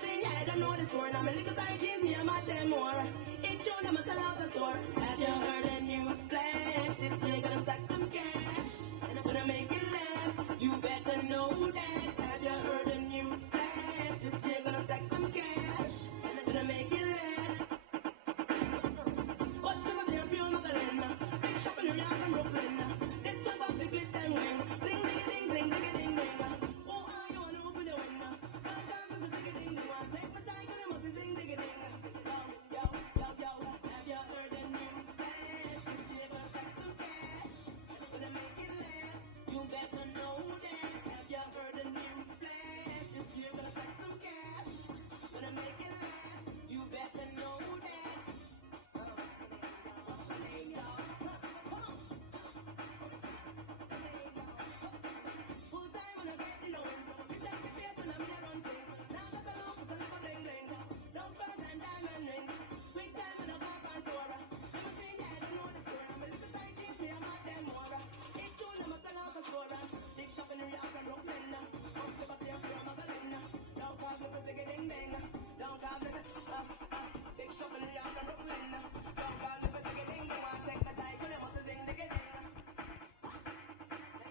saying, yeah, I don't know the score. Now my little side is me, I'm at them more. It's shown them a sell out the store. Have you heard a news flash? This year gonna stack some cash, and I'm gonna make it last. You better know that. Have you heard a news flash? This year gonna stack some cash, and I'm gonna make it last. What's gonna be a real Magdalena? Big shop in New York and Brooklyn. This was a big with them ring. Ding, ding, ding, ding, ding, ding, ding. Oh, I wanna open the window. Come down to the ding, ding, ding. Take my time and I must be ding, ding, ding. Yo, yo, yo, yo. Have you heard the news flash? This year gonna stack some cash. Gonna make it last. You better know that. Have you heard the news flash? This year gonna stack some cash. Gonna make it last. You better know that. Full time when I get the loans. You set the pace when I'm here on things. Now that's a loan, 'cause I never bling bling. Don't spend time diamond ring. Quick time when I go on tour. Never think I don't know the score. I'm a little tight in me, I'm at them more. It's true, I'm a sell out the store. Big shop in New York and Brooklyn. Don't give up your fear, Magdalena. Don't call me for ding ding ding. Don't call me big shop in New York and Brooklyn. Don't call me for ding ding ding. I take my time when I want to ding ding ding.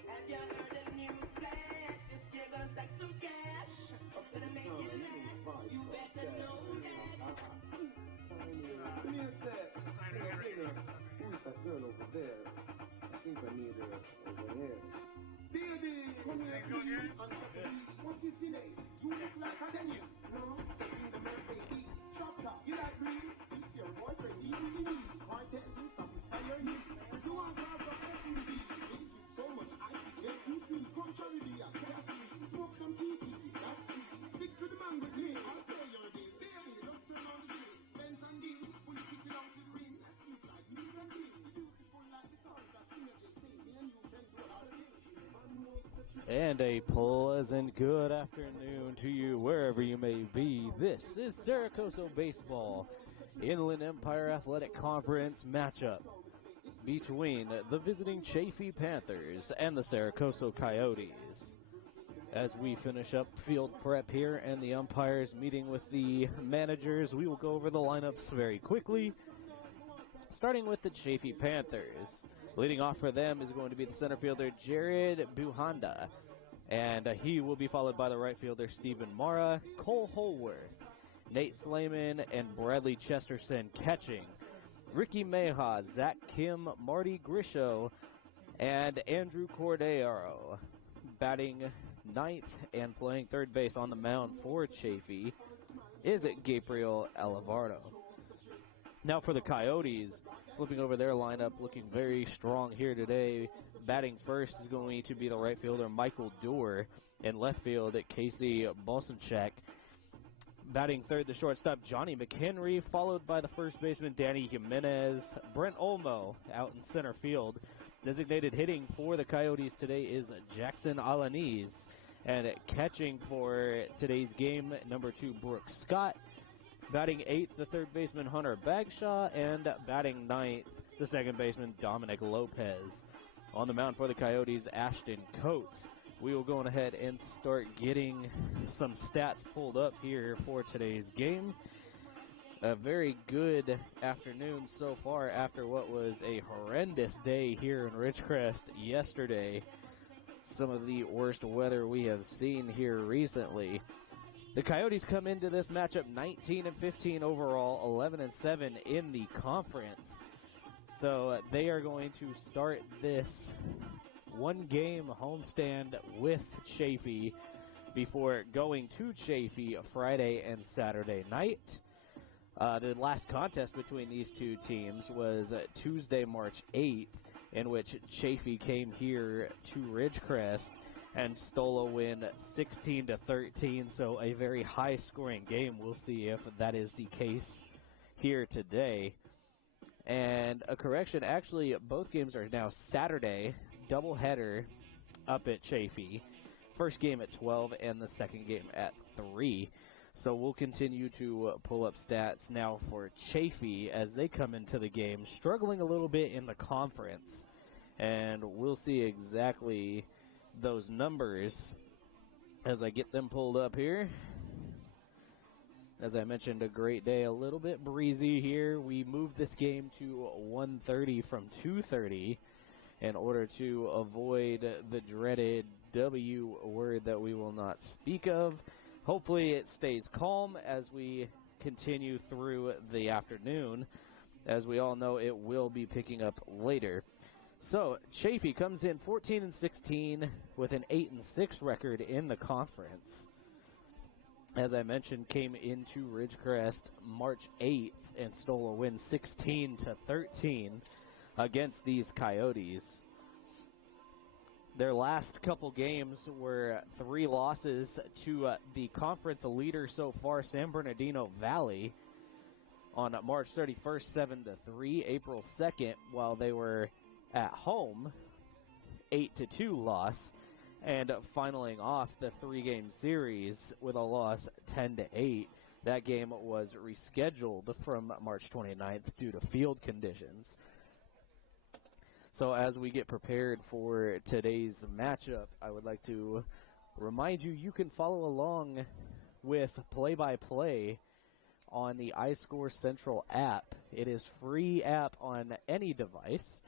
Have you heard the news flash? This year gonna stack some cash. Gonna make it last. You better know that. Who's that girl over there? I think I need her over here. Baby, come here, please. What is your name? You look like a Daniel. No, sitting the Mercedes. Stop, stop. You like breeze? If your boyfriend needs me, why tell him satisfy your needs? You want cars of SUV? Things with so much ice. Yes, you see. Contrary beer. That's sweet. Smoke some PP. That's sweet. Stick to the man with me. I'll say your day. Baby, just turn on the street. Benz and Dean. Fully kitted out with green. That's you like me and me. Beautiful like the stars that synergy. Say me and you can do all the things. And a pleasant good afternoon to you wherever you may be. This is Coso Baseball Inland Empire Athletic Conference matchup between the visiting Chaffey Panthers and the Coso Coyotes. As we finish up field prep here and the umpires meeting with the managers, we will go over the lineups very quickly, starting with the Chaffey Panthers. Leading off for them is going to be the center fielder, Jared Buhanda. And he will be followed by the right fielder, Stephen Mara, Cole Holworth, Nate Slayman, and Bradley Chesterton catching. Ricky Meja, Zach Kim, Marty Grisho, and Andrew Cordero batting ninth and playing third base on the mound for Chaffey is Gabriel Alivardo. Now for the Coyotes, flipping over their lineup, looking very strong here today. Batting first is going to be the right fielder, Michael Doerr. In left field, Casey Bolsenchek. Batting third, the shortstop, Johnny McHenry, followed by the first baseman, Danny Jimenez. Brent Olmo out in center field. Designated hitting for the Coyotes today is Jackson Alanis. And catching for today's game, number 2, Brooks Scott. Batting 8th, the third baseman, Hunter Bagshaw, and batting 9th, the second baseman, Dominic Lopez. On the mound for the Coyotes, Ashton Coates. We will go on ahead and start getting some stats pulled up here for today's game. A very good afternoon so far after what was a horrendous day here in Ridgecrest yesterday. Some of the worst weather we have seen here recently. The Coyotes come into this matchup 19-15 overall, 11-7 in the conference. So they are going to start this one-game homestand with Chaffey before going to Chaffey Friday and Saturday night. The last contest between these two teams was Tuesday, March 8th, in which Chaffey came here to Ridgecrest and stole a win 16-13, so a very high-scoring game. We'll see if that is the case here today. And a correction, actually, both games are now Saturday, doubleheader up at Chaffey. First game at 12 and the second game at 3. So we'll continue to pull up stats now for Chaffey as they come into the game, struggling a little bit in the conference. And we'll see exactly those numbers as I get them pulled up here. As I mentioned, a great day, a little bit breezy here. We moved this game to 1:30 from 2:30 in order to avoid the dreaded W word that we will not speak of. Hopefully it stays calm as we continue through the afternoon. As we all know, it will be picking up later. So Chaffey comes in 14-16 with an 8-6 record in the conference. As I mentioned, came into Ridgecrest March 8th and stole a win 16-13 against these Coyotes. Their last couple games were 3 losses to the conference leader so far, San Bernardino Valley, on March 31st, 7-3, April 2nd, while they were at home, 8-2 loss, and finaling off the 3-game series with a loss 10-8. That game was rescheduled from March 29th due to field conditions. So as we get prepared for today's matchup, I would like to remind you, you can follow along with play-by-play on the iScore Central app. It is free app on any device.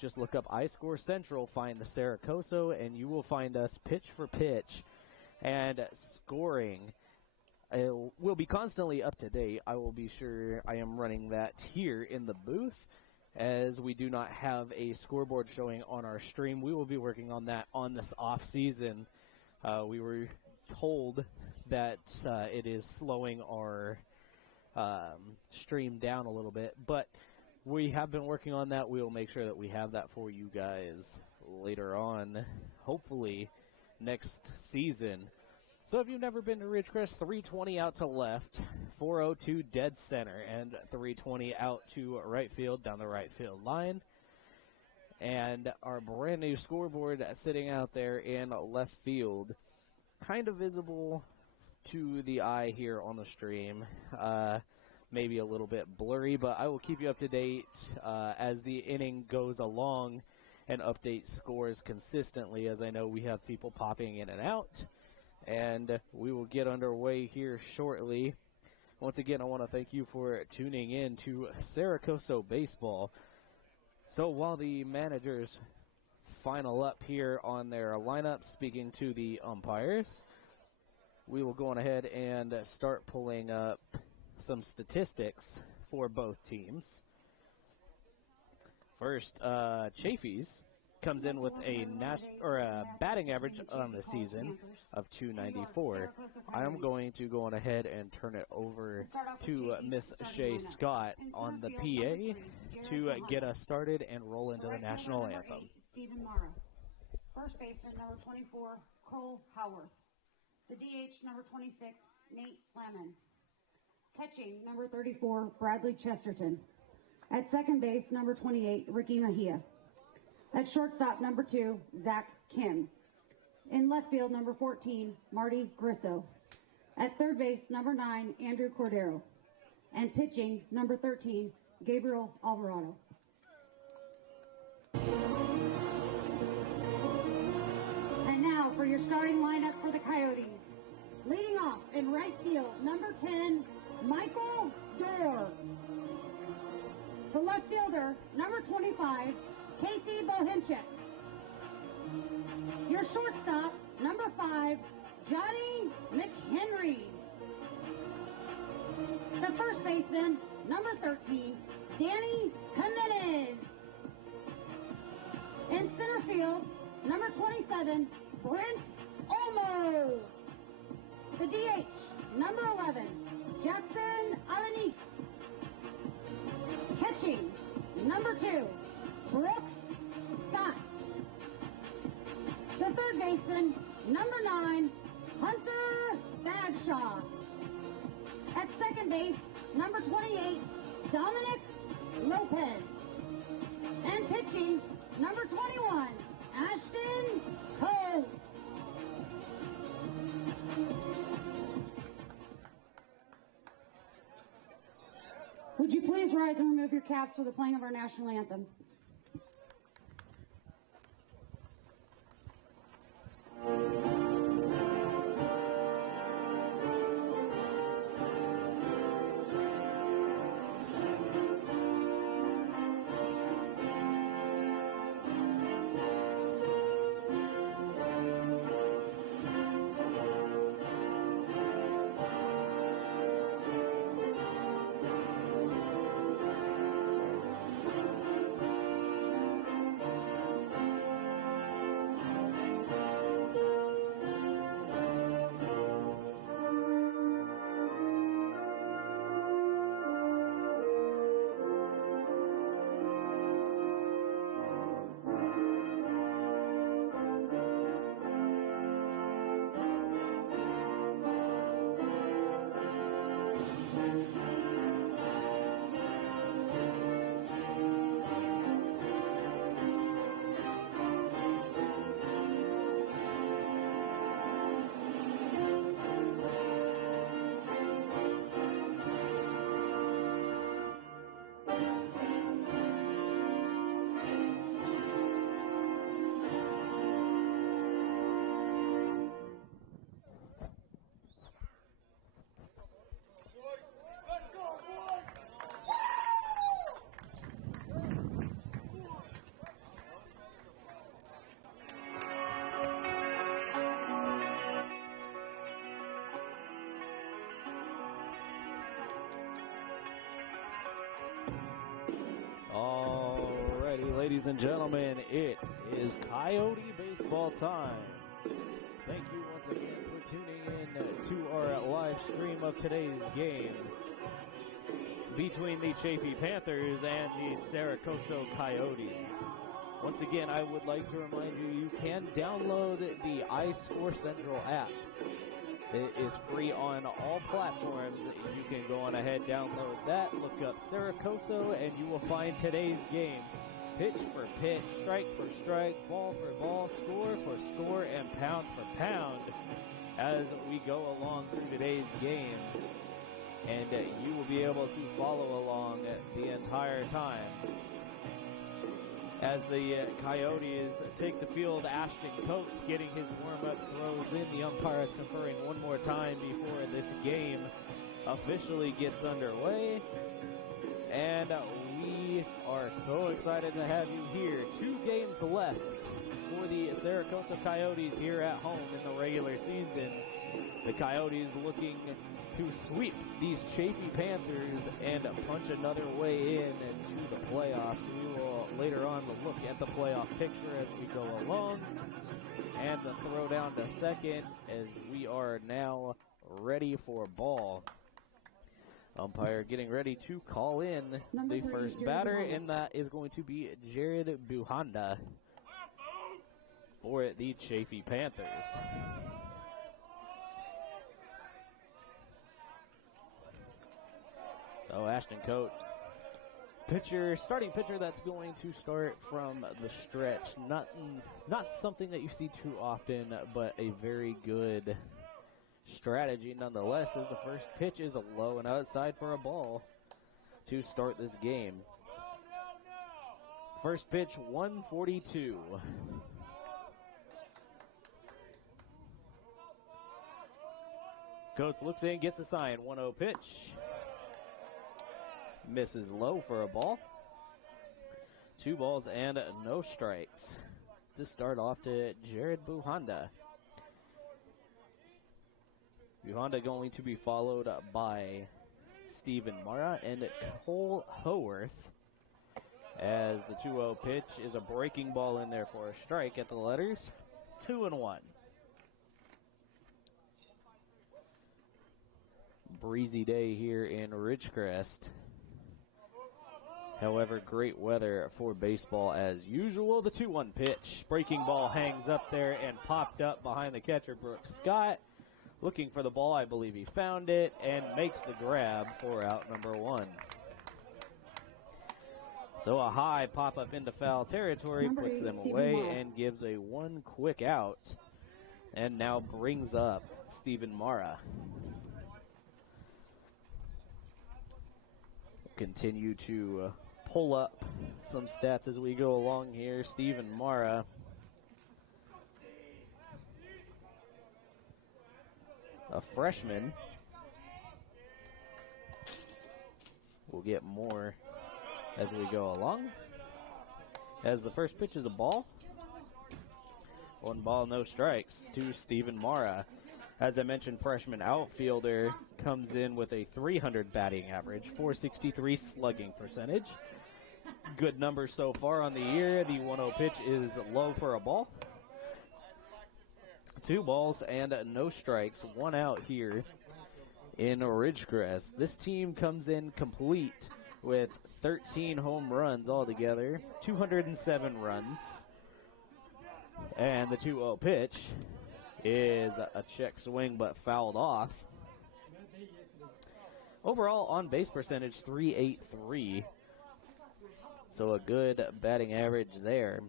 Just look up iScore Central, find the Sarah Coso, and you will find us pitch for pitch and scoring. It will be constantly up to date. I will be sure I am running that here in the booth, as we do not have a scoreboard showing on our stream. We will be working on that on this off season. We were told that it is slowing our stream down a little bit, but we have been working on that. We will make sure that we have that for you guys later on, hopefully next season. So if you've never been to Ridgecrest, 320 out to left, 402 dead center, and 320 out to right field down the right field line. And our brand new scoreboard sitting out there in left field, kind of visible to the eye here on the stream. Maybe a little bit blurry, but I will keep you up to date as the inning goes along and update scores consistently, as I know we have people popping in and out. And we will get underway here shortly. Once again, I want to thank you for tuning in to Sarah Coso Baseball. So while the managers final up here on their lineup, speaking to the umpires, we will go on ahead and start pulling up some statistics for both teams. First, Chaffey's comes in with a batting average on the season of .294. I'm going to go on ahead and turn it over to Miss Shay Scott on the PA to get us started and roll into the national anthem. Stephen Mara. First baseman, number 24, Cole Howarth. The DH, number 26, Nate Slamman. Catching, number 34, Bradley Chesterton. At second base, number 28, Ricky Mejia. At shortstop, number 2, Zach Kim. In left field, number 14, Marty Grisso. At third base, number 9, Andrew Cordero. And pitching, number 13, Gabriel Alvarado. And now for your starting lineup for the Coyotes. Leading off in right field, number 10, Michael Dorr. The left fielder, number 25, Casey Bohinchik. Your shortstop, number 5, Johnny McHenry. The first baseman, number 13, Danny Jimenez. In center field, number 27, Brent Olmo. The DH, number 11, Jackson Alanis. Catching, number 2, Brooks Scott. The third baseman, number 9, Hunter Bagshaw. At second base, number 28, Dominic Lopez. And pitching, number 21, Ashton Coates. Would you please rise and remove your caps for the playing of our national anthem? Ladies and gentlemen, it is Coyote baseball time. Thank you once again for tuning in to our live stream of today's game between the Chaffey Panthers and the Coso Coyotes. Once again, I would like to remind you, you can download the iScore Central app. It is free on all platforms. You can go on ahead, download that, look up Coso, and you will find today's game. Pitch for pitch, strike for strike, ball for ball, score for score, and pound for pound as we go along through today's game. And you will be able to follow along the entire time. As the Coyotes take the field, Ashton Coates getting his warm-up throws in. The umpire is conferring one more time before this game officially gets underway. And we are so excited to have you here. 2 games left for the Coso Coyotes here at home in the regular season. The Coyotes looking to sweep these Chaffey Panthers and punch another way in to the playoffs. We will later on look at the playoff picture as we go along. And the throw down to second as we are now ready for ball. Umpire getting ready to call in the first batter, and that is going to be Jared Buhanda for the Chaffey Panthers. So Ashton Coates, starting pitcher that's going to start from the stretch. Not something that you see too often, but a very good strategy nonetheless, as the first pitch is a low and outside for a ball to start this game. First pitch, 142. Coates looks in, gets a sign, 1-0 pitch. Misses low for a ball. 2 balls and no strikes to start off to Jared Buhanda. Buhanda going to be followed by Stephen Mara and Cole Howarth, as the 2-0 pitch is a breaking ball in there for a strike at the letters. 2-1. Breezy day here in Ridgecrest. However, great weather for baseball as usual. The 2-1 pitch. Breaking ball hangs up there and popped up behind the catcher, Brooks Scott. Looking for the ball, I believe he found it, and makes the grab for out number 1. So a high pop-up into foul territory, puts them away, and gives a 1 quick out, and now brings up Stephen Mara. Continue to pull up some stats as we go along here. Stephen Mara, a freshman. We'll get more as we go along. As the first pitch is a ball. 1 ball, no strikes to Stephen Mara. As I mentioned, freshman outfielder comes in with a .300 batting average, .463 slugging percentage. Good numbers so far on the year. The 1-0 pitch is low for a ball. 2 balls and no strikes. 1 out here in Ridgecrest. This team comes in complete with 13 home runs altogether, 207 runs. And the 2-0 pitch is a check swing but fouled off. Overall on base percentage, .383. So a good batting average there.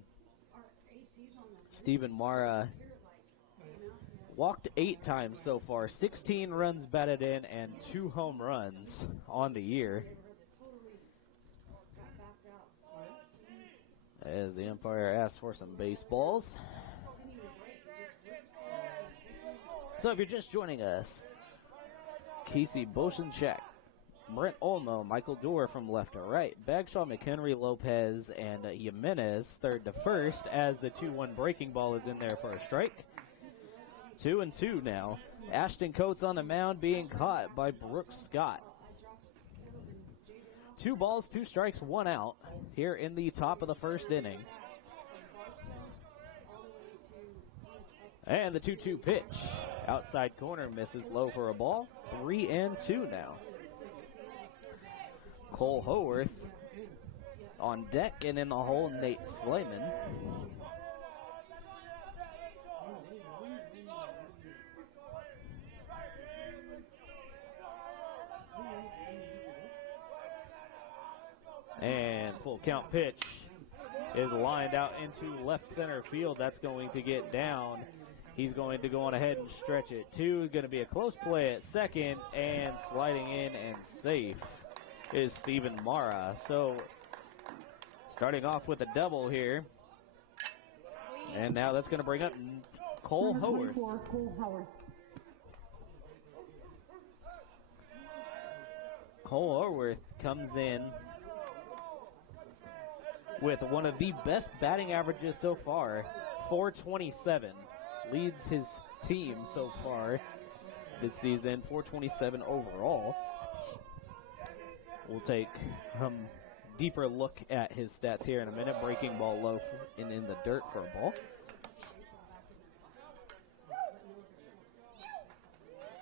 Stephen Mara walked 8 times so far, 16 runs batted in, and 2 home runs on the year. As the umpire asks for some baseballs. So if you're just joining us, Casey Boshenchek, Brent Olmo, Michael Dorr from left to right, Bagshaw, McHenry, Lopez, and Jimenez third to first, as the 2-1 breaking ball is in there for a strike. 2-2 now. Ashton Coates on the mound being caught by Brooks Scott. 2 balls, 2 strikes, 1 out here in the top of the first inning. And the 2-2 pitch. Outside corner misses low for a ball. 3-2 now. Cole Haworth on deck, and in the hole, Nate Slayman. And full count pitch is lined out into left center field. That's going to get down. He's going to go on ahead and stretch it. 2 going to be a close play at second, and sliding in and safe is Steven Mara. So starting off with a double here. And now that's going to bring up Cole Haworth. Cole Haworth. Cole Haworth comes in with one of the best batting averages so far, 427. Leads his team so far this season, 427 overall. We'll take a deeper look at his stats here in a minute. Breaking ball low and in the dirt for a ball.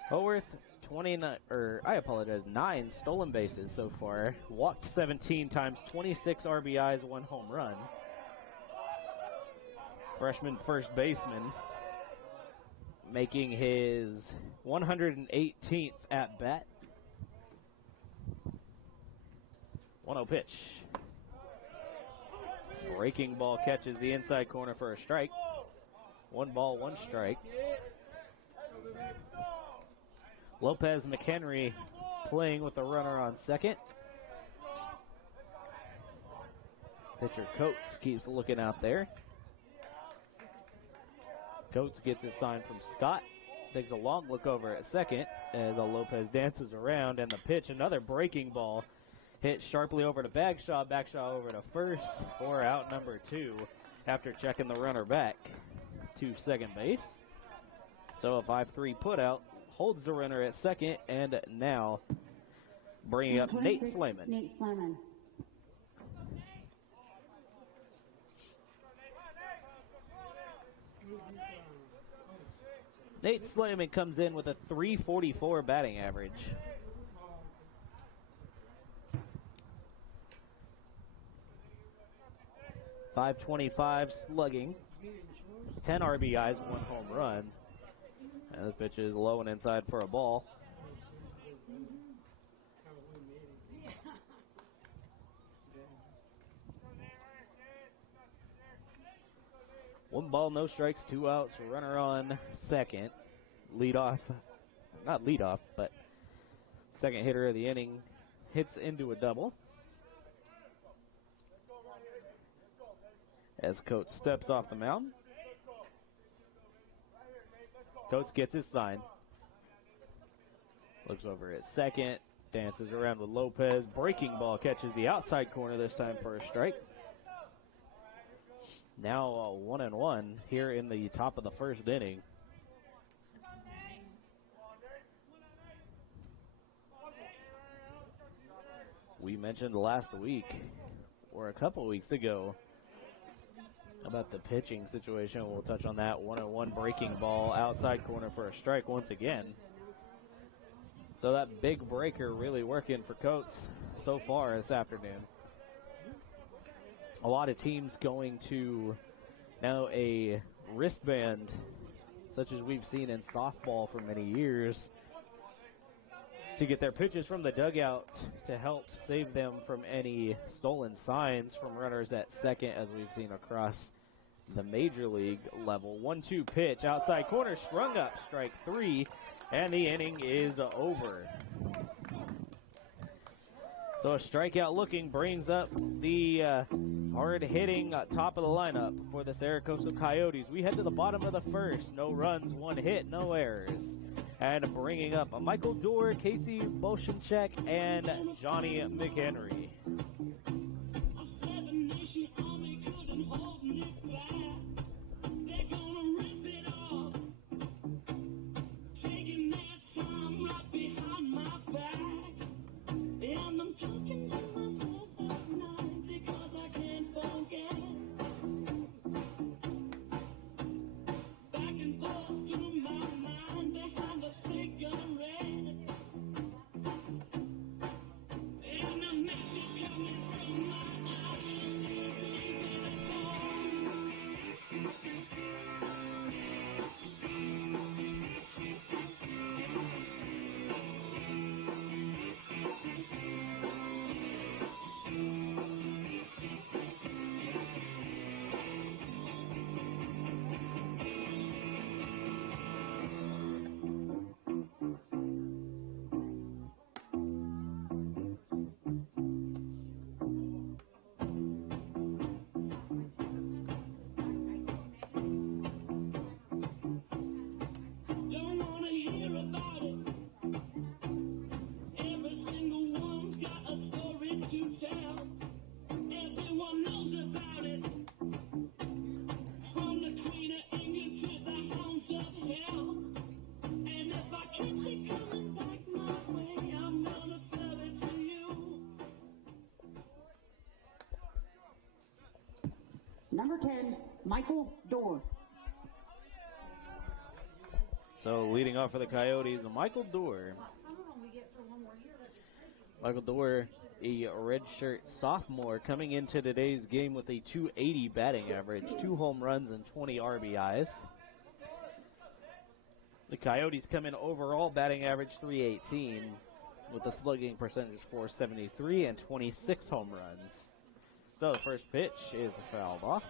Haworth, 9 stolen bases so far. Walked 17 times, 26 RBIs, 1 home run. Freshman first baseman making his 118th at bat. 1-0 pitch. Breaking ball catches the inside corner for a strike. 1 ball, 1 strike. Lopez McHenry playing with the runner on second. Pitcher Coates keeps looking out there. Coates gets his sign from Scott. Takes a long look over at second as Lopez dances around, and the pitch, another breaking ball, hit sharply over to Bagshaw. Bagshaw over to first for out number 2 after checking the runner back to second base. So a 5-3 putout holds the runner at second, and now bringing up Nate Slayman. Nate Slayman. Nate Slayman comes in with a 344 batting average. .525 slugging, 10 RBIs, 1 home run. And this pitch is low and inside for a ball. One ball, no strikes, 2 outs, runner on second. Not lead off, but second hitter of the inning hits into a double. As Coates steps off the mound. Coates gets his sign. Looks over at second. Dances around with Lopez. Breaking ball catches the outside corner this time for a strike. Now 1-1 here in the top of the first inning. We mentioned last week, or a couple weeks ago, about the pitching situation. We'll touch on that. 1-1 breaking ball, outside corner for a strike once again. So that big breaker really working for Coates so far this afternoon. A lot of teams going to now a wristband, such as we've seen in softball for many years, to get their pitches from the dugout to help save them from any stolen signs from runners at second, as we've seen across the major league level. 1-2 pitch, outside corner, strung up, strike 3, and the inning is over. So a strikeout looking brings up the hard-hitting top of the lineup for the Coso Coyotes. We head to the bottom of the first. No runs, 1 hit, no errors. And bringing up a Michael Dorr, Casey Bolshinchek, and Johnny McHenry. Talking to myself. Number 10, Michael Dorr. So leading off for the Coyotes, Michael Dorr. Michael Dorr, a redshirt sophomore, coming into today's game with a .280 batting average, 2 home runs and 20 RBIs. The Coyotes come in overall batting average .318 with a slugging percentage .473 and 26 home runs. So the first pitch is fouled off.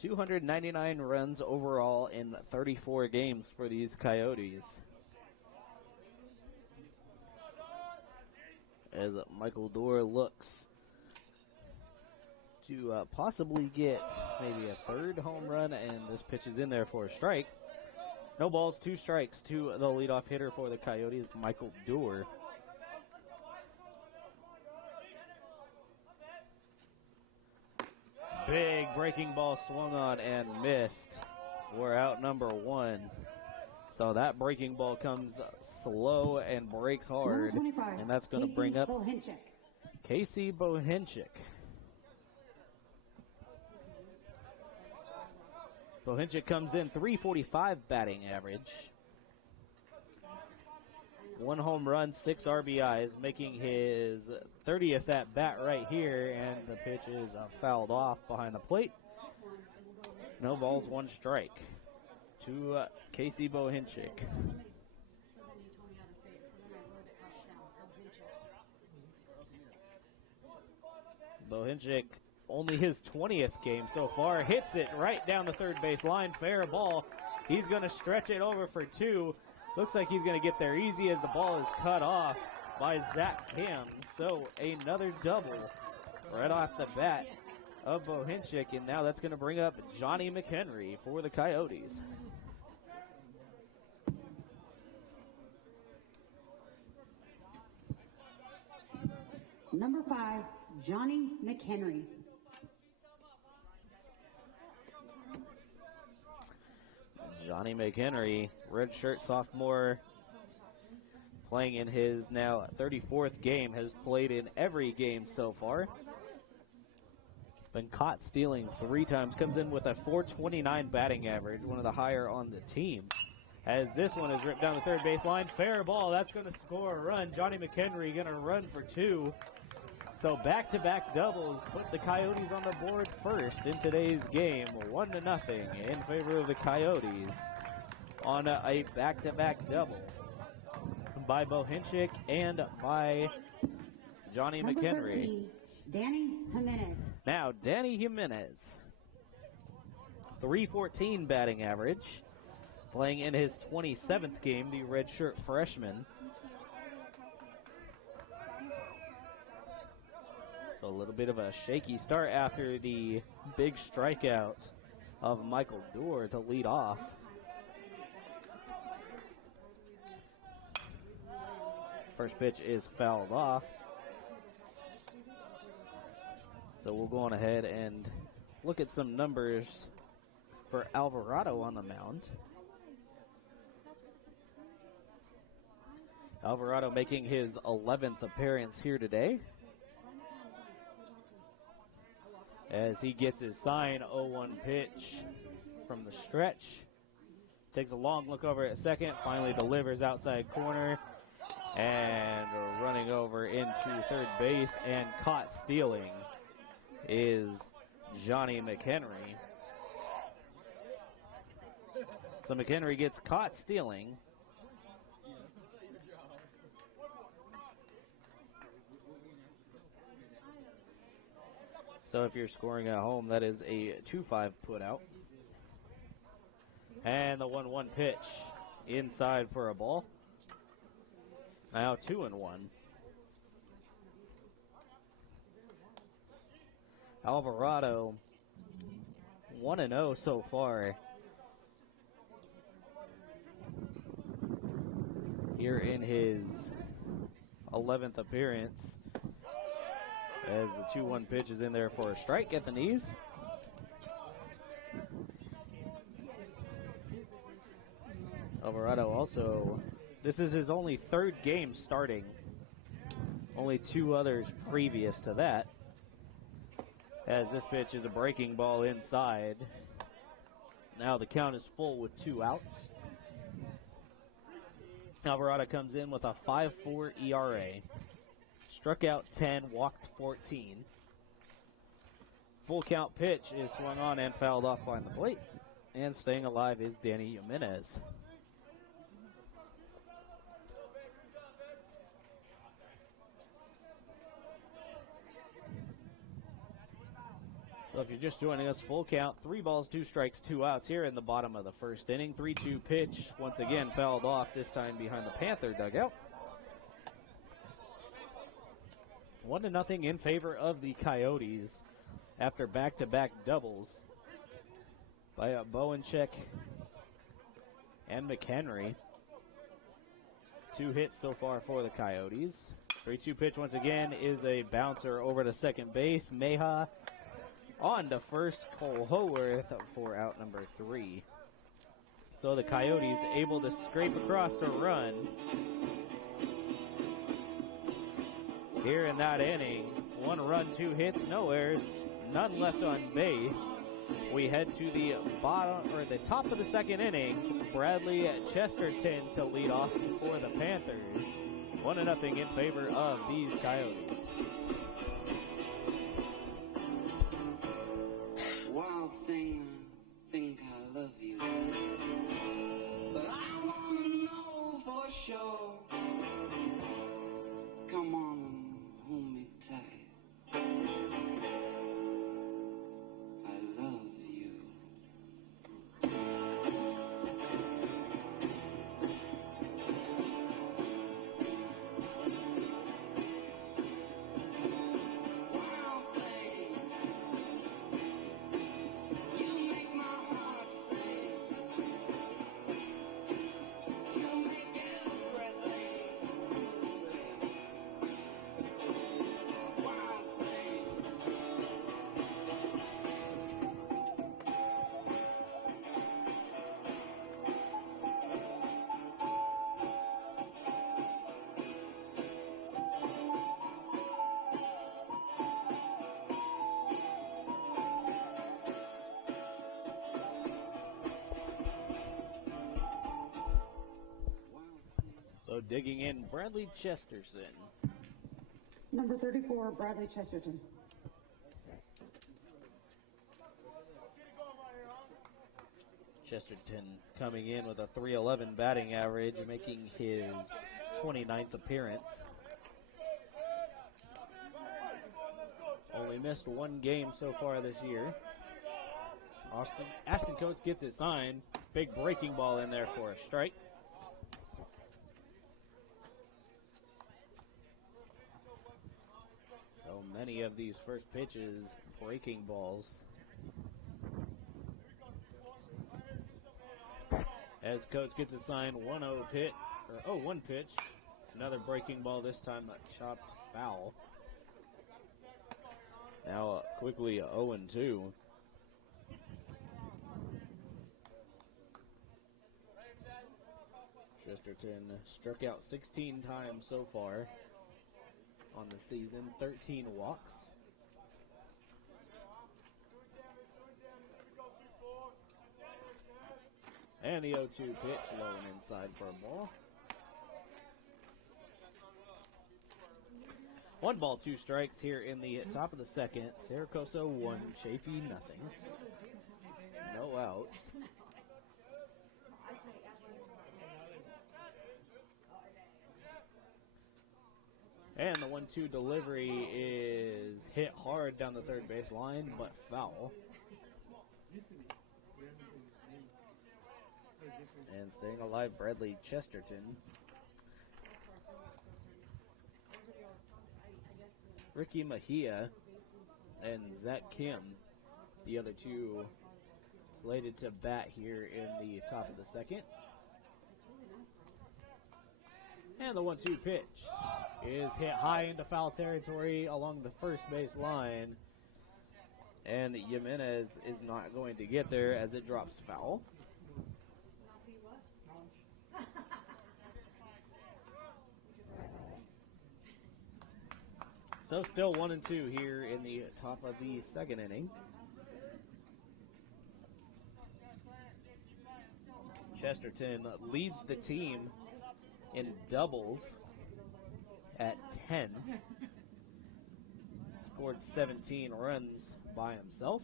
299 runs overall in 34 games for these Coyotes. As Michael Dorr looks to possibly get maybe a third home run, and this pitch is in there for a strike. No balls, 2 strikes to the leadoff hitter for the Coyotes, Michael Dorr. Big breaking ball swung on and missed. We're out number 1. So that breaking ball comes slow and breaks hard, and that's going to bring up Casey Bohinchik. Bohinchik comes in .345 batting average. 1 home run, 6 RBIs, making his 30th at bat right here, and the pitch is fouled off behind the plate. No balls, 1 strike to Casey Bohinchik. Bohinchik, only his 20th game so far, hits it right down the third base line. Fair ball. He's going to stretch it over for 2. Looks like he's going to get there easy as the ball is cut off by Zach Kim. So another double right off the bat of Bohinchik, and now that's going to bring up Johnny McHenry for the Coyotes. Number 5, Johnny McHenry. Johnny McHenry, redshirt sophomore, playing in his now 34th game, has played in every game so far. Been caught stealing 3 times, comes in with a .429 batting average, one of the higher on the team. As this one is ripped down the third base line, fair ball, that's going to score a run. Johnny McHenry going to run for 2. So back-to-back doubles put the Coyotes on the board first in today's game, 1-0 in favor of the Coyotes on a back-to-back double by Bohinchik and by Johnny Number McHenry. 13, Danny Jimenez. Now, Danny Jimenez, .314 batting average, playing in his 27th game, the redshirt freshman. So a little bit of a shaky start after the big strikeout of Michael Dorr to lead off. First pitch is fouled off. So we'll go on ahead and look at some numbers for Alvarado on the mound. Alvarado making his 11th appearance here today, as he gets his sign. 0-1 pitch from the stretch. Takes a long look over at second, finally delivers outside corner, and running over into third base and caught stealing is Johnny McHenry. So McHenry gets caught stealing. So if you're scoring at home, that is a 2-5 put out. And the 1-1 pitch inside for a ball. Now 2-1. Alvarado 1-0 so far here in his 11th appearance, as the 2-1 pitch is in there for a strike at the knees. Alvarado also, this is his only 3rd game starting. Only 2 others previous to that. as this pitch is a breaking ball inside. Now the count is full with 2 outs. Alvarado comes in with a 5.4 ERA. Struck out 10, walked 14. Full count pitch is swung on and fouled off behind the plate. And staying alive is Danny Jimenez. So if you're just joining us, full count, 3 balls, 2 strikes, 2 outs here in the bottom of the first inning. 3-2 pitch, once again fouled off, this time behind the Panther dugout. 1-0 in favor of the Coyotes after back-to-back doubles by Bowencheck and McHenry. 2 hits so far for the Coyotes. 3-2 pitch once again is a bouncer over to second base. Meja on to first, Cole Howarth for out number 3. So the Coyotes able to scrape across to run here in that inning. 1 run, 2 hits, no errors, none left on base. We head to the bottom or the top of the second inning. Bradley Chesterton to lead off for the Panthers. 1-0 in favor of these Coyotes. Wild thing, think I love you, but I wanna know for sure. Come on and hold me tight. I love you. Wild thing, you make my heart sing. You make everything. Wild thing. So digging in, Bradley Chesterton. Number 34, Bradley Chesterton. Chesterton coming in with a .311 batting average, making his 29th appearance. Only missed 1 game so far this year. Ashton Coates gets it signed. Big breaking ball in there for a strike. So many of these first pitches, breaking balls. As Coates gets a sign, 1 pitch. Another breaking ball, this time a chopped foul. Now quickly 0-2. Chesterton struck out 16 times so far on the season, 13 walks. And the 0-2 pitch, low and inside for a ball. 1 ball, 2 strikes here in the top of the second. Coso 1, Chaffey nothing. No outs. And the 1-2 delivery is hit hard down the third base line, but foul. And staying alive, Bradley Chesterton. Ricky Mejia and Zach Kim, the other 2 slated to bat here in the top of the second. And the 1-2 pitch is hit high into foul territory along the first base line. And Jimenez is not going to get there as it drops foul. So still 1-2 here in the top of the second inning. Chesterton leads the team in doubles at 10. Scored 17 runs by himself.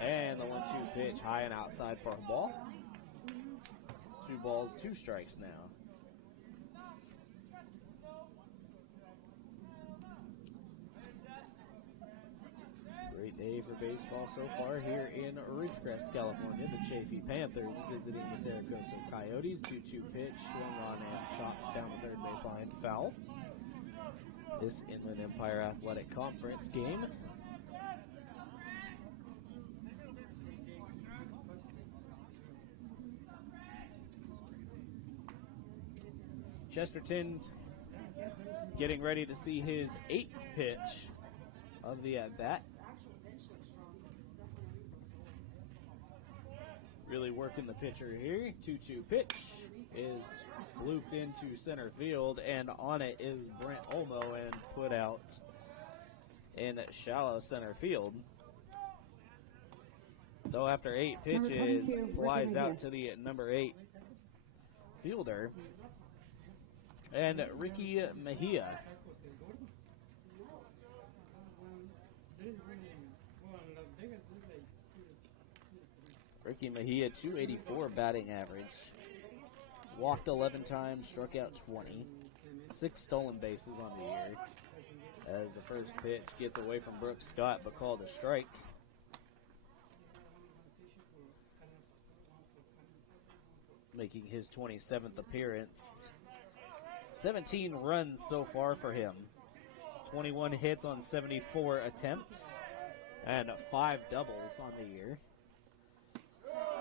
And the 1-2 pitch high and outside for a ball. 2 balls, 2 strikes now. Great day for baseball so far here in Ridgecrest, California. The Chaffey Panthers visiting the Saracoso Coyotes. 2-2 pitch, swung on and chopped down the third baseline, foul. This Inland Empire Athletic Conference game. Chesterton getting ready to see his 8th pitch of the at-bat. Really working the pitcher here. 2-2 pitch is looped into center field, and on it is Brent Olmo and put out in shallow center field. So after 8 pitches, flies out to the number 8 fielder, and Ricky Mejia. Ricky Mejia, 284 batting average. Walked 11 times, struck out 20. 6 stolen bases on the year. As the first pitch gets away from Brooks Scott, but called a strike. Making his 27th appearance. 17 runs so far for him. 21 hits on 74 attempts. And 5 doubles on the year.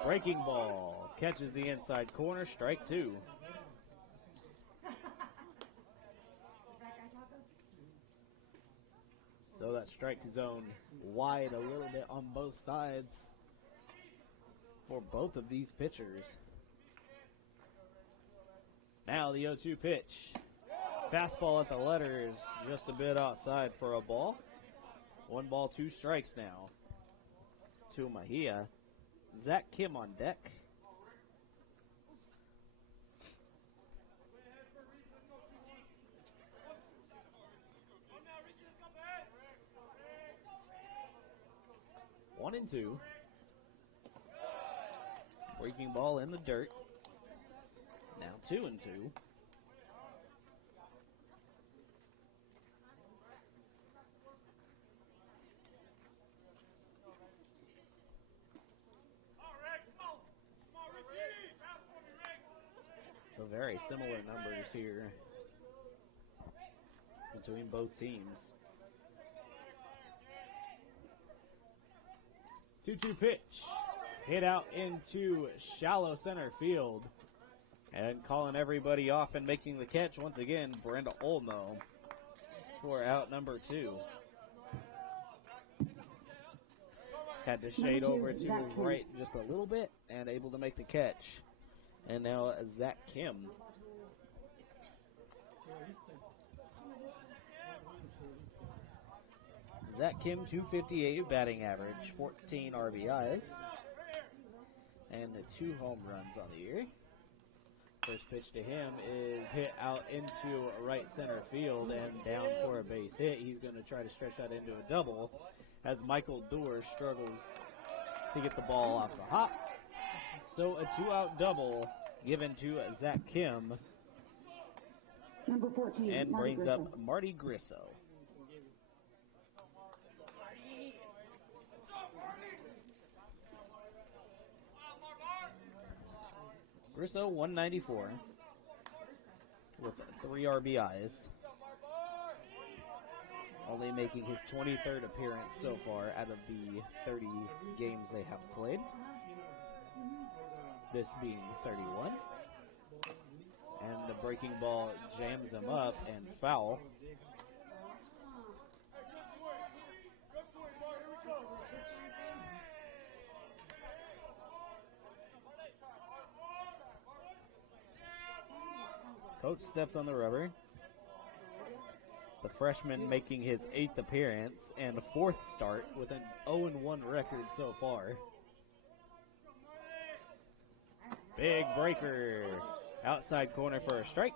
Breaking ball. Catches the inside corner. Strike 2. So that strike zone wide a little bit on both sides for both of these pitchers. Now the 0-2 pitch. Fastball at the letters, just a bit outside for a ball. 1 ball, 2 strikes now to Mejia. Zach Kim on deck. One and 2. Breaking ball in the dirt. Now 2 and 2. So very similar numbers here between both teams. 2-2 pitch. Hit out into shallow center field. And calling everybody off and making the catch once again, Brenda Olmo for out number 2. Had to shade over to his right just a little bit and able to make the catch. And now Zach Kim. Zach Kim, 258 batting average, 14 RBIs, and 2 home runs on the year. First pitch to him is hit out into right center field and down for a base hit. He's going to try to stretch that into a double as Michael Doer struggles to get the ball off the hop. So a 2-out double given to Zach Kim. Number 14, and Marty brings Grisso. up Marty Grisso. Grisso, 194 with 3 RBIs. Only making his 23rd appearance so far out of the 30 games they have played. This being 31. And the breaking ball jams him up and foul. Coach steps on the rubber. The freshman making his 8th appearance and 4th start with an 0-1 record so far. Big breaker. Outside corner for a strike.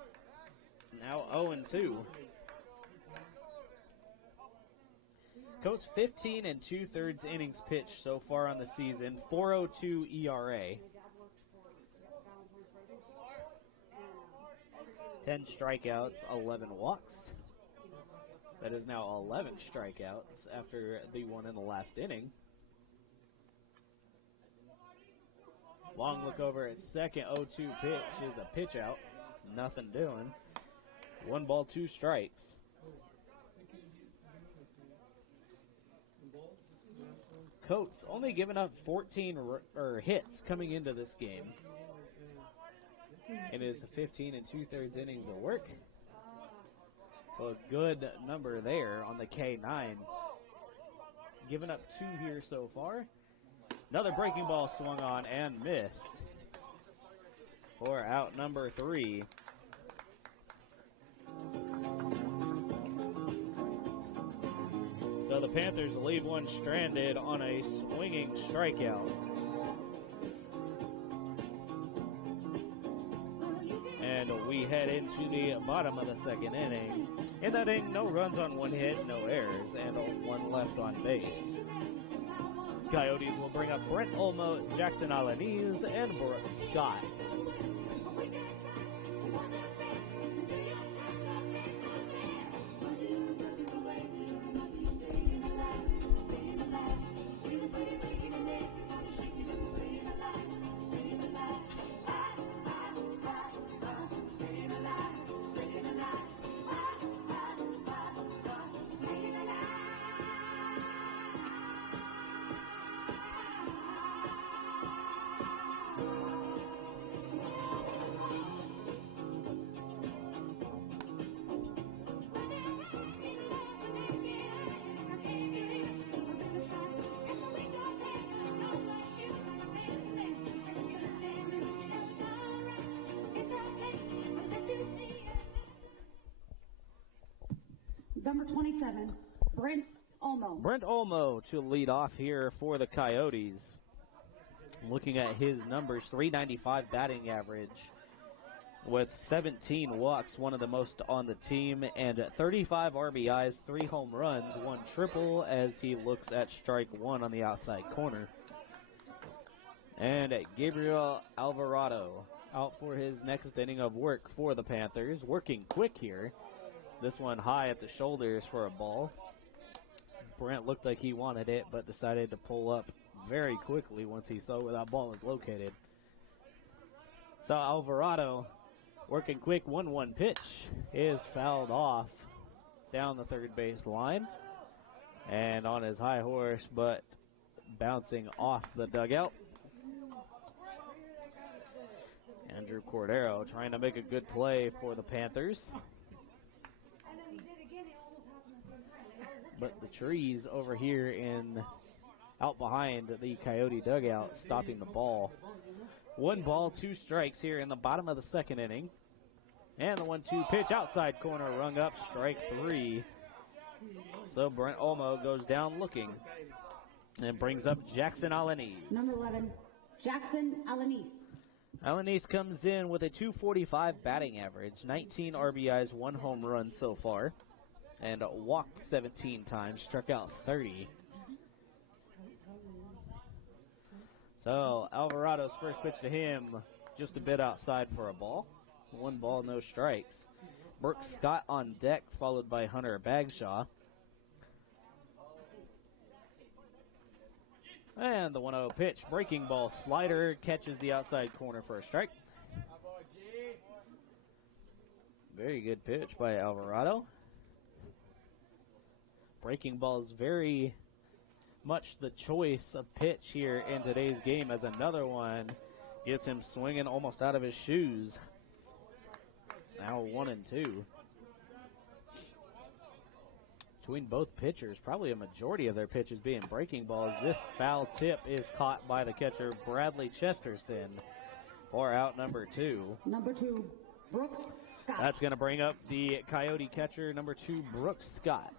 Now 0-2. Coates 15 2/3 innings pitched so far on the season, 4.02 ERA. 10 strikeouts, 11 walks. That is now 11 strikeouts after the one in the last inning. Long look over at second, 0-2 pitch is a pitch out. Nothing doing. 1 ball, 2 strikes. Coates only giving up 14 hits coming into this game. It is 15 2/3 innings of work. So a good number there on the K9. Giving up 2 here so far. Another breaking ball swung on and missed for out number 3. So the Panthers leave one stranded on a swinging strikeout. And we head into the bottom of the second inning. In that inning, no runs on 1 hit, no errors, and 1 left on base. Coyotes will bring up Brent Olmo, Jackson Alanis, and Brooks Scott. Number 27, Brent Olmo. Brent Olmo to lead off here for the Coyotes. Looking at his numbers, .395 batting average with 17 walks, one of the most on the team, and 35 RBIs, 3 home runs, 1 triple as he looks at strike 1 on the outside corner. And Gabriel Alvarado out for his next inning of work for the Panthers, working quick here. This one high at the shoulders for a ball. Brent looked like he wanted it, but decided to pull up very quickly once he saw where that ball was located. So Alvarado working quick, 1-1 pitch is fouled off down the third base line and on his high horse, but bouncing off the dugout. Andrew Cordero trying to make a good play for the Panthers. But the trees over here out behind the Coyote dugout stopping the ball. 1 ball, 2 strikes here in the bottom of the second inning. And the 1-2 pitch outside corner rung up, strike 3. So Brent Olmo goes down looking and brings up Jackson Alanis. Number 11, Jackson Alanis. Alanis comes in with a .245 batting average, 19 RBIs, 1 home run so far, and walked 17 times, struck out 30. So Alvarado's first pitch to him, just a bit outside for a ball. 1 ball, no strikes. Brooks Scott on deck, followed by Hunter Bagshaw. And the 1-0 pitch, breaking ball slider, catches the outside corner for a strike. Very good pitch by Alvarado. Breaking ball is very much the choice of pitch here in today's game, as another one gets him swinging almost out of his shoes. Now 1-2. Between both pitchers, probably a majority of their pitches being breaking balls. This foul tip is caught by the catcher, Bradley Chesterton, for out number 2. Number 2, Brooks Scott. That's going to bring up the Coyote catcher, number 2, Brooks Scott.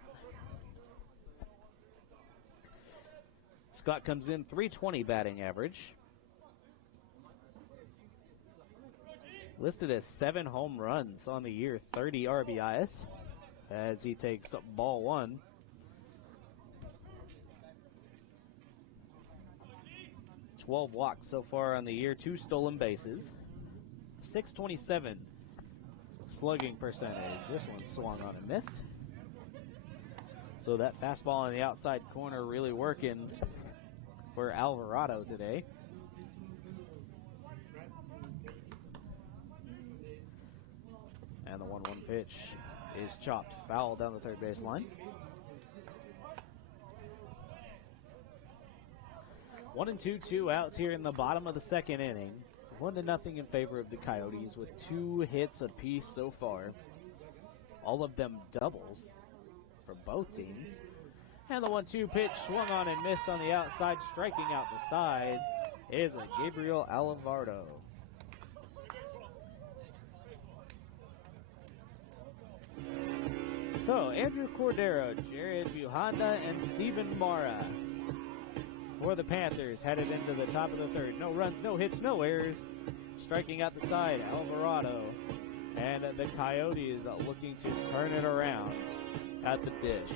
Scott comes in .320 batting average. Listed as 7 home runs on the year, 30 RBIs, as he takes ball 1. $12 walks so far on the year, 2 stolen bases, .627 slugging percentage. This one swung on and missed. So that fastball on the outside corner really working for Alvarado today. And the 1-1 pitch is chopped foul down the third base line. 1-2, 2 outs here in the bottom of the second inning. 1-0 in favor of the Coyotes with 2 hits apiece so far. All of them doubles for both teams. And the 1-2 pitch swung on and missed on the outside. Striking out the side is a Gabriel Alvarado. So, Andrew Cordero, Jared Buhanda, and Steven Mara for the Panthers headed into the top of the third. No runs, no hits, no errors. Striking out the side, Alvarado. And the Coyotes looking to turn it around at the dish.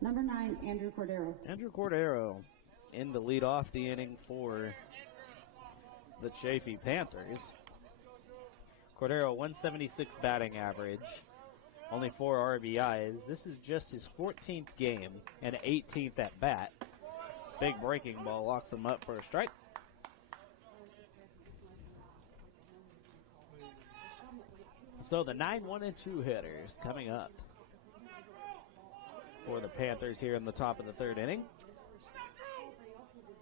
Number 9, Andrew Cordero. Andrew Cordero in to lead off the inning for the Chaffey Panthers. Cordero, 176 batting average, only 4 RBIs. This is just his 14th game and 18th at bat. Big breaking ball locks him up for a strike. So the 9, 1, and 2 hitters coming up for the Panthers here in the top of the third inning.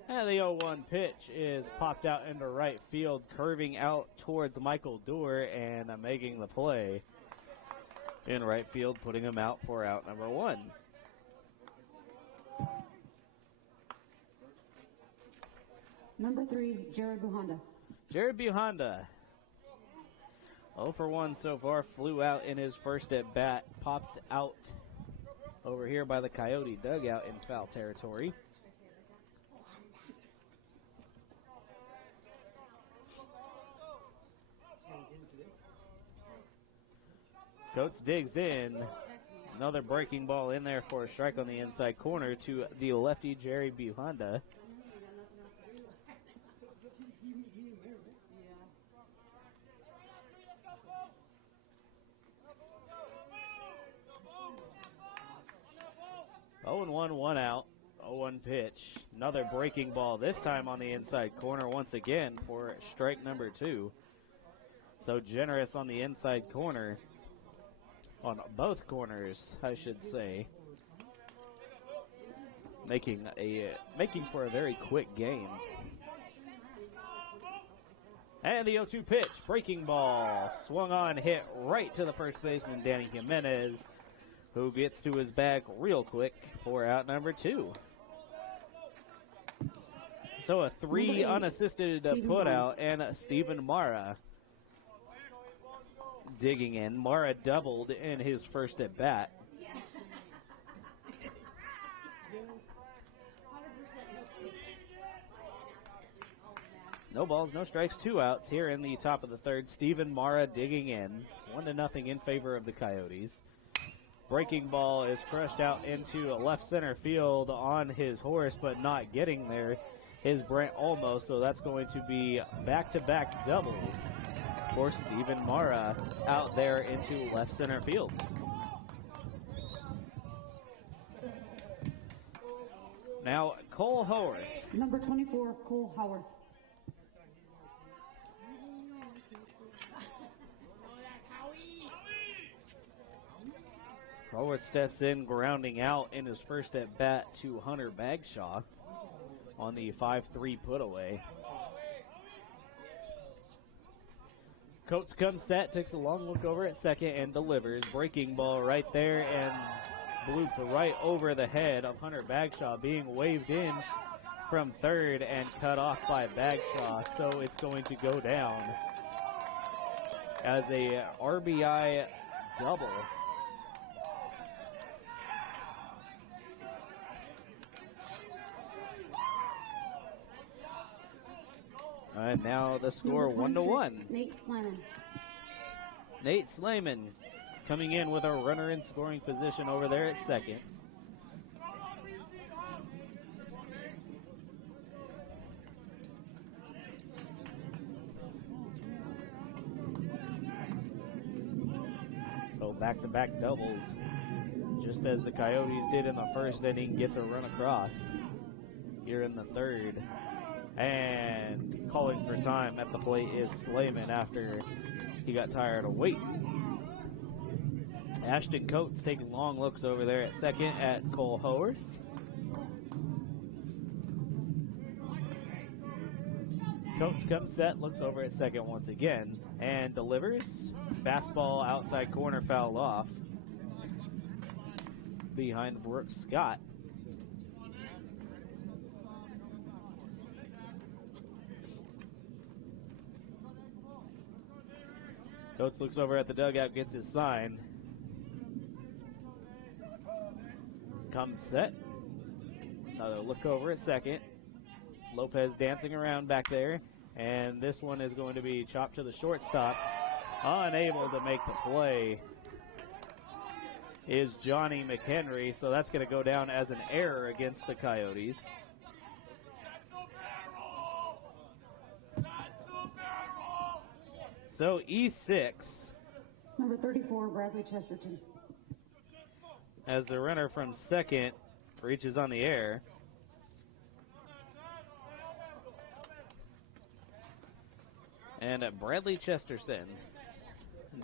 And the 0-1 pitch is popped out into right field, curving out towards Michael Doerr and making the play in right field, putting him out for out number 1. Number 3, Jared Buhanda. Jared Buhanda, 0 for 1 so far, flew out in his first at bat, popped out over here by the Coyote dugout in foul territory. Coates digs in. Another breaking ball in there for a strike on the inside corner to the lefty Jerry Buhanda. Oh, and 1 out. 0-1 pitch. Another breaking ball, this time on the inside corner once again for strike number 2. So generous on the inside corner. On both corners, I should say. Making for a very quick game. And the 0-2 pitch, breaking ball, swung on, hit right to the first baseman, Danny Jimenez, who gets to his bag real quick for out number 2. So a 3 unassisted put out, and Steven Mara digging in. Mara doubled in his first at bat. No balls, no strikes, 2 outs here in the top of the third. Stephen Mara digging in. 1-0 in favor of the Coyotes. Breaking ball is crushed out into left center field on his horse, but not getting there is Brent Olmo, so that's going to be back-to-back doubles for Stephen Mara out there into left center field. Now, Cole Howarth. Number 24, Cole Howarth. Howarth steps in, grounding out in his first at bat to Hunter Bagshaw on the 5-3 put away. Coates comes set, takes a long look over at second and delivers. Breaking ball right there and blooped right over the head of Hunter Bagshaw, being waved in from third and cut off by Bagshaw. So it's going to go down as a RBI double. All right, now the score 1-1. Nate Slayman. Nate Slayman coming in with a runner in scoring position over there at second. So back-to-back doubles, just as the Coyotes did in the first inning, gets a run across here in the third. And calling for time at the plate is Slayman after he got tired of waiting. Ashton Coates taking long looks over there at second at Cole Howarth. Coates comes set, looks over at second once again, and delivers. Fastball outside corner, fouled off behind Brooks Scott. Coates looks over at the dugout, gets his sign. Comes set. Another look over at second. Lopez dancing around back there. And this one is going to be chopped to the shortstop. Unable to make the play is Johnny McHenry. So that's going to go down as an error against the Coyotes. So E6. Number 34, Bradley Chesterton. As the runner from second reaches on the air. And Bradley Chesterton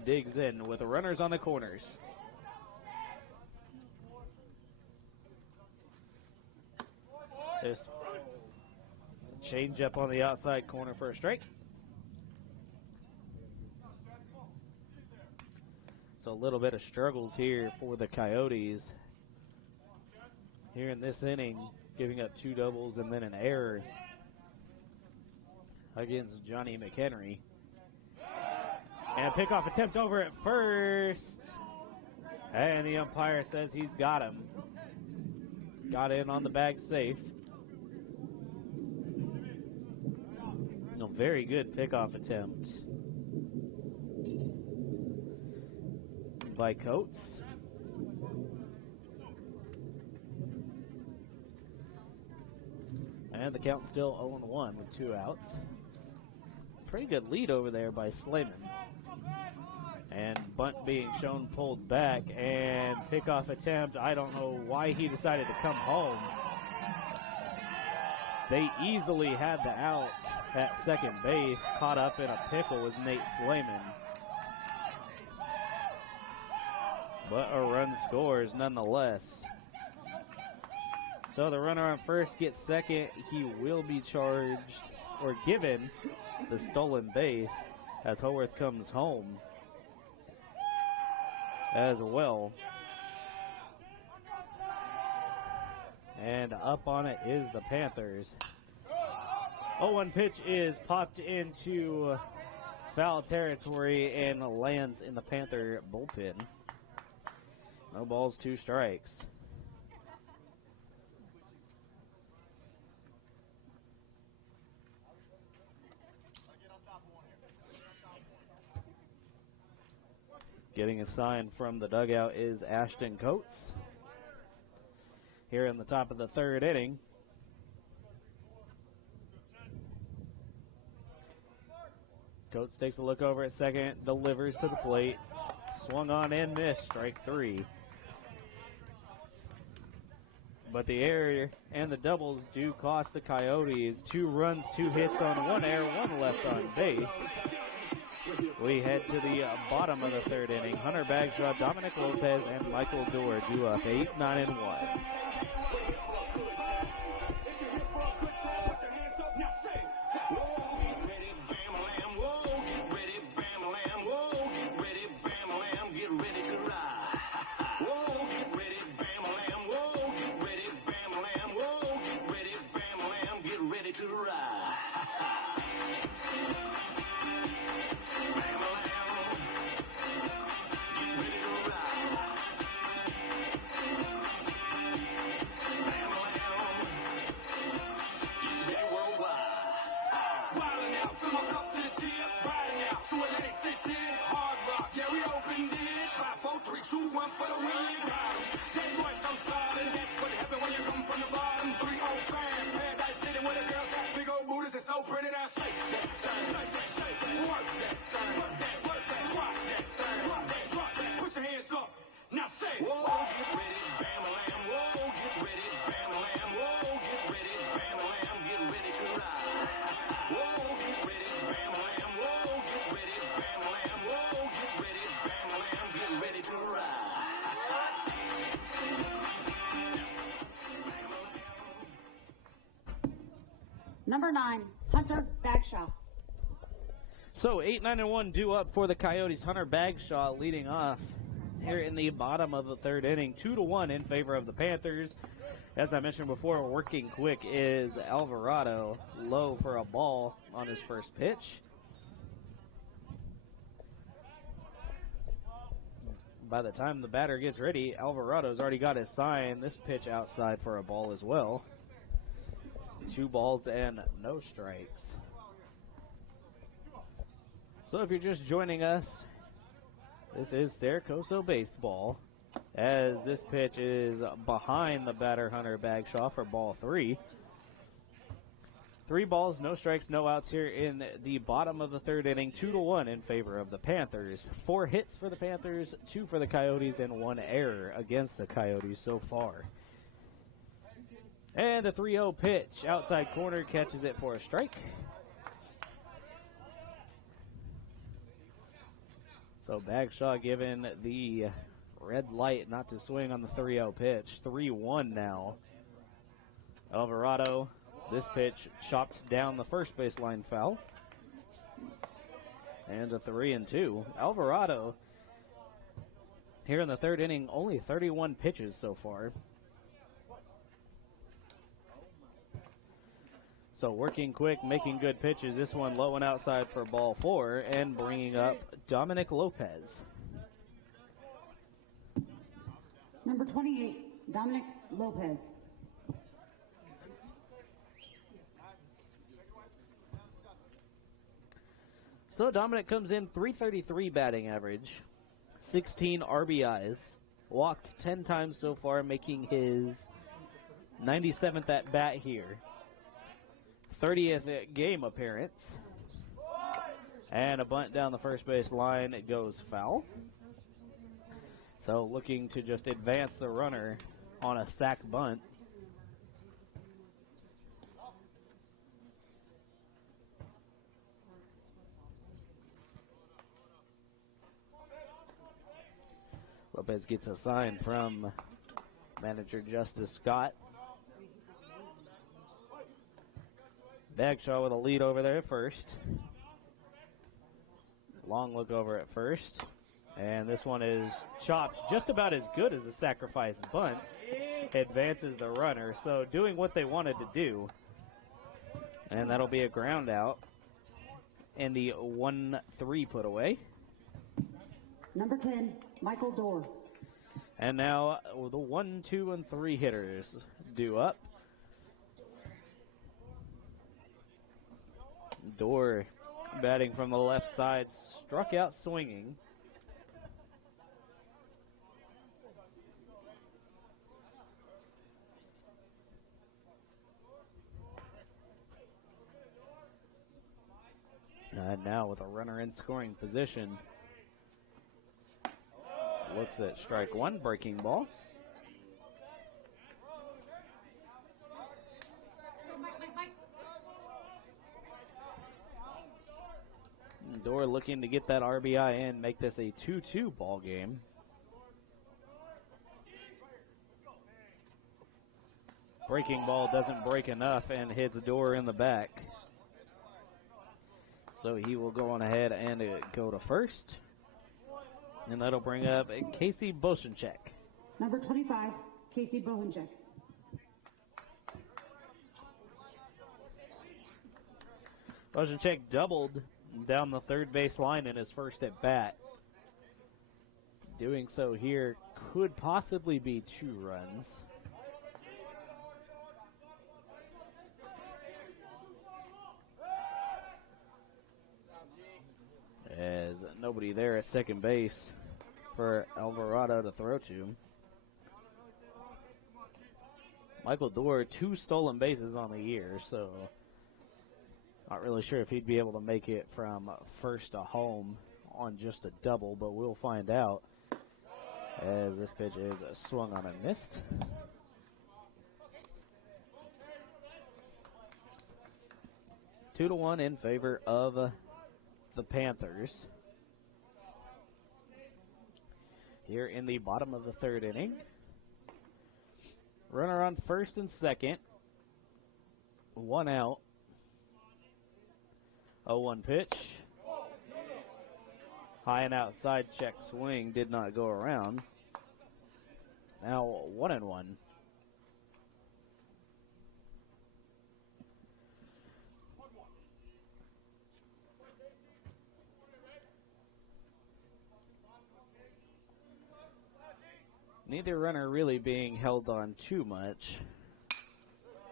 digs in with the runners on the corners. This change up on the outside corner for a strike. So a little bit of struggles here for the Coyotes here in this inning, giving up 2 doubles and then an error against Johnny McHenry. And a pickoff attempt over at first. And the umpire says he's got him. Got in on the bag safe. No, very good pickoff attempt by Coates. And the count's still 0-1 with 2 outs. Pretty good lead over there by Slayman. And bunt being shown pulled back, and pickoff attempt. I don't know why he decided to come home. They easily had the out at second base. Caught up in a pickle was Nate Slayman. But a run scores nonetheless. So the runner on first gets second. He will be charged or given the stolen base as Howarth comes home as well. And up on it is the Panthers. 0-1 pitch is popped into foul territory and lands in the Panther bullpen. No balls, 2 strikes. Getting a sign from the dugout is Ashton Coates. Here in the top of the 3rd inning. Coates takes a look over at second, delivers to the plate. Swung on and missed, strike 3. But the error and the doubles do cost the Coyotes 2 runs, 2 hits on 1 error, 1 left on base. We head to the bottom of the 3rd inning. Hunter Bagshaw, Dominic Lopez, and Michael Dorr do up 8, 9, and 1. Number 9, Hunter Bagshaw. So 8, 9, and 1 due up for the Coyotes. Hunter Bagshaw leading off here in the bottom of the 3rd inning. 2-1 in favor of the Panthers. As I mentioned before, working quick is Alvarado, low for a ball on his first pitch. By the time the batter gets ready, Alvarado's already got his sign. This pitch outside for a ball as well. 2 balls and no strikes. So if you're just joining us, this is Coso baseball, as this pitch is behind the batter Hunter Bagshaw for ball 3. 3 balls, no strikes, no outs here in the bottom of the 3rd inning. 2-1 in favor of the Panthers. 4 hits for the Panthers, 2 for the Coyotes, and 1 error against the Coyotes so far. And the 3-0 pitch, outside corner, catches it for a strike. So Bagshaw given the red light not to swing on the 3-0 pitch. 3-1 now. Alvarado, this pitch chopped down the first baseline foul. And a 3-2. Alvarado, here in the 3rd inning, only 31 pitches so far. So working quick, making good pitches. This one low and outside for ball 4, and bringing up Dominic Lopez. Number 28, Dominic Lopez. So Dominic comes in .333 batting average, 16 RBIs, walked 10 times so far, making his 97th at bat here. 30th game appearance. And a bunt down the first base line. It goes foul. So looking to just advance the runner on a sac bunt. Lopez gets a sign from manager Justice Scott. Bagshaw with a lead over there at first. Long look over at first. And this one is chopped just about as good as a sacrifice bunt. Advances the runner. So doing what they wanted to do. And that'll be a ground out. and the 1-3 put away. Number 10, Michael Dorr. And now the 1, 2, and 3 hitters due up. Dorr batting from the left side, struck out swinging. And now with a runner in scoring position. Looks at strike one, breaking ball. Dorr looking to get that RBI in, make this a 2-2 ball game. Breaking ball doesn't break enough and hits Dorr in the back. So he will go on ahead and go to first. And that'll bring up Casey Boschencheck. Number 25, Casey Bowencheck. Boschencheck doubled down the third base line in his first at bat. Doing so here could possibly be 2 runs. As nobody there at second base for Alvarado to throw to. Michael Dorr, 2 stolen bases on the year, so not really sure if he'd be able to make it from first to home on just a double, but we'll find out as this pitch is swung on and missed. Two to one in favor of the Panthers. Here in the bottom of the third inning. Runner on first and second. 1 out. 0-1 pitch. High and outside check swing did not go around. Now 1-1. Neither runner really being held on too much,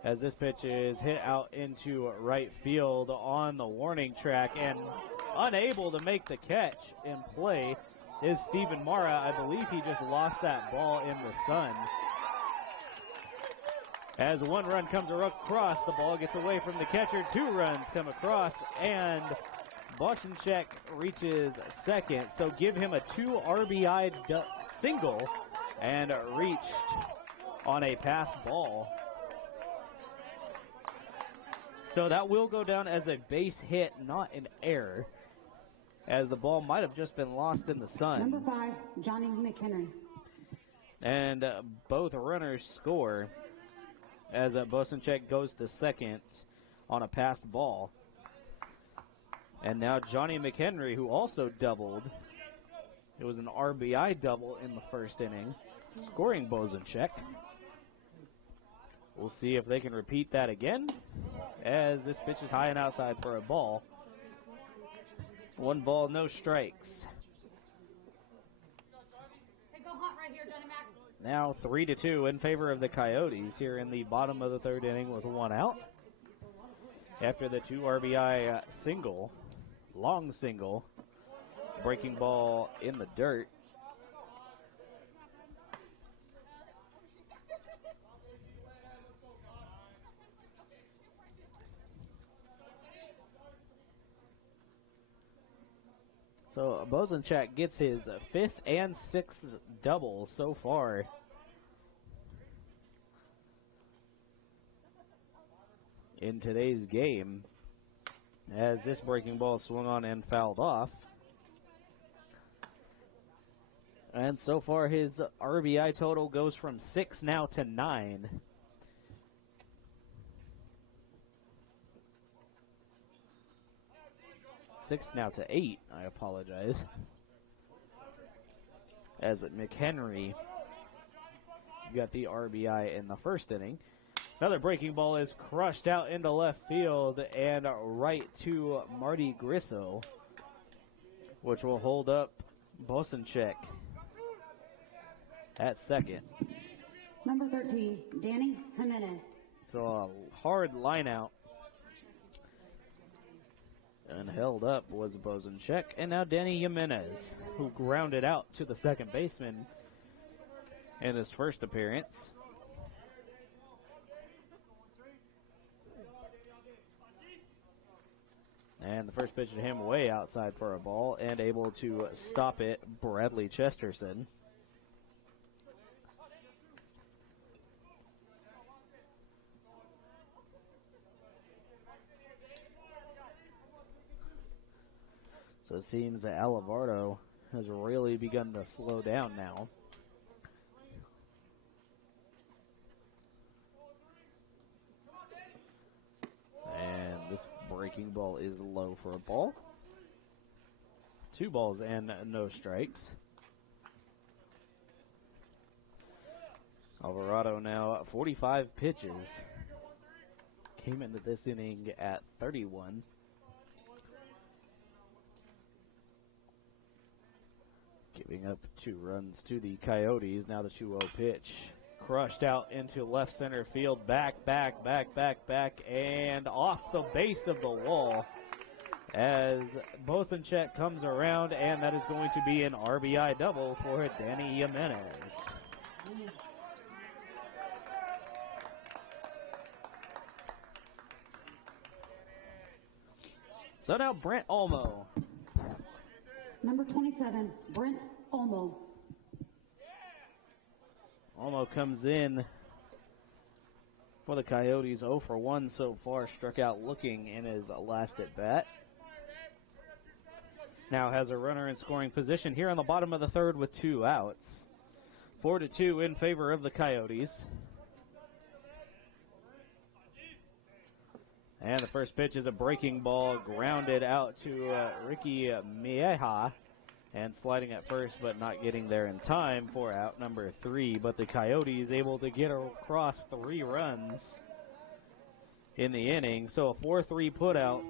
as this pitch is hit out into right field on the warning track, and unable to make the catch in play is Stephen Mara. I believe he just lost that ball in the sun. As 1 run comes across, the ball gets away from the catcher. 2 runs come across, and Boschencheck reaches second. So give him a 2 RBI single and reached on a pass ball. So that will go down as a base hit, not an error, as the ball might have just been lost in the sun. Number 5, Johnny McHenry. And both runners score as Boschencheck goes to second on a passed ball. And now Johnny McHenry, who also doubled. It was an RBI double in the first inning, scoring Boschencheck. We'll see if they can repeat that again, as this pitch is high and outside for a ball. 1 ball, no strikes. Hey, go hunt right here, Johnny Mac. Now 3-2 in favor of the Coyotes here in the bottom of the third inning with 1 out. After the 2 RBI single, long single, breaking ball in the dirt. So Boschencheck gets his 5th and 6th double so far. In today's game, as this breaking ball swung on and fouled off. And so far his RBI total goes from 6 now to 9. Six now to 8, I apologize. As McHenry got the RBI in the first inning. Another breaking ball is crushed out into left field and right to Marty Grisso, which will hold up Bosenchek at second. Number 13, Danny Jimenez. So a hard line out. And held up was Bosenchek. And now Danny Jimenez, who grounded out to the second baseman in his first appearance. And the first pitch to him way outside for a ball, and able to stop it, Bradley Chesterton. So it seems that Alivardo has really begun to slow down now. And this breaking ball is low for a ball. 2 balls and no strikes. Alvarado now at 45 pitches. Came into this inning at 31. Giving up 2 runs to the Coyotes. Now the 2-0 pitch. Crushed out into left center field. Back, and off the base of the wall as Bosenchek comes around, and that is going to be an RBI double for Danny Jimenez. So now Brent Olmo. Number 27, Brent Olmo. Olmo comes in for the Coyotes, 0 for 1 so far, struck out looking in his last at bat. Now has a runner in scoring position here on the bottom of the third with 2 outs. 4-2 in favor of the Coyotes. And the first pitch is a breaking ball, grounded out to Ricky Mieja, and sliding at first but not getting there in time for out number 3. But the Coyotes able to get across 3 runs in the inning. So a 4-3 putout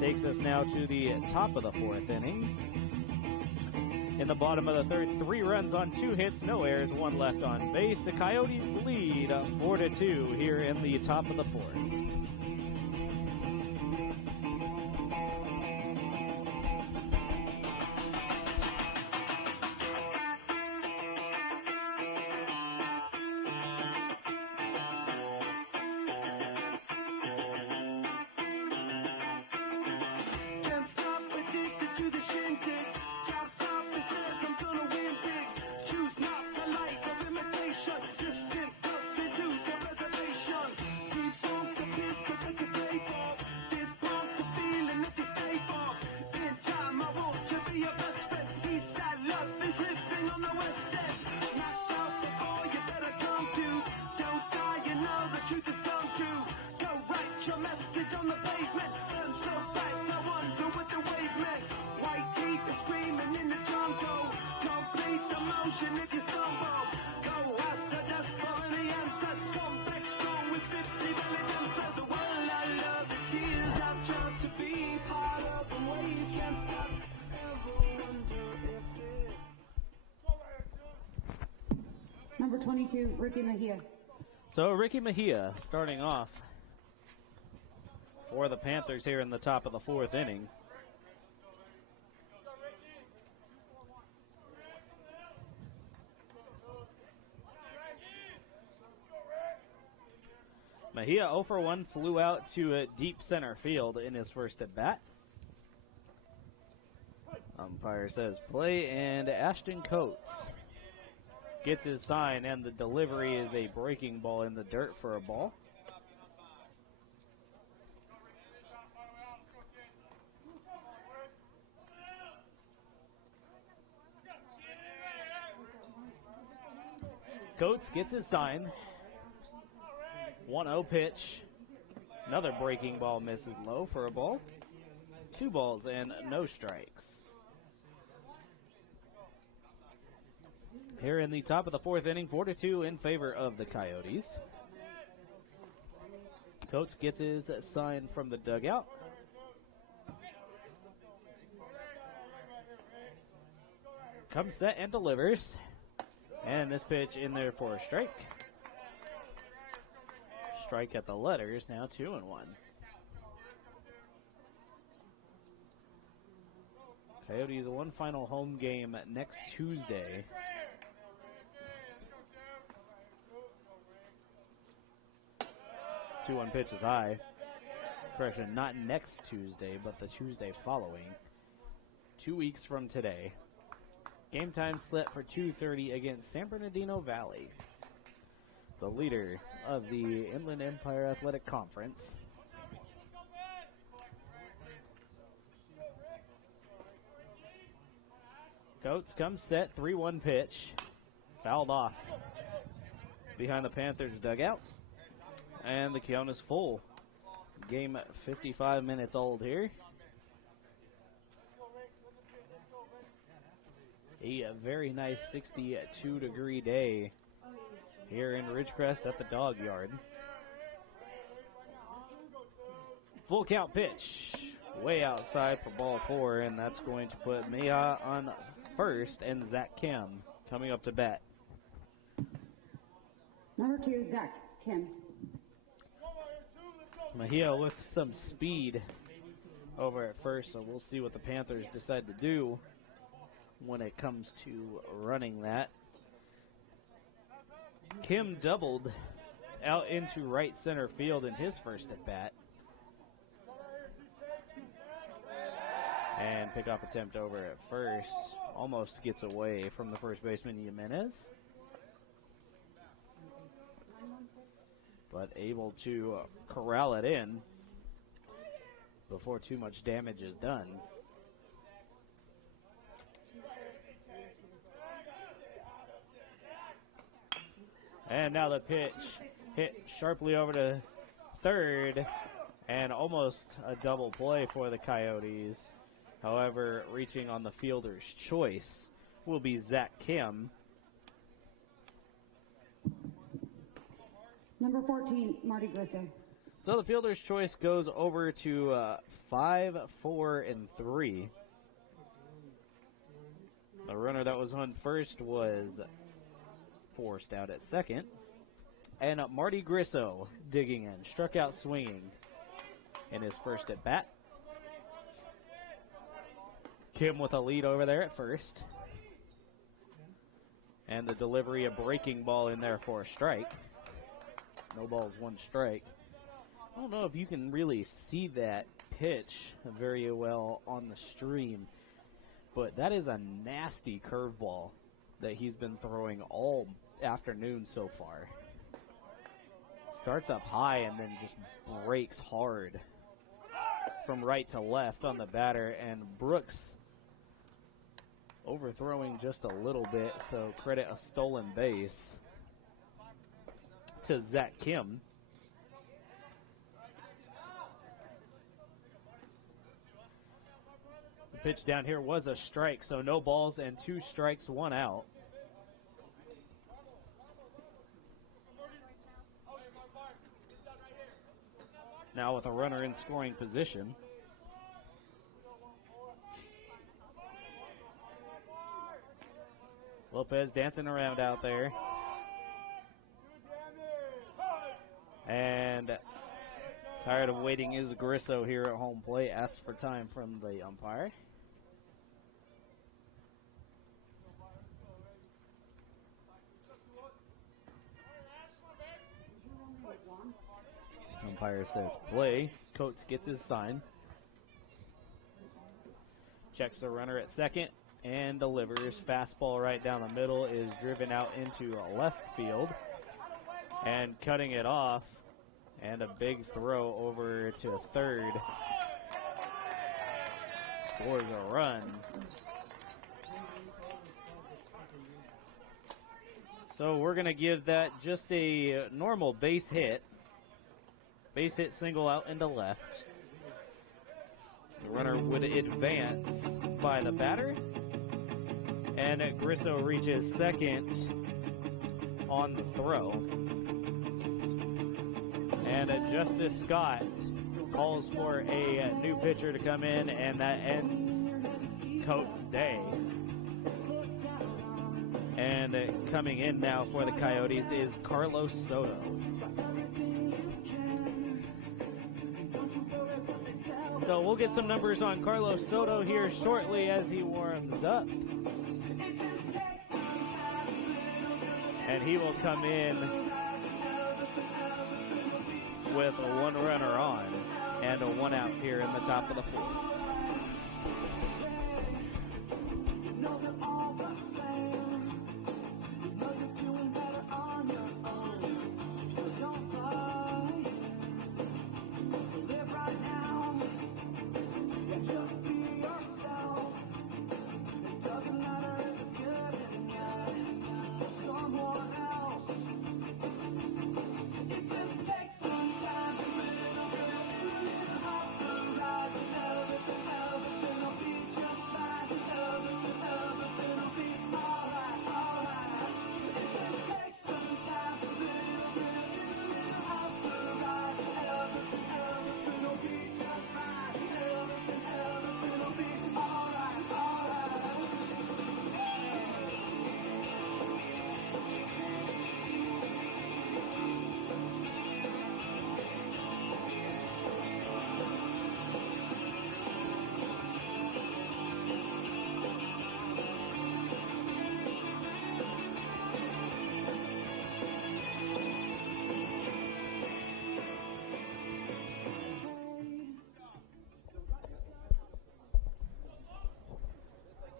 takes us now to the top of the 4th inning. In the bottom of the third, 3 runs on 2 hits, no errors, 1 left on base. The Coyotes lead 4-2 here in the top of the 4th. Number 22, Ricky Mejia. So Ricky Mejia starting off for the Panthers here in the top of the 4th inning. Mejia 0 for 1, flew out to deep center field in his first at bat. Umpire says play, and Ashton Coates gets his sign, and the delivery is a breaking ball in the dirt for a ball. Coates gets his sign. 1-0 pitch. Another breaking ball misses low for a ball. 2 balls and no strikes. Here in the top of the 4th inning, 4-2 in favor of the Coyotes. Coates gets his sign from the dugout. Comes set and delivers. And this pitch in there for a strike. Strike at the letters, now 2-1. Coyotes one final home game next Tuesday. Two-one pitch is high. Correction, not next Tuesday, but the Tuesday following. 2 weeks from today. Game time set for 2:30 against San Bernardino Valley, the leader of the Inland Empire Athletic Conference. Coates comes set, 3-1 pitch. Fouled off behind the Panthers dugout. And the count is full. Game 55 minutes old here. A very nice 62-degree day here in Ridgecrest at the Dog Yard. Full count pitch. Way outside for ball 4, and that's going to put Mejia on first and Zach Kim coming up to bat. Number 2, Zach Kim. Mejia with some speed over at first, so we'll see what the Panthers decide to do when it comes to running that. Kim doubled out into right center field in his first at bat. And pickoff attempt over at first. Almost gets away from the first baseman, Jimenez. But able to corral it in before too much damage is done. And now the pitch hit sharply over to third, and almost a double play for the Coyotes. However, reaching on the fielder's choice will be Zach Kim. Number 14, Marty Grisso. So the fielder's choice goes over to 5, 4, and 3. The runner that was on first was forced out at second. And Marty Grisso digging in, struck out swinging in his first at bat. Kim with a lead over there at first. And the delivery, a breaking ball in there for a strike. No balls, 1 strike. I don't know if you can really see that pitch very well on the stream, but that is a nasty curveball that he's been throwing all afternoon so far. Starts up high and then just breaks hard from right to left on the batter, and Brooks overthrowing just a little bit, so credit a stolen base to Zach Kim. The pitch down here was a strike, so no balls and 2 strikes, 1 out. Now with a runner in scoring position. Lopez dancing around out there. And tired of waiting is Grisso here at home plate. Asks for time from the umpire. Umpire says play. Coates gets his sign. Checks the runner at second and delivers. Fastball right down the middle is driven out into left field. And cutting it off, and a big throw over to third. Scores a run. So we're going to give that just a normal base hit. Base hit single out into left. The runner would advance by the batter. And Grisso reaches second on the throw. And Justice Scott calls for a new pitcher to come in, and that ends Coates' day. And coming in now for the Coyotes is Carlos Soto. So we'll get some numbers on Carlos Soto here shortly as he warms up. And he will come in with a 1 runner on and a 1 out here in the top of the 4th.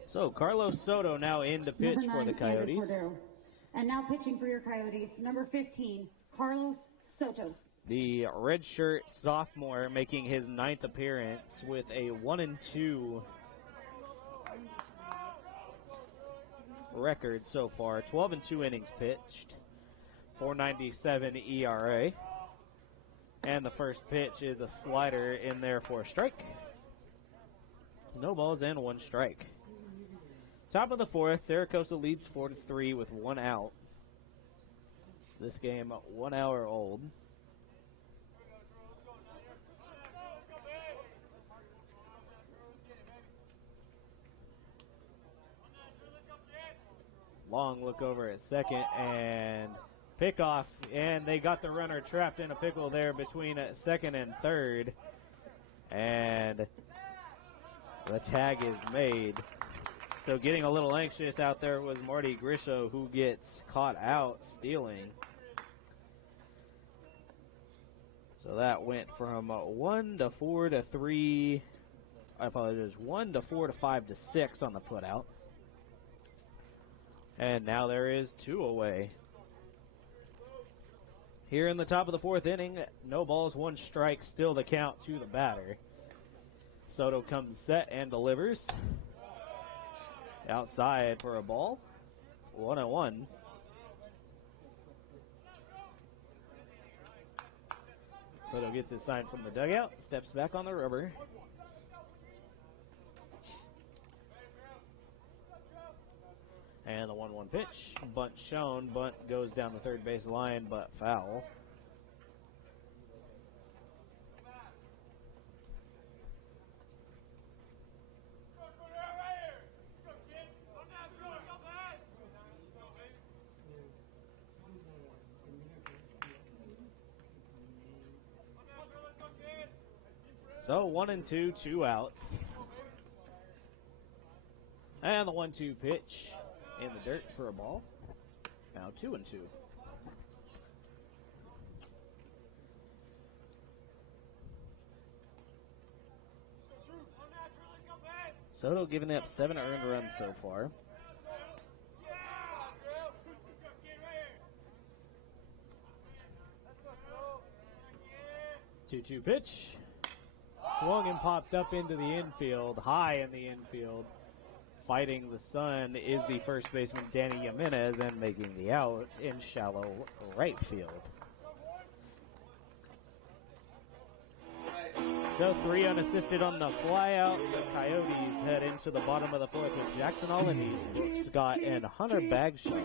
So Carlos Soto now in to pitch Number for 9, the Coyotes. Andrew Cordero. And now pitching for your Coyotes, number 15, Carlos Soto. The redshirt sophomore making his 9th appearance with a 1-2 record so far. 12 and 2 innings pitched, 4.97 ERA. And the first pitch is a slider in there for a strike. No balls and 1 strike. Top of the 4th, Saracosa leads 4-3 with 1 out. This game 1 hour old. Long look over at second and pickoff, and they got the runner trapped in a pickle there between second and third. And the tag is made. So getting a little anxious out there was Marty Grisho, who gets caught out stealing. So that went from 1 to 4 to 3. I apologize. 1 to 4 to 5 to 6 on the putout. And now there is 2 away. Here in the top of the 4th inning, no balls, 1 strike, still the count to the batter. Soto comes set and delivers. Outside for a ball. 1-1. Soto gets his sign from the dugout, steps back on the rubber. And the 1-1 pitch. Bunt shown. Bunt goes down the third base line, but foul. So 1-2, 2 outs. And the 1-2 pitch in the dirt for a ball. Now 2-2. Soto giving up 7 earned runs so far. Two-two pitch. Swung and popped up into the infield, high in the infield. Fighting the sun is the first baseman, Danny Jimenez, and making the out in shallow right field. So 3 unassisted on the flyout. The Coyotes head into the bottom of the 4th with Jackson Alaniz, Brooks Scott, and Hunter Bagshaw.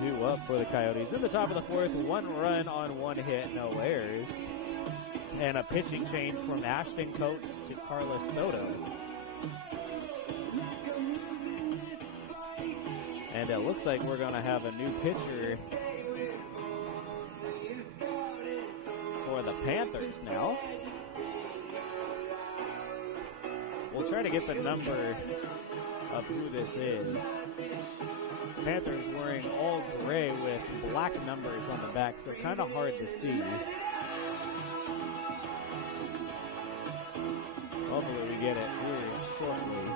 2 up for the Coyotes. In the top of the 4th, 1 run on 1 hit, no errors. And a pitching change from Ashton Coates to Carlos Soto. And it looks like we're going to have a new pitcher for the Panthers now. We'll try to get the number of who this is. Panthers wearing all gray with black numbers on the back, so kind of hard to see. Hopefully we get it here shortly.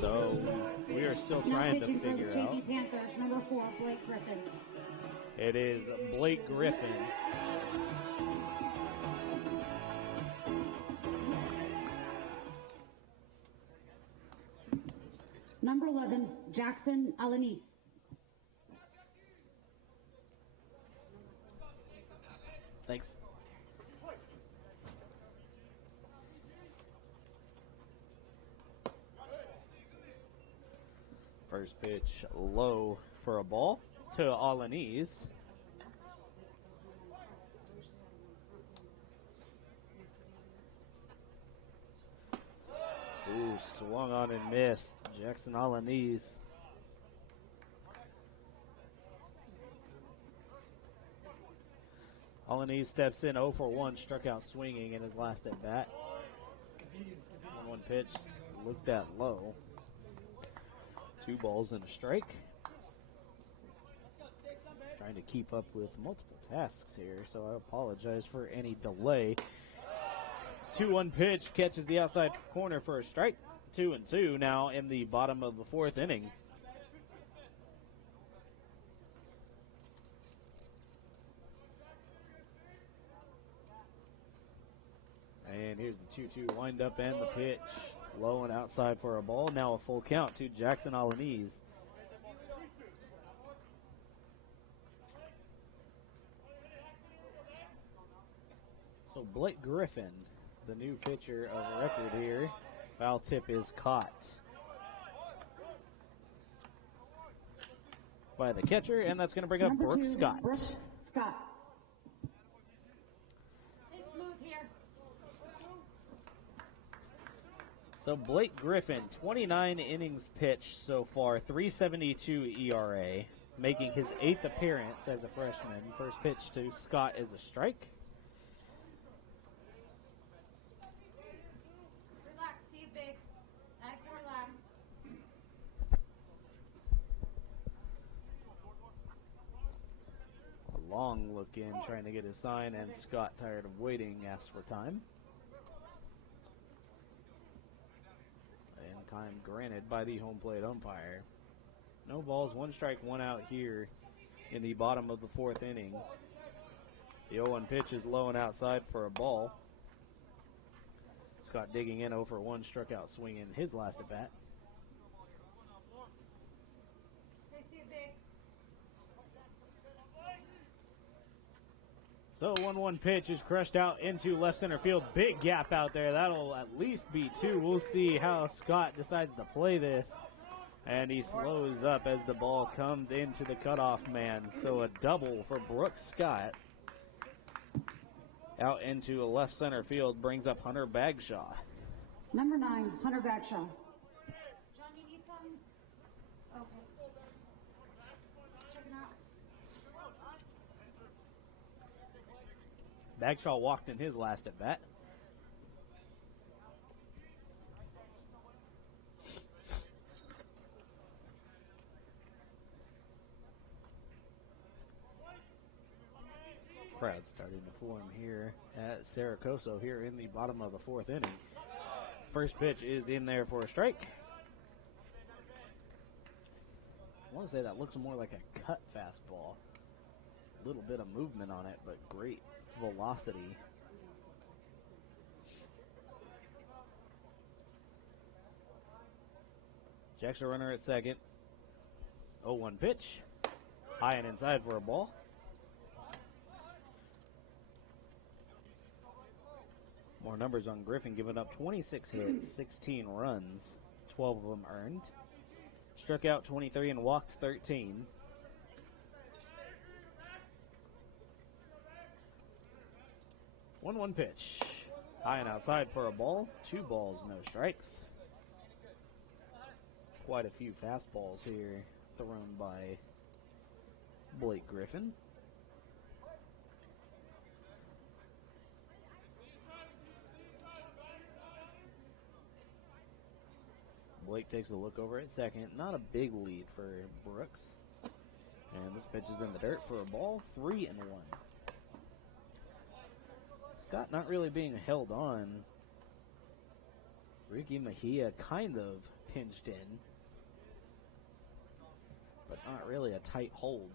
So we are still trying to figure out. Chaffey Panthers, number 4, Blake Griffin. It is Blake Griffin. Number 11, Jackson Alanis. Thanks. First pitch low for a ball to Alanis. Ooh, swung on and missed. Jackson Alanis. Alanis steps in 0 for 1, struck out swinging in his last at bat. 1-1 pitch, looked at low. 2 balls and a strike. Trying to keep up with multiple tasks here, so I apologize for any delay. 2-1 pitch, catches the outside corner for a strike. 2-2 now in the bottom of the 4th inning. And here's the 2-2 windup and the pitch. Low and outside for a ball. Now a full count to Jackson Alanis. So Blake Griffin, the new pitcher of record here. Foul tip is caught by the catcher, and that's going to bring up Number Brooke 2, Scott. Brooke Scott. Stay smooth here. So Blake Griffin, 29 innings pitched so far, 3.72 ERA, making his 8th appearance as a freshman. First pitch to Scott is a strike. Relax, see you big. Nice and relaxed. A long look in, trying to get his sign, and Scott, tired of waiting, asks for time. And time granted by the home plate umpire. No balls, 1 strike, 1 out here in the bottom of the 4th inning. The 0-1 pitch is low and outside for a ball. Scott digging in 0 for 1, struck out swinging his last at bat. So 1-1 pitch is crushed out into left center field. Big gap out there. That'll at least be 2. We'll see how Scott decides to play this. And he slows up as the ball comes into the cutoff man. So a double for Brooke Scott. Out into left center field brings up Hunter Bagshaw. Number 9, Hunter Bagshaw. John, you need something? Okay. Check it out. Bagshaw walked in his last at bat. crowd starting to form here at Coso here in the bottom of the fourth inning. First pitch is in there for a strike. I want to say that looks more like a cut fastball. A little bit of movement on it, but great velocity. Jacks a runner at second. 0-1 pitch. High and inside for a ball. More numbers on Griffin, giving up 26 hits, 16 runs, 12 of them earned. Struck out 23 and walked 13. One pitch. High and outside for a ball. 2 balls, no strikes. Quite a few fastballs here thrown by Blake Griffin. Blake takes a look over at second. Not a big lead for Brooks. And this pitch is in the dirt for a ball. 3-1. Scott not really being held on. Ricky Mejia kind of pinched in, but not really a tight hold.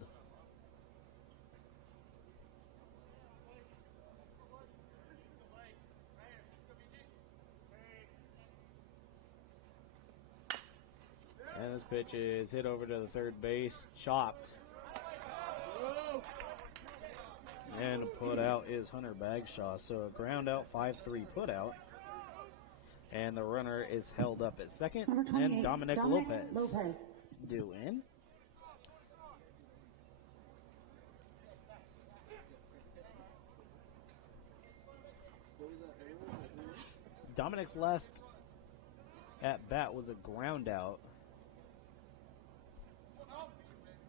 And this pitch is hit over to the third base, chopped. And put out is Hunter Bagshaw. So a ground out, 5-3 put out. And the runner is held up at second. And Dominic Lopez due in. Dominic's last at bat was a ground out.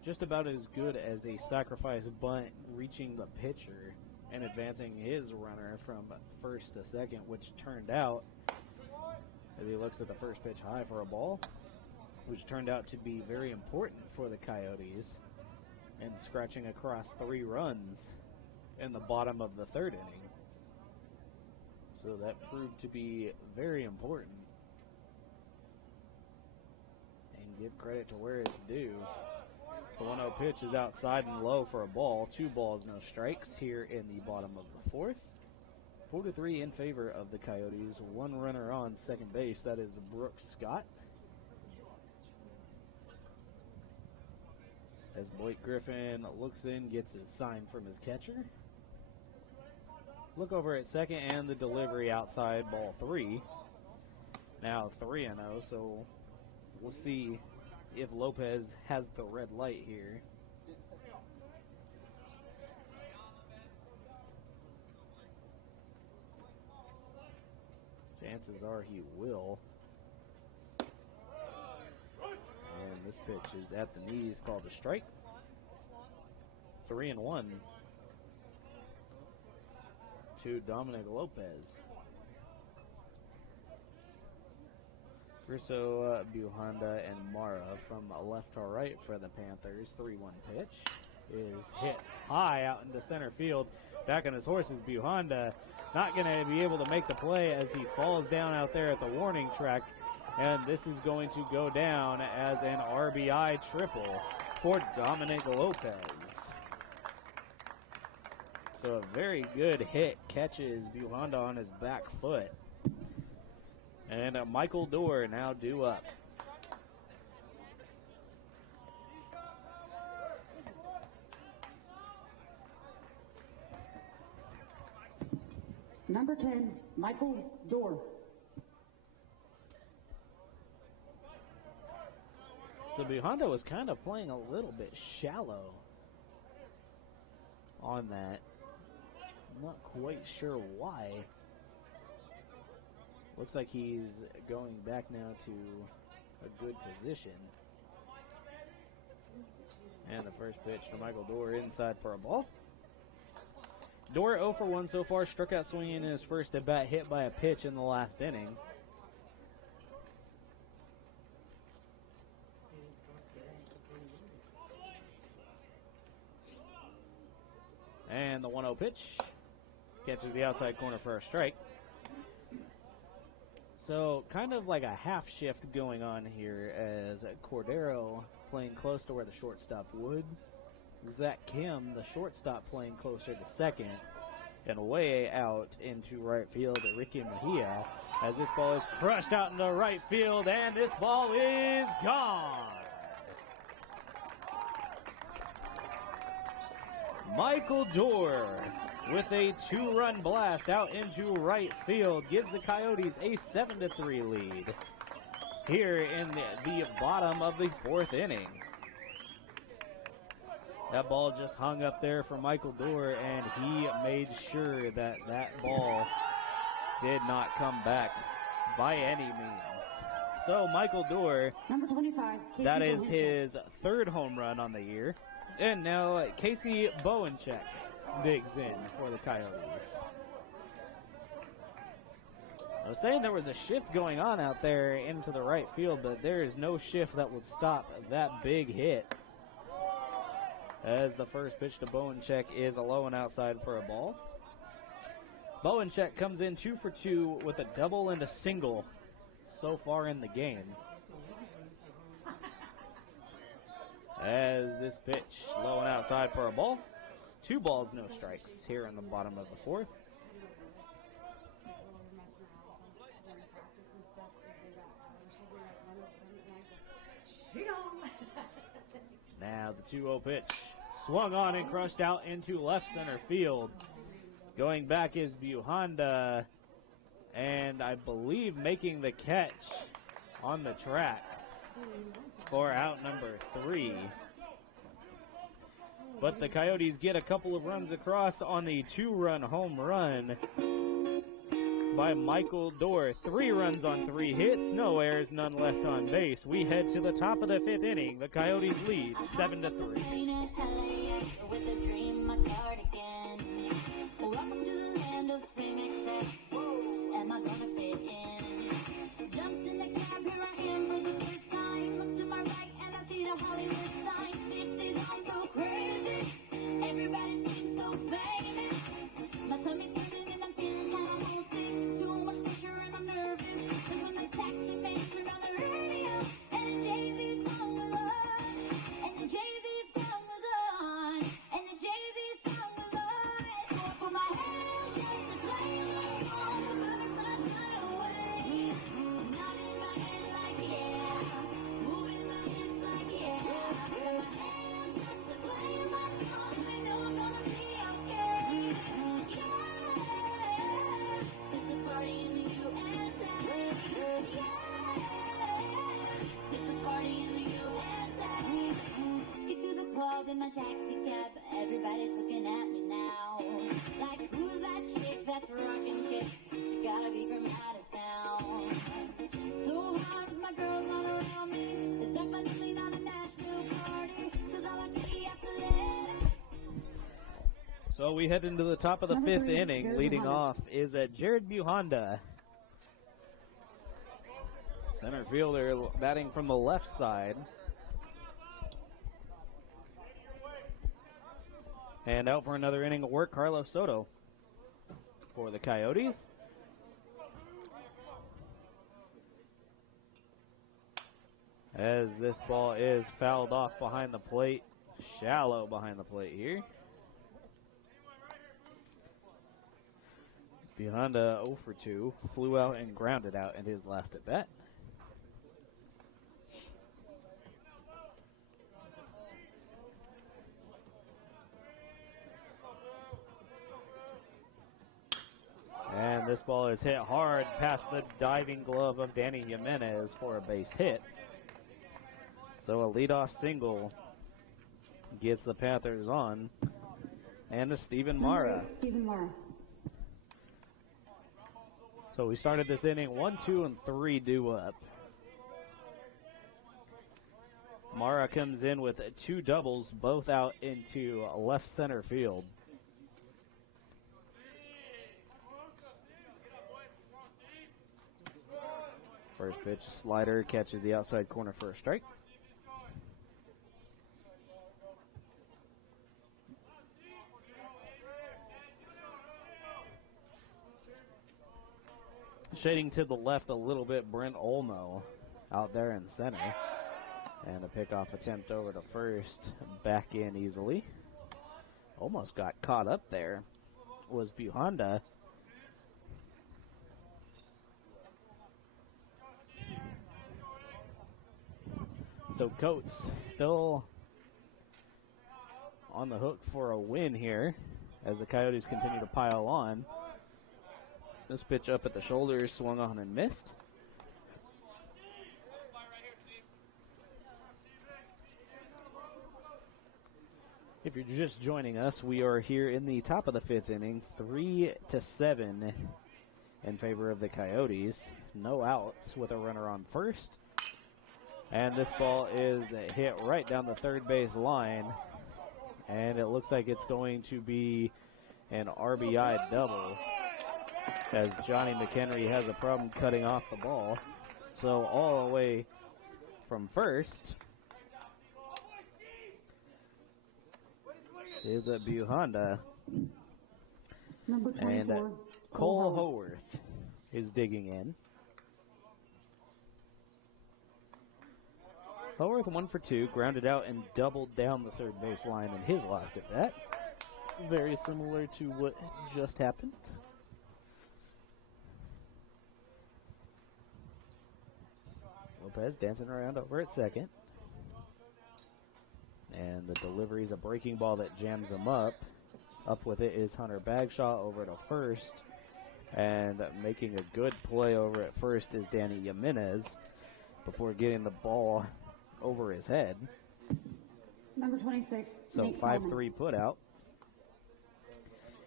Just about as good as a sacrifice bunt, reaching the pitcher and advancing his runner from first to second, which turned out, as he looks at the first pitch high for a ball, which turned out to be very important for the Coyotes, and scratching across 3 runs in the bottom of the third inning. So that proved to be very important. And give credit to where it's due. The 1-0 pitch is outside and low for a ball. 2 balls, no strikes here in the bottom of the fourth. 4-3 in favor of the Coyotes. 1 runner on second base. That is Brooks Scott. As Blake Griffin looks in, gets his sign from his catcher. Look over at second and the delivery outside, ball 3. Now 3-0, so we'll see if Lopez has the red light here. Chances are he will. And this pitch is at the knees, called a strike. 3-1 to Dominic Lopez. Coso, Buhanda, and Mara from left to right for the Panthers. 3-1 pitch is hit high out into center field. Back on his horses, Buhanda not going to be able to make the play as he falls down out there at the warning track. And this is going to go down as an RBI triple for Dominic Lopez. So a very good hit, catches Buhanda on his back foot. And Michael Dorr now due up. Number 10, Michael Dorr. So Buhanda was kind of playing a little bit shallow on that. Not quite sure why. Looks like he's going back now to a good position. And the first pitch for Michael Dorr inside for a ball. Dorr 0 for 1 so far, struck out swinging in his first at bat, hit by a pitch in the last inning. And the 1-0 1-0 pitch. Catches the outside corner for a strike. So kind of like a half shift going on here as Cordero playing close to where the shortstop would. Zach Kim, the shortstop, playing closer to second. And way out into right field, Ricky Mejia, as this ball is crushed out into right field, and this ball is gone. Michael Dorr with a 2-run blast out into right field gives the Coyotes a 7-3 lead here in the bottom of the 4th inning. That ball just hung up there for Michael Dorr, and he made sure that that ball did not come back by any means. So Michael Dorr, Number 25, Casey that is Bowencheck. his 3rd home run on the year. And now Casey Bowencheck digs in for the Coyotes. I was saying there was a shift going on out there into the right field, but there is no shift that would stop that big hit. As the first pitch to Bowencheck is a low and outside for a ball. Bowencheck comes in 2 for 2 with a double and a single so far in the game. As this pitch low and outside for a ball. 2 balls, no strikes here in the bottom of the 4th. Now the 2-0 pitch. Swung on and crushed out into left center field. Going back is Buhanda, and I believe making the catch on the track for out number 3. But the Coyotes get a couple of runs across on the 2-run home run by Michael Dorr. 3 runs on 3 hits, no errors, none left on base. We head to the top of the 5th inning. The Coyotes lead 7-3. With a dream, my cardigan. Welcome to the land of fame excess. Am I gonna fit in? Jumped in the cab, here I am for the first time. Look to my right and I see the Hollywood sign. This is all so crazy. Everybody seems so famous. My tummy's turning and I'm feeling kinda homesick. Too much pressure and I'm nervous. Cause when the taxi man turned on the radio and the Jay-Z song was on. And the Jay-Z song was on. And the Jay-Z song was on. So I put my hands up to play my song. The butterflies fly away. Nodding my head like yeah. Moving my hips like yeah. Got my hands up to play my song. I know I'm gonna be okay. Yeah. It's a party in the USA. Yeah. It's a party in the USA. Get to the club in my taxi cab. Everybody's looking at me now. Like, who's that chick that's rocking kicks? She gotta be from out of town. So hard with my girls all around me. It's definitely not a Nashville party. Cause all I see after later. So we head into the top of the Number 5th 3, inning. Jared Leading Buhanda. off is Jared Buhanda. Center fielder batting from the left side. And out for another inning of work, Carlos Soto for the Coyotes. As this ball is fouled off behind the plate, shallow behind the plate here. Buhanda 0 for 2, flew out and grounded out in his last at bat. And this ball is hit hard past the diving glove of Danny Jimenez for a base hit. So a leadoff single gets the Panthers on. And to Steven Mara. Stephen Mara. So we started this inning 1, 2, and 3 due up. Mara comes in with 2 doubles, both out into left center field. First pitch, slider, catches the outside corner for a strike. Shading to the left a little bit, Brent Olmo out there in center. And a pickoff attempt over to first. Back in easily. Almost got caught up there. Was Buhanda. So Coates still on the hook for a win here as the Coyotes continue to pile on. This pitch up at the shoulder, swung on and missed. If you're just joining us, we are here in the top of the fifth inning, 3-7 in favor of the Coyotes. No outs with a runner on first. And this ball is hit right down the third base line. And it looks like it's going to be an RBI double as Johnny McHenry has a problem cutting off the ball. So all the way from first is a Buhanda. Number 24, And Cole Haworth is digging in. Haworth 1 for 2, grounded out and doubled down the third base line in his last at bat. Very similar to what just happened. Lopez dancing around over at second. And the delivery is a breaking ball that jams him up. Up with it is Hunter Bagshaw over to first. And making a good play over at first is Danny Jimenez before getting the ball over his head. Number 26, So Nate 5-3 put out.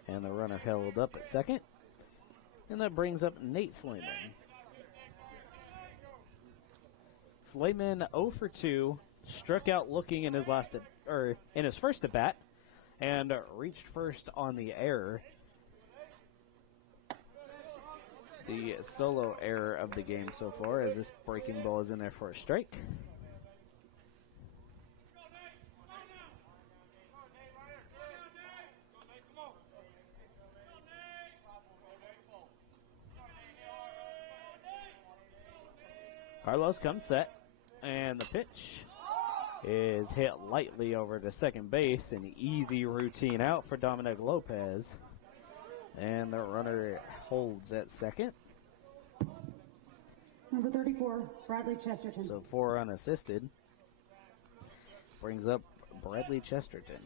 And the runner held up at second. And that brings up Nate Slayman. Slayman 0 for 2, struck out looking in his in his first at bat, and reached first on the error. The solo error of the game so far, as this breaking ball is in there for a strike. Carlos comes set, and the pitch is hit lightly over to second base. An easy routine out for Dominic Lopez. And the runner holds at second. Number 34, Bradley Chesterton. So 4 unassisted. Brings up Bradley Chesterton.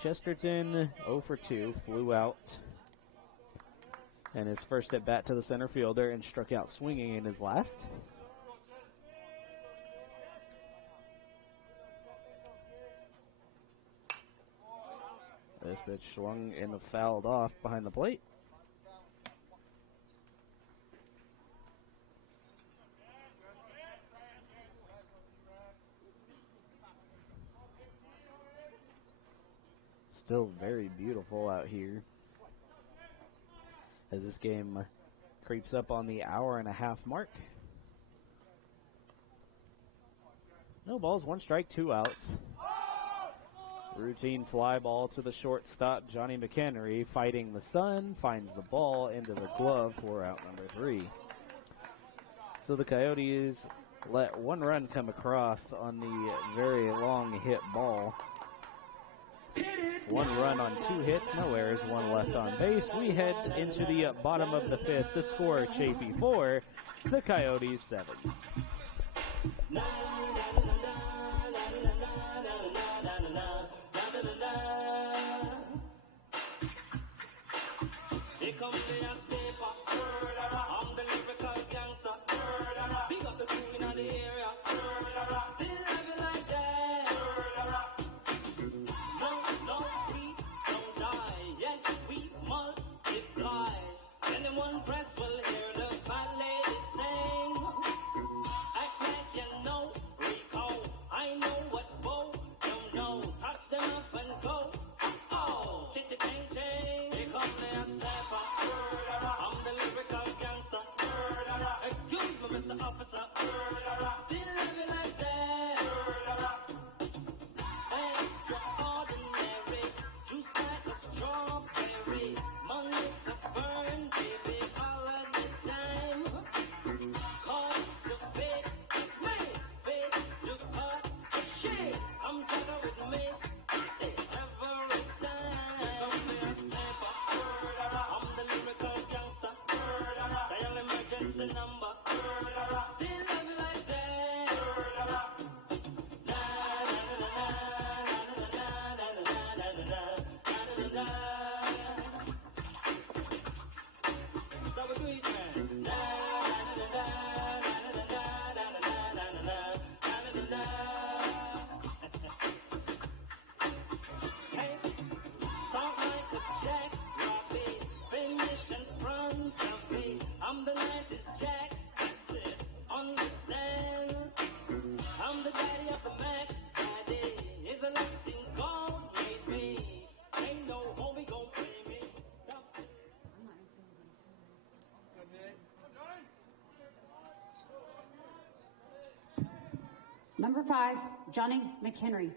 Chesterton 0 for 2, flew out. And his first at bat to the center fielder and struck out swinging in his last. This pitch swung and fouled off behind the plate. Still very beautiful out here as this game creeps up on the hour-and-a-half mark. No balls, 1 strike, 2 outs. Routine fly ball to the shortstop, Johnny McHenry, fighting the sun, finds the ball into the glove for out number 3. So the Coyotes let 1 run come across on the very long hit ball. 1 run on 2 hits, no errors, 1 left on base. We head into the bottom of the 5th. The score, Chaffey 4, the Coyotes 7. Here comes the hot stepper. I'm the lyrical gangster. Big up the crew in the area. Still have it like that. No, we don't die. Yes, we multiply. Anyone press will hear the fat lady sing. Number 5, Johnny McHenry.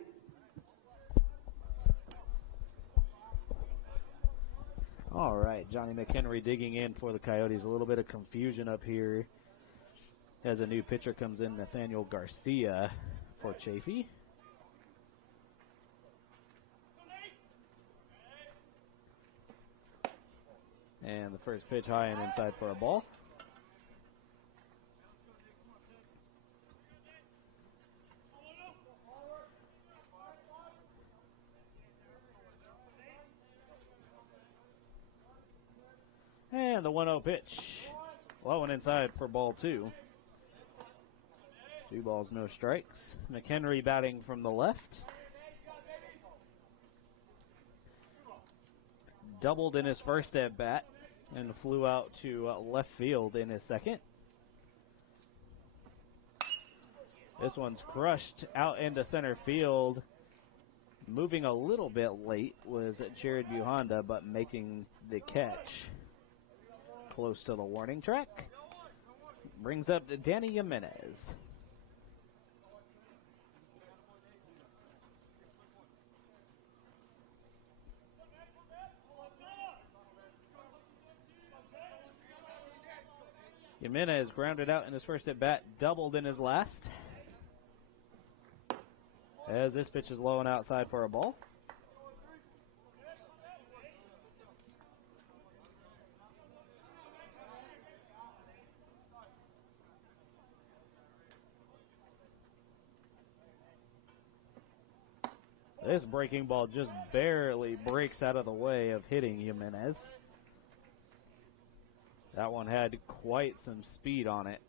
All right, Johnny McHenry digging in for the Coyotes. A little bit of confusion up here as a new pitcher comes in, Nathaniel Garcia for Chaffey. And the first pitch high and inside for a ball. And the 1-0 pitch. Low and inside for ball 2. 2 balls, no strikes. McHenry batting from the left. Doubled in his first at bat and flew out to left field in his second. This one's crushed out into center field. Moving a little bit late was Jared Buhonda, but making the catch close to the warning track. Brings up Danny Jimenez. Jimenez grounded out in his first at bat, doubled in his last. As this pitch is low and outside for a ball. This breaking ball just barely breaks out of the way of hitting Jimenez. That one had quite some speed on it.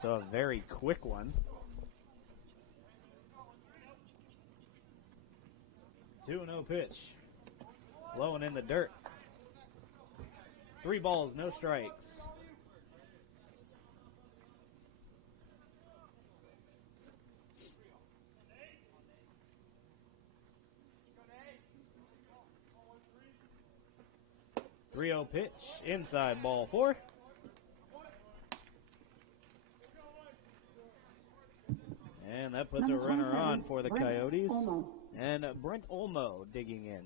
So a very quick one. 2-0 pitch. Low and in the dirt. 3 balls, no strikes. Three-0 pitch, inside ball 4. And that puts a runner on for the Coyotes. And Brent Olmo digging in.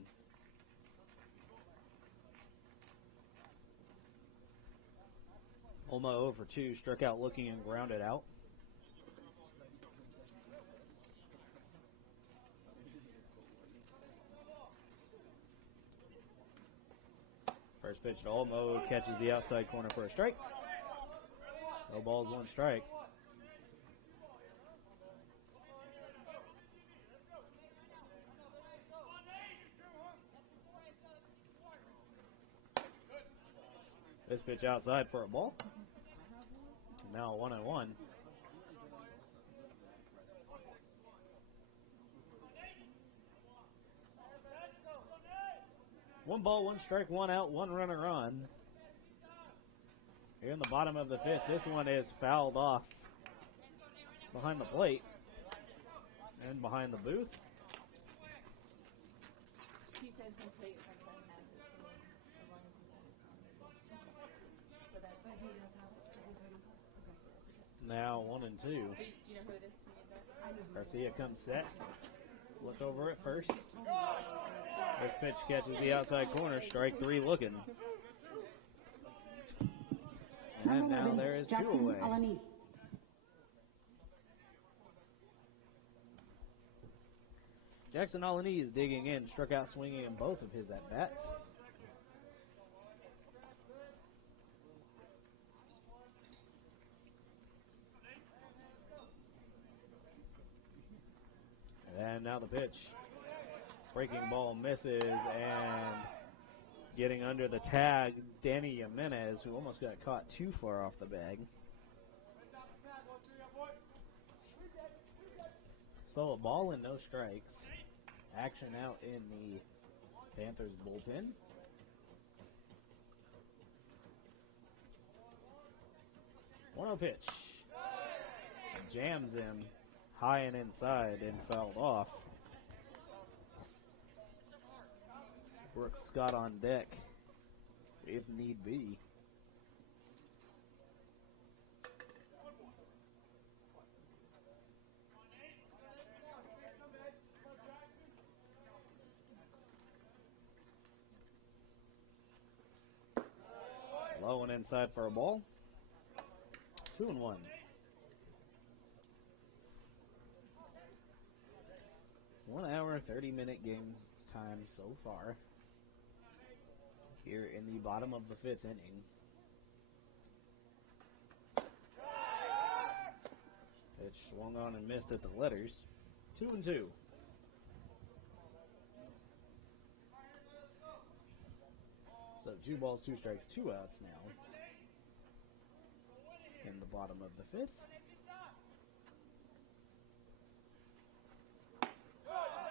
Olmo 0 for 2, struck out looking and grounded out. First pitch to Olmo, catches the outside corner for a strike. No balls, 1 strike. This pitch outside for a ball. Now 1-1. One ball, 1 strike, 1 out, 1 runner on. Here in the bottom of the 5th, this one is fouled off behind the plate and behind the booth. He said complete as long as he's Now 1 and 2. Do you know who it is? Do you need that? Garcia comes set. Look over at first. This pitch catches the outside corner. Strike 3 looking. And now there is 2 away. Jackson Alanis digging in. Struck out swinging in both of his at-bats. And now the pitch. Breaking ball misses and getting under the tag, Danny Jimenez, who almost got caught too far off the bag. So a ball and no strikes. Action out in the Panthers bullpen. One-0 pitch. Jams him high and inside and fouled off. Brooks Scott on deck if need be. inside for a ball. 2-1. 1 hour, 30-minute game time so far here in the bottom of the 5th inning. Pitch swung on and missed at the letters. 2-2. So 2 balls, 2 strikes, 2 outs now in the bottom of the 5th.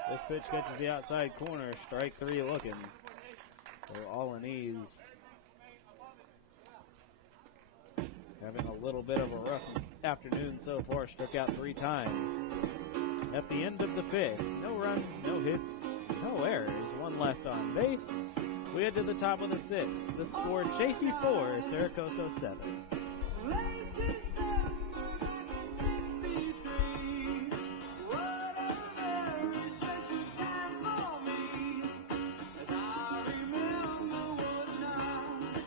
This pitch catches the outside corner. Strike 3 looking. So Alaniz having a little bit of a rough afternoon so far. Struck out 3 times. At the end of the 5th, no runs, no hits, no errors. 1 left on base. We head to the top of the 6th. The score, Chaffey 4, Saracoso 7. Late December 1963. What a very special time for me, as I remember what a night.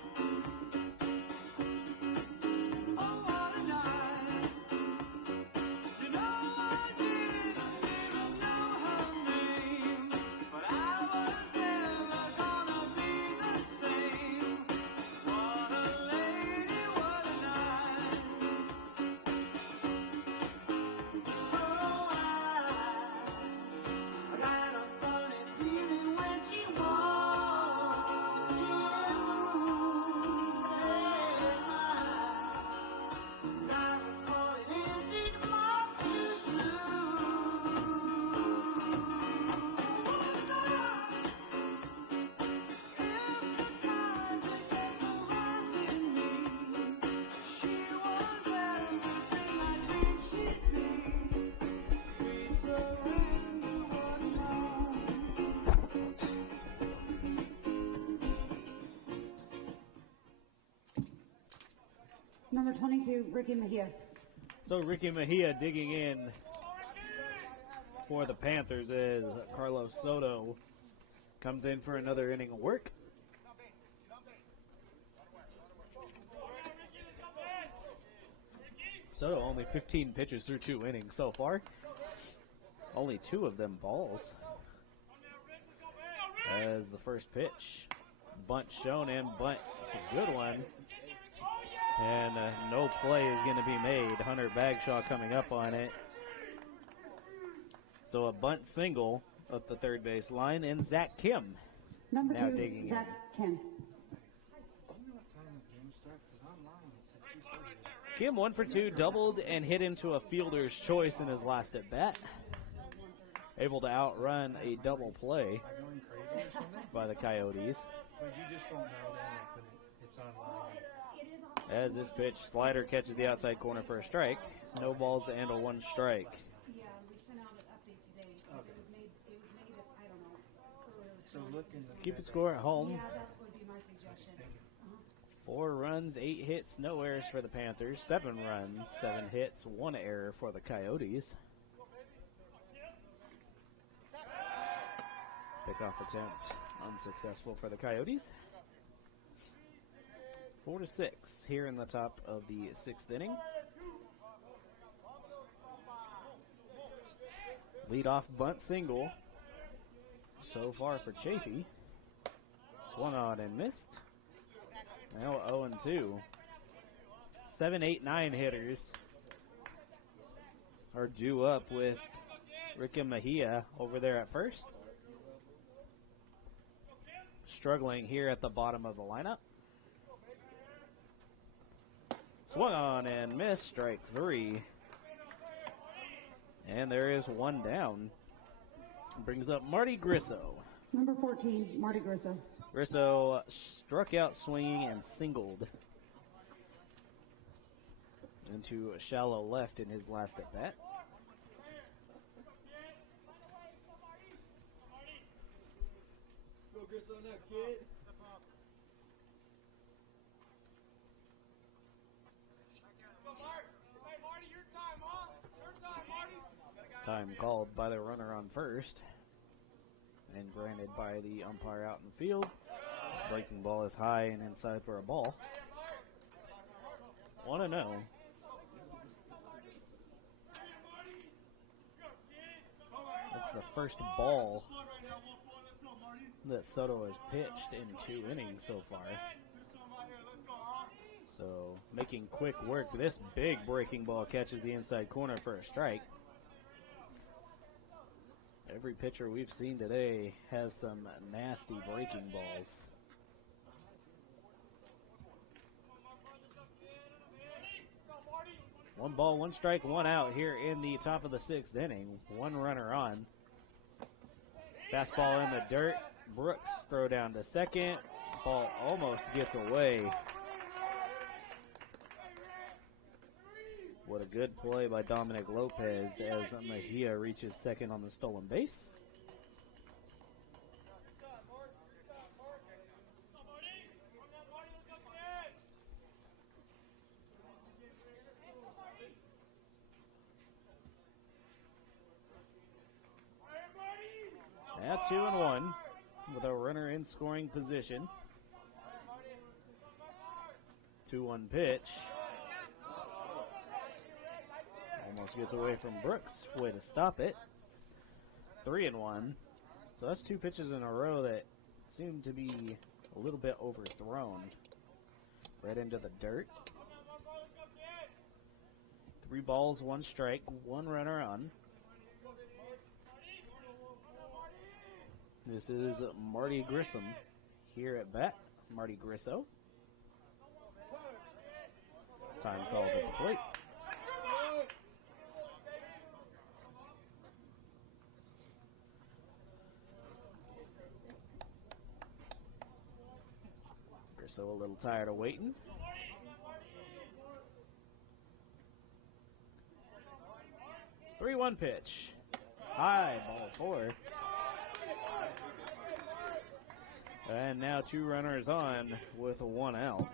Oh, what a night. You know, I didn't even know her name, but I was never gonna be the same. What a lady, what a night. Oh, I got a funny feeling when she walked in the room. As I recall it, indeed, my blue. Number 22, Ricky Mejia. So Ricky Mejia digging in for the Panthers as Carlos Soto comes in for another inning of work. Soto only 15 pitches through 2 innings so far. Only 2 of them balls. As the first pitch, bunt shown and bunt. It's a good one. And no play is going to be made. Hunter Bagshaw coming up on it. So a bunt single up the third base line, and Zach Kim Number now 2, digging Zach Kim. Kim 1 for 2, doubled and hit into a fielder's choice in his last at bat. Able to outrun a double play by the Coyotes. But you just don't know that when it's online. As this pitch, slider catches the outside corner for a strike. No balls and a 1 strike. Yeah, we sent out an update today because it was made I don't know, earlier this So morning. look in the Keep it score at home. Yeah, that's would be my suggestion. 4 runs, 8 hits, no errors for the Panthers. 7 runs, 7 hits, 1 error for the Coyotes. Pickoff attempt unsuccessful for the Coyotes. 4-6 here in the top of the 6th inning. Leadoff bunt single so far for Chaffey. Swung on and missed. Now 0-2. 7, 8, 9 hitters are due up with Ricky Mejia over there at first. Struggling here at the bottom of the lineup. Swung on and missed, strike 3. And there is 1 down. Brings up Marty Grisso. Number 14, Marty Grisso. Grisso struck out swinging and singled into a shallow left in his last at bat. Time called by the runner on first and granted by the umpire out in the field. This breaking ball is high and inside for a ball. 1-0. That's the first ball that Soto has pitched in 2 innings so far. So making quick work. This big breaking ball catches the inside corner for a strike. Every pitcher we've seen today has some nasty breaking balls. One ball, 1 strike, 1 out here in the top of the 6th inning. 1 runner on. Fastball in the dirt. Brooks throw down to second. Ball almost gets away. What a good play by Dominic Lopez as Mejia reaches second on the stolen base. Now 2-1 with a runner in scoring position. 2-1 pitch. Almost gets away from Brooks. Way to stop it. 3-1. So that's 2 pitches in a row that seem to be a little bit overthrown. Right into the dirt. 3 balls, 1 strike, 1 runner on. This is Marty Grissom here at bat. Marty Grisso. Time called at the plate. Grisso a little tired of waiting. Three 3-1 pitch. High, ball 4. And now 2 runners on with 1 out.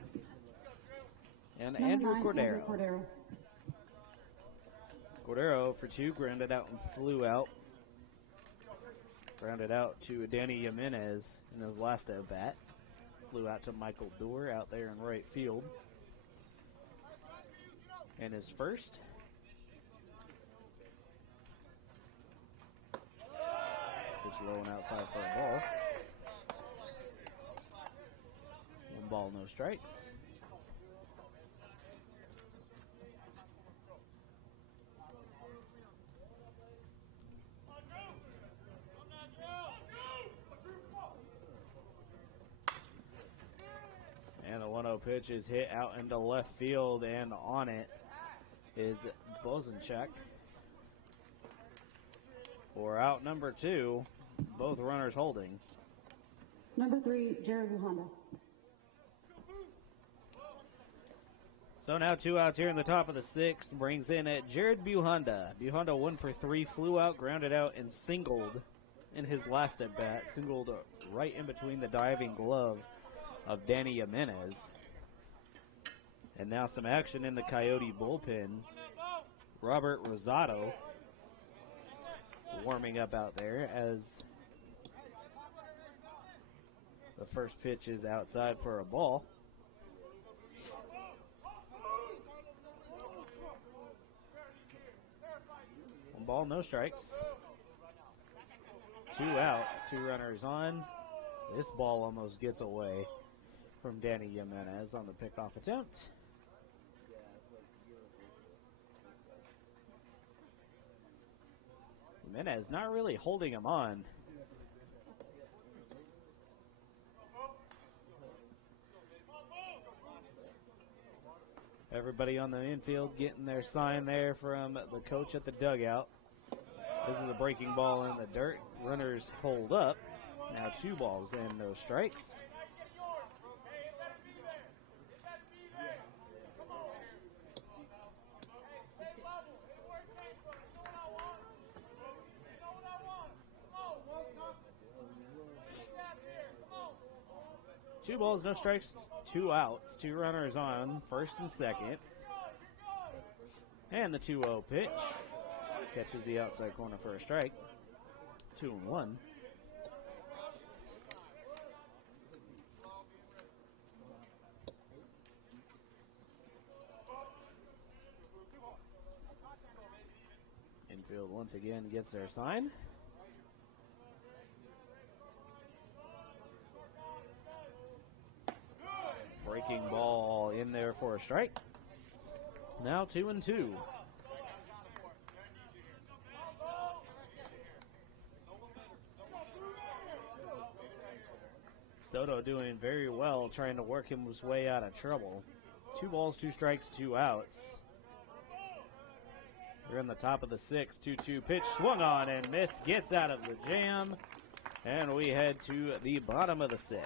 And Andrew Cordero. Cordero for 2, grounded out and flew out. Grounded out to Danny Jimenez in his last at-bat. Flew out to Michael Doerr out there in right field. And his first. Pitch low and outside for a ball. 1 ball, no strikes. And the 1-0 pitch is hit out into left field, and on it is Bozenchak. For out number 2, both runners holding. Number 3, Jared Buhanda. So now 2 outs here in the top of the 6th. Brings in Jared Buhanda. Buhanda 1 for 3, flew out, grounded out, and singled in his last at bat. Singled right in between the diving glove of Danny Jimenez. And now some action in the Coyote bullpen. Robert Rosado warming up out there as the first pitch is outside for a ball. One ball, no strikes. 2 outs, 2 runners on. This ball almost gets away from Danny Jimenez on the pickoff attempt. Jimenez not really holding him on. Everybody on the infield getting their sign there from the coach at the dugout. This is a breaking ball in the dirt. Runners hold up. Now 2 balls and no strikes. Two balls, no strikes, 2 outs, 2 runners on, first and second. And the 2-0 pitch catches the outside corner for a strike. 2-1. Field once again gets their sign. Breaking ball in there for a strike. Now 2-2. Soto doing very well, trying to work his way out of trouble. 2 balls, 2 strikes, 2 outs. We're in the top of the 6th. 2-2 pitch swung on and missed. Gets out of the jam. And we head to the bottom of the 6th.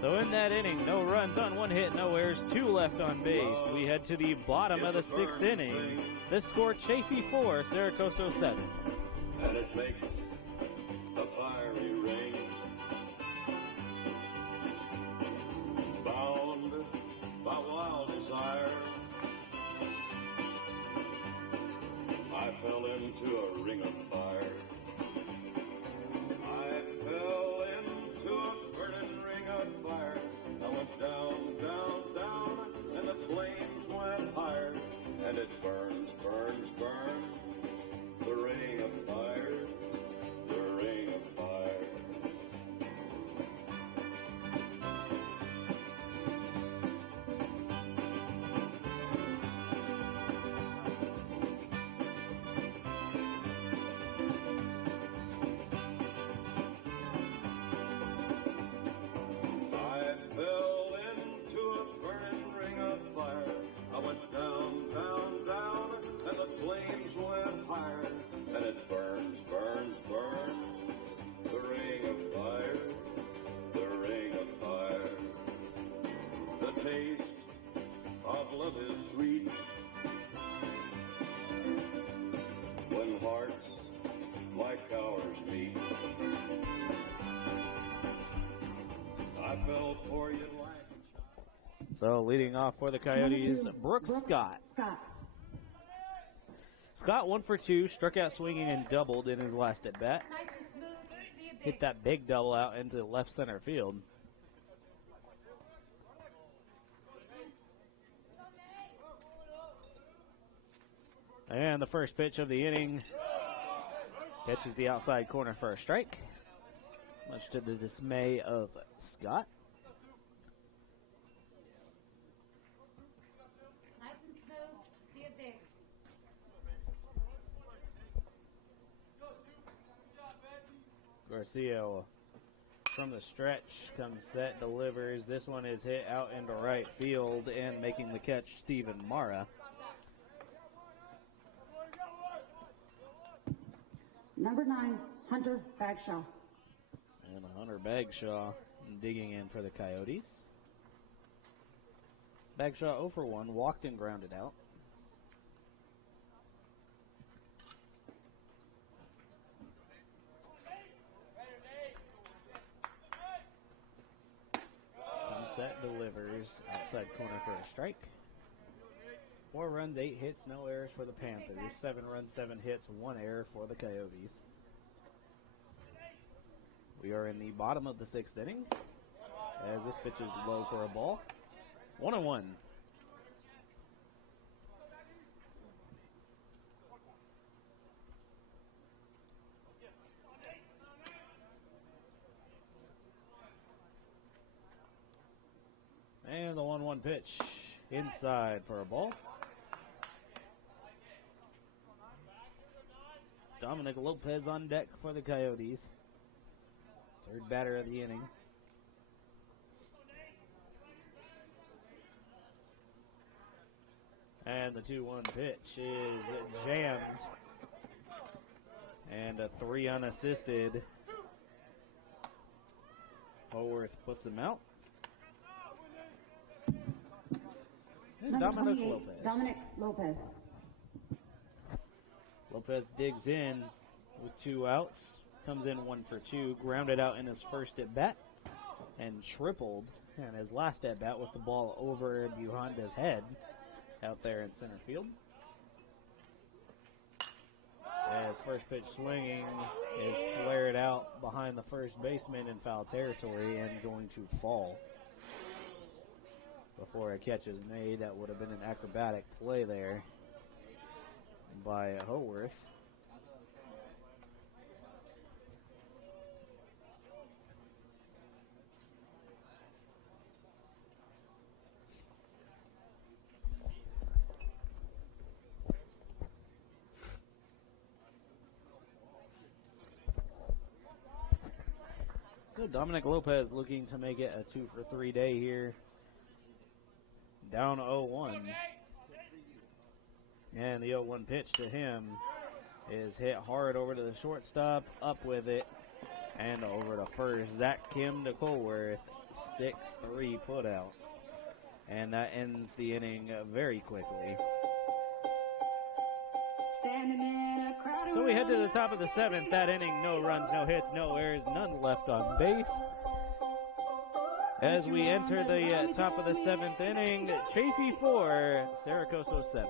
So in that inning, no runs on 1 hit, no errors, 2 left on base. We head to the bottom of the 6th inning. The score, Chaffey 4, Coso 7. And it makes a fiery ring. Bound by wild desire, I fell into a ring of fire. I fell into a burning ring of fire. I went down, down, down, and the flames went higher. And it burns, burns, burns, the ring of fire, the ring of fire. I fell into a burning ring of fire. I went down, down, down, and the flames went higher. And it burns, burns, burns, the ring of fire, the ring of fire. The taste of love is sweet when hearts like ours meet. I fell for you like a child. So leading off for the Coyotes, Brooks Scott. Scott 1 for 2, struck out swinging and doubled in his last at bat. Hit that big double out into left center field. And the first pitch of the inning catches the outside corner for a strike, much to the dismay of Scott. Nice and smooth. See it big. Garcia from the stretch comes set, delivers. This one is hit out into right field, and making the catch, Steven Mara. Number 9, Hunter Bagshaw. And Hunter Bagshaw digging in for the Coyotes. Bagshaw 0 for 1, walked and grounded out. Set delivers outside corner for a strike. 4 runs, 8 hits, no errors for the Panthers. 7 runs, 7 hits, 1 error for the Coyotes. We are in the bottom of the 6th inning as this pitch is low for a ball. 1-1. And the 1-1 pitch inside for a ball. Dominic Lopez on deck for the Coyotes. Third batter of the inning. And the 2-1 pitch is jammed. And a 3 unassisted. Howarth puts him out. Number Dominic 28, Lopez. Dominic Lopez. Lopez digs in with 2 outs. Comes in 1 for 2. Grounded out in his first at bat. And tripled in his last at bat with the ball over Buhanda's head out there in center field. As first pitch swinging is flared out behind the first baseman in foul territory and going to fall. before a catch is made. That would have been an acrobatic play there by Howarth. So Dominic Lopez looking to make it a 2-for-3 day here. Down 0-1. And the 0-1 pitch to him is hit hard over to the shortstop, up with it, and over to first. Zach Kim to Colworth, 6-3 put out. And that ends the inning very quickly. So we head to the top of the 7th. That inning, no runs, no hits, no errors, none left on base. As we enter the top of the 7th inning, Chaffey 4, Coso 7.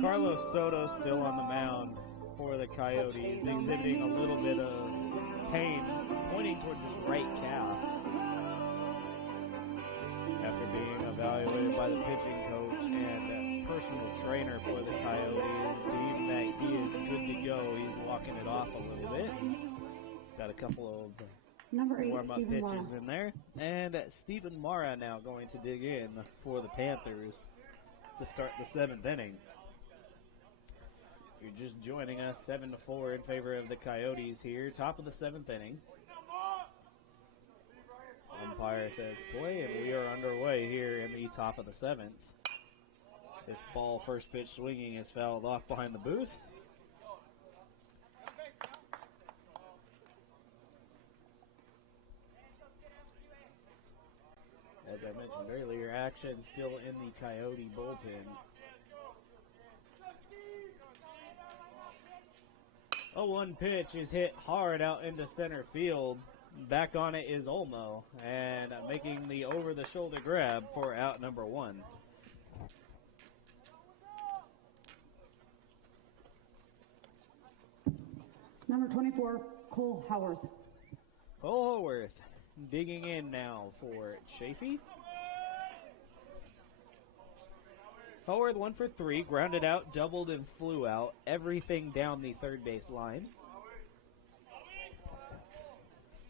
Carlos Soto still on the mound for the Coyotes, exhibiting a little bit of pain, pointing towards his right calf. After being evaluated by the pitching coach and personal trainer for the Coyotes, deemed that he is good to go. He's walking it off a little bit. Got a couple of warm-up pitches in there. And Stephen Mara now going to dig in for the Panthers to start the 7th inning. You're just joining us, 7-4 in favor of the Coyotes here. Top of the 7th inning. Umpire says play, and we are underway here in the top of the 7th. This ball, first pitch swinging, is fouled off behind the booth. As I mentioned earlier, action still in the Coyote bullpen. 0-1 pitch is hit hard out into center field. Back on it is Olmo, and making the over-the-shoulder grab for out number 1. Number 24, Cole Howarth. Cole Howarth digging in now for Chaffey. Forward 1 for 3, grounded out, doubled, and flew out. Everything down the third base line.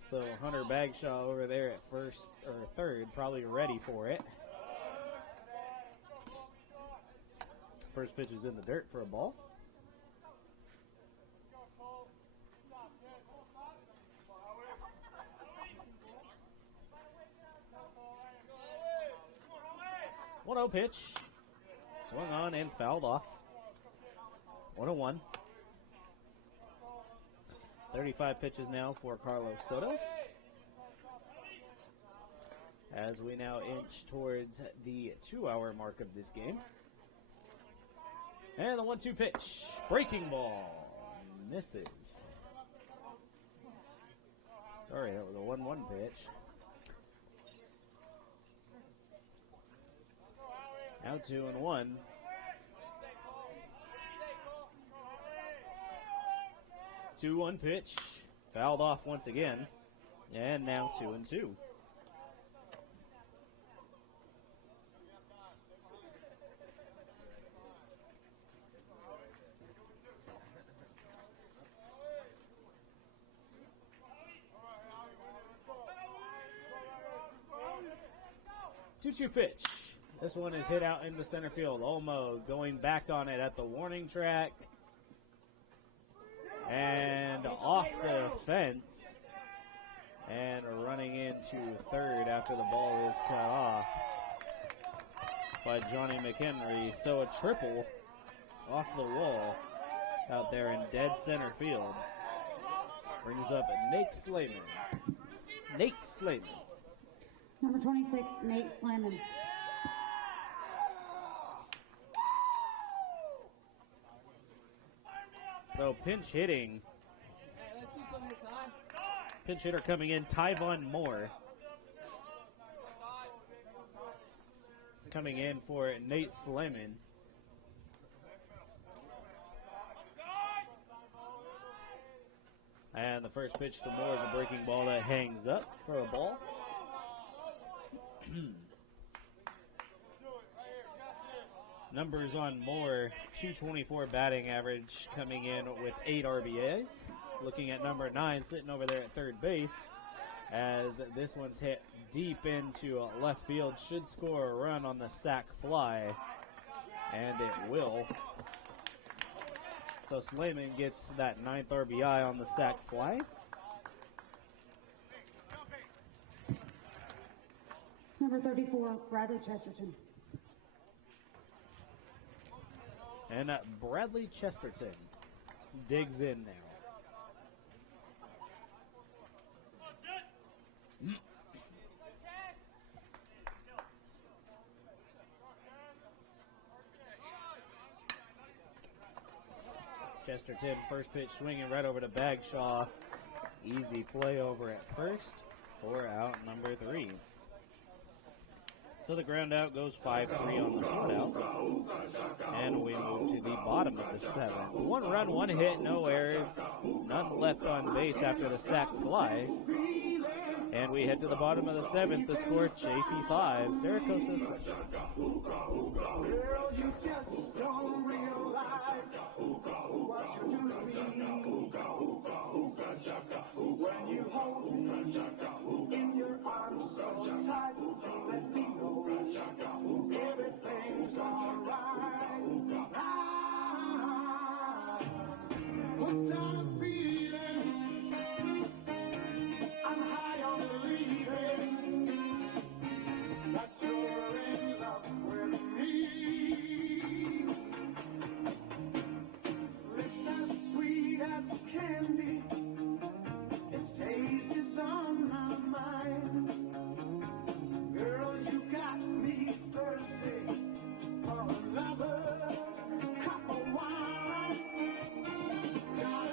So Hunter Bagshaw over there at first or third, probably ready for it. First pitch is in the dirt for a ball. One-0 pitch. Swung on and fouled off. 1-1. 35 pitches now for Carlos Soto. As we now inch towards the 2-hour mark of this game. And the 1-2 pitch. Breaking ball. Misses. Sorry, that was a 1-1 pitch. Now 2-1. 2-1 pitch. Fouled off once again. And now 2-2. Two-two pitch. This one is hit out into center field. Olmo going back on it at the warning track. And off the fence. And running into third after the ball is cut off by Johnny McHenry. So a triple off the wall out there in dead center field. Brings up Nate Slayman. Nate Slayman. Number 26, Nate Slayman. So pinch hitting. Pinch hitter coming in, Tyvon Moore. Coming in for Nate Slayman. And the first pitch to Moore is a breaking ball that hangs up for a ball. Numbers on Moore, 224 batting average, coming in with 8 RBIs. Looking at number 9 sitting over there at third base, as this one's hit deep into left field. Should score a run on the sac fly, and it will. So Slayman gets that 9th RBI on the sac fly. Number 34, Bradley Chesterton. And Bradley Chesterton digs in now. Chesterton, first pitch swinging right over to Bagshaw. Easy play over at first for out number 3. So the ground out goes 5-3 on the put out. And we move to the bottom of the 7th. 1 run, 1 hit, no errors. None left on base after the sac fly. And we head to the bottom of the 7th. The score, Chaffey 5, Saracosa 6. Girl, you just don't realize what you do to me. When you hold me in your arms so tight, you let me know everything's alright. Hooked on a feeling, I'm high on believing that you're in love with me. Lips as sweet as candy, its taste is on my mind. Girl, you got me thirsty for another cup of wine. Got a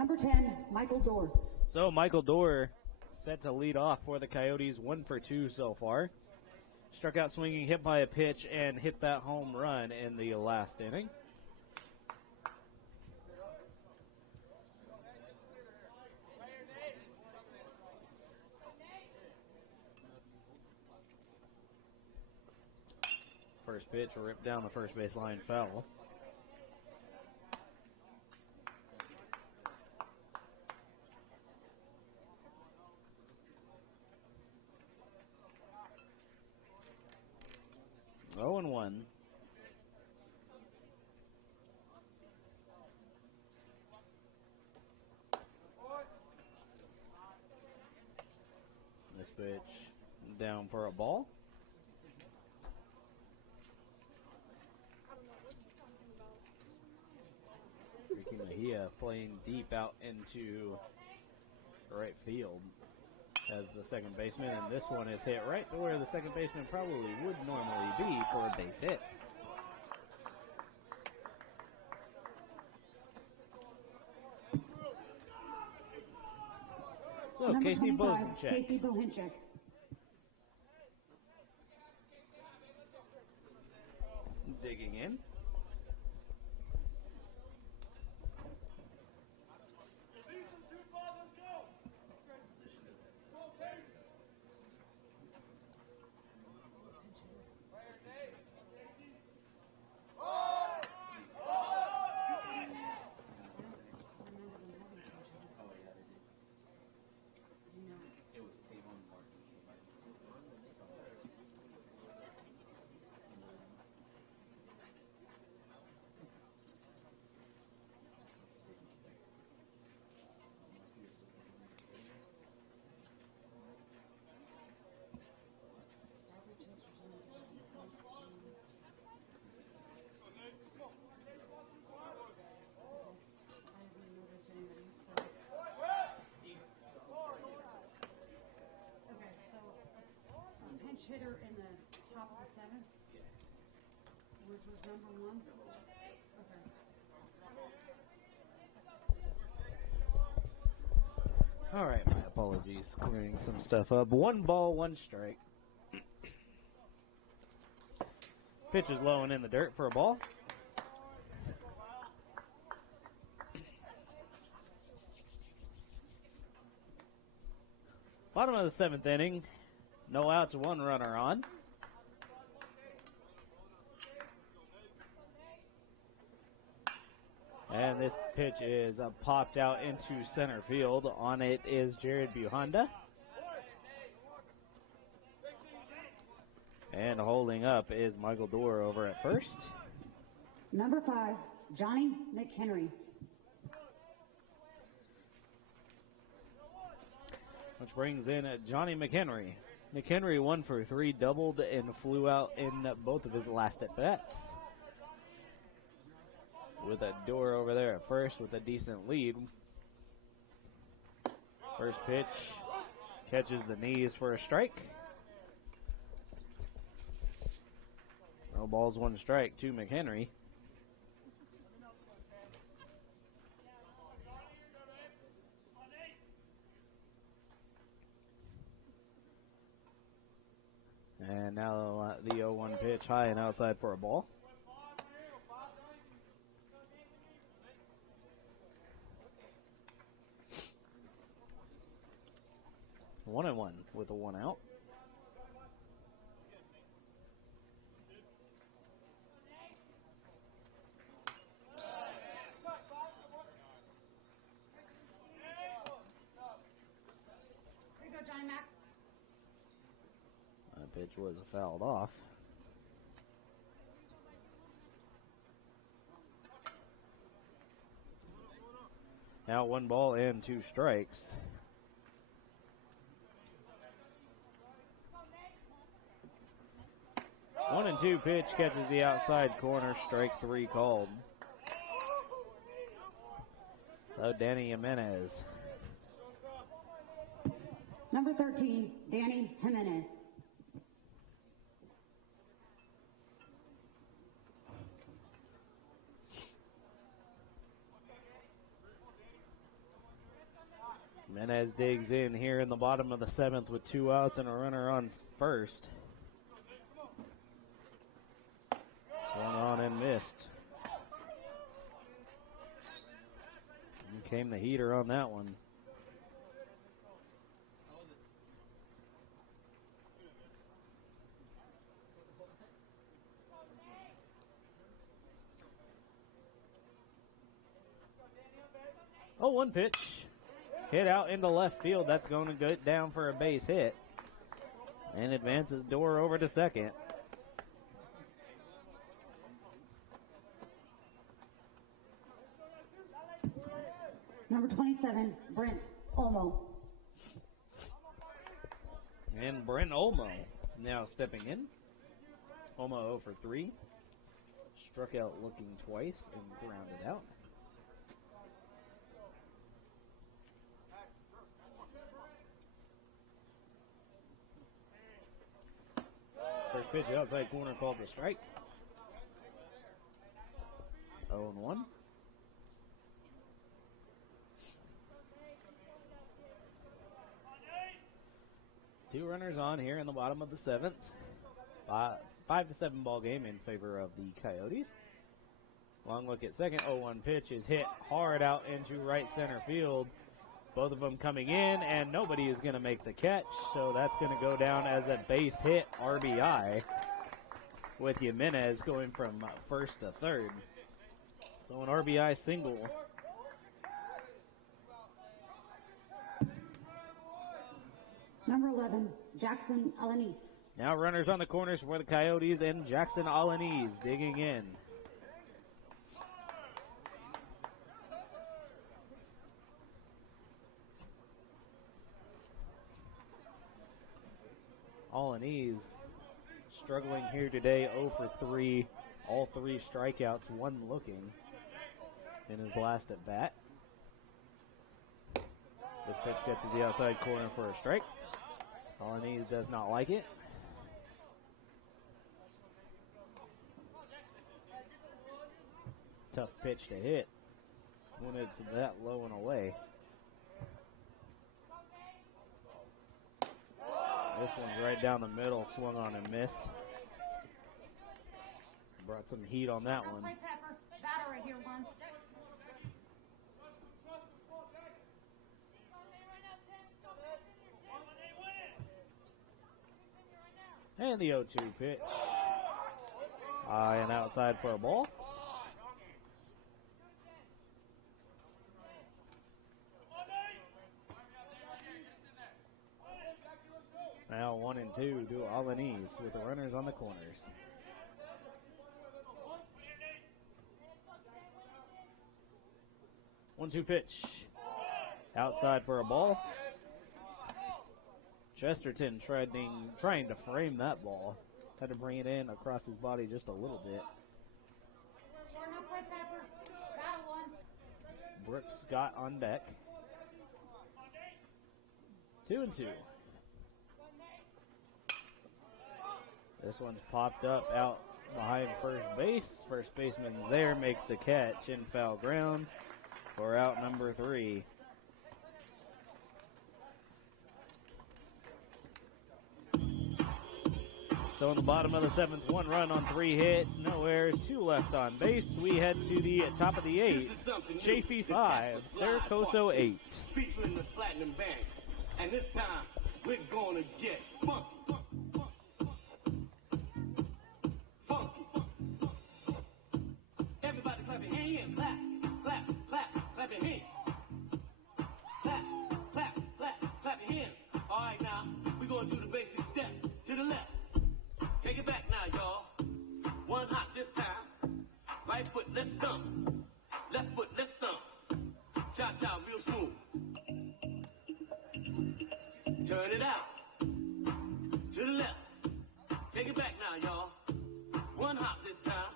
Number 10, Michael Dorr. So Michael Dorr set to lead off for the Coyotes, 1 for 2 so far. Struck out swinging, hit by a pitch, and hit that home run in the last inning. First pitch ripped down the first baseline, foul. Oh and 1. This pitch down for a ball. Ricky Mejia playing deep out into right field as the second baseman, and this one is hit right to where the second baseman probably would normally be for a base hit. So Number Casey 25, Bosencheck. Casey Bohenchek. Digging in. Okay, so a pinch hitter in the top of the seventh, which was number 1. Okay. All right, my apologies. Clearing some stuff up. 1 ball, 1 strike. Pitch is low and in the dirt for a ball. Bottom of the 7th inning. No outs, 1 runner on. And this pitch is popped out into center field. On it is Jared Buhonda. And holding up is Michael Dorr over at first. Number 5, Johnny McHenry. Which brings in Johnny McHenry. McHenry 1 for 3, doubled and flew out in both of his last at-bats. With a Dorr over there at first with a decent lead. First pitch catches the knees for a strike. No balls, 1 strike to McHenry. And now the 0-1 pitch high and outside for a ball. One and 1 with a 1 out. Here you go, Johnny Mac. That pitch was fouled off. Now 1 ball and 2 strikes. One and 2 pitch catches the outside corner. Strike 3 called. So Danny Jimenez. Number 13, Danny Jimenez. Jimenez digs in here in the bottom of the 7th with 2 outs and a runner on first. Swung on and missed. And came the heater on that one. Oh, one pitch. Hit out into left field. That's going to go down for a base hit. And advances Door over to second. Number 27, Brent Olmo. And Brent Olmo now stepping in. Olmo 0 for 3. Struck out looking twice and grounded out. First pitch outside corner called the strike. 0-1. Two runners on here in the bottom of the 7th. 5-7 ball game in favor of the Coyotes. Long look at second. 0-1 pitch is hit hard out into right center field. Both of them coming in, and nobody is going to make the catch, so that's going to go down as a base hit RBI with Jimenez going from first to third. So an RBI single. Number 11, Jackson Alanis. Now runners on the corners for the Coyotes, and Jackson Alanis digging in. Alanis struggling here today, 0 for 3. All 3 strikeouts, 1 looking in his last at bat. This pitch gets to the outside corner for a strike. Alanis does not like it. Tough pitch to hit when it's that low and away. This one's right down the middle, swung on and missed. Brought some heat on that one. Play Pepper. Batter right here, once. And the 0-2 pitch. High and outside for a ball. Now 1 and 2 to Alanis with the runners on the corners. One-two pitch. Outside for a ball. Chesterton trying to frame that ball. Had to bring it in across his body just a little bit. Brooks Scott on deck. 2-2. This one's popped up out behind first base. First baseman's there, makes the catch in foul ground for out number 3. So in the bottom of the 7th, 1 run on 3 hits, no errors, 2 left on base. We head to the top of the 8th. Chaffey 5, Coso 8. Featuring the platinum band. And this time, we're gonna get funky. Funky. Everybody clap your hands. Clap, clap, clap, clap your hands. Clap, clap, clap, clap your hands. All right, now, we're gonna do the basic step to the left. Take it back now, y'all. 1 hop this time. Right foot, let's stomp. Left foot, let's stomp. Cha-cha, real smooth. Turn it out. To the left. Take it back now, y'all. 1 hop this time.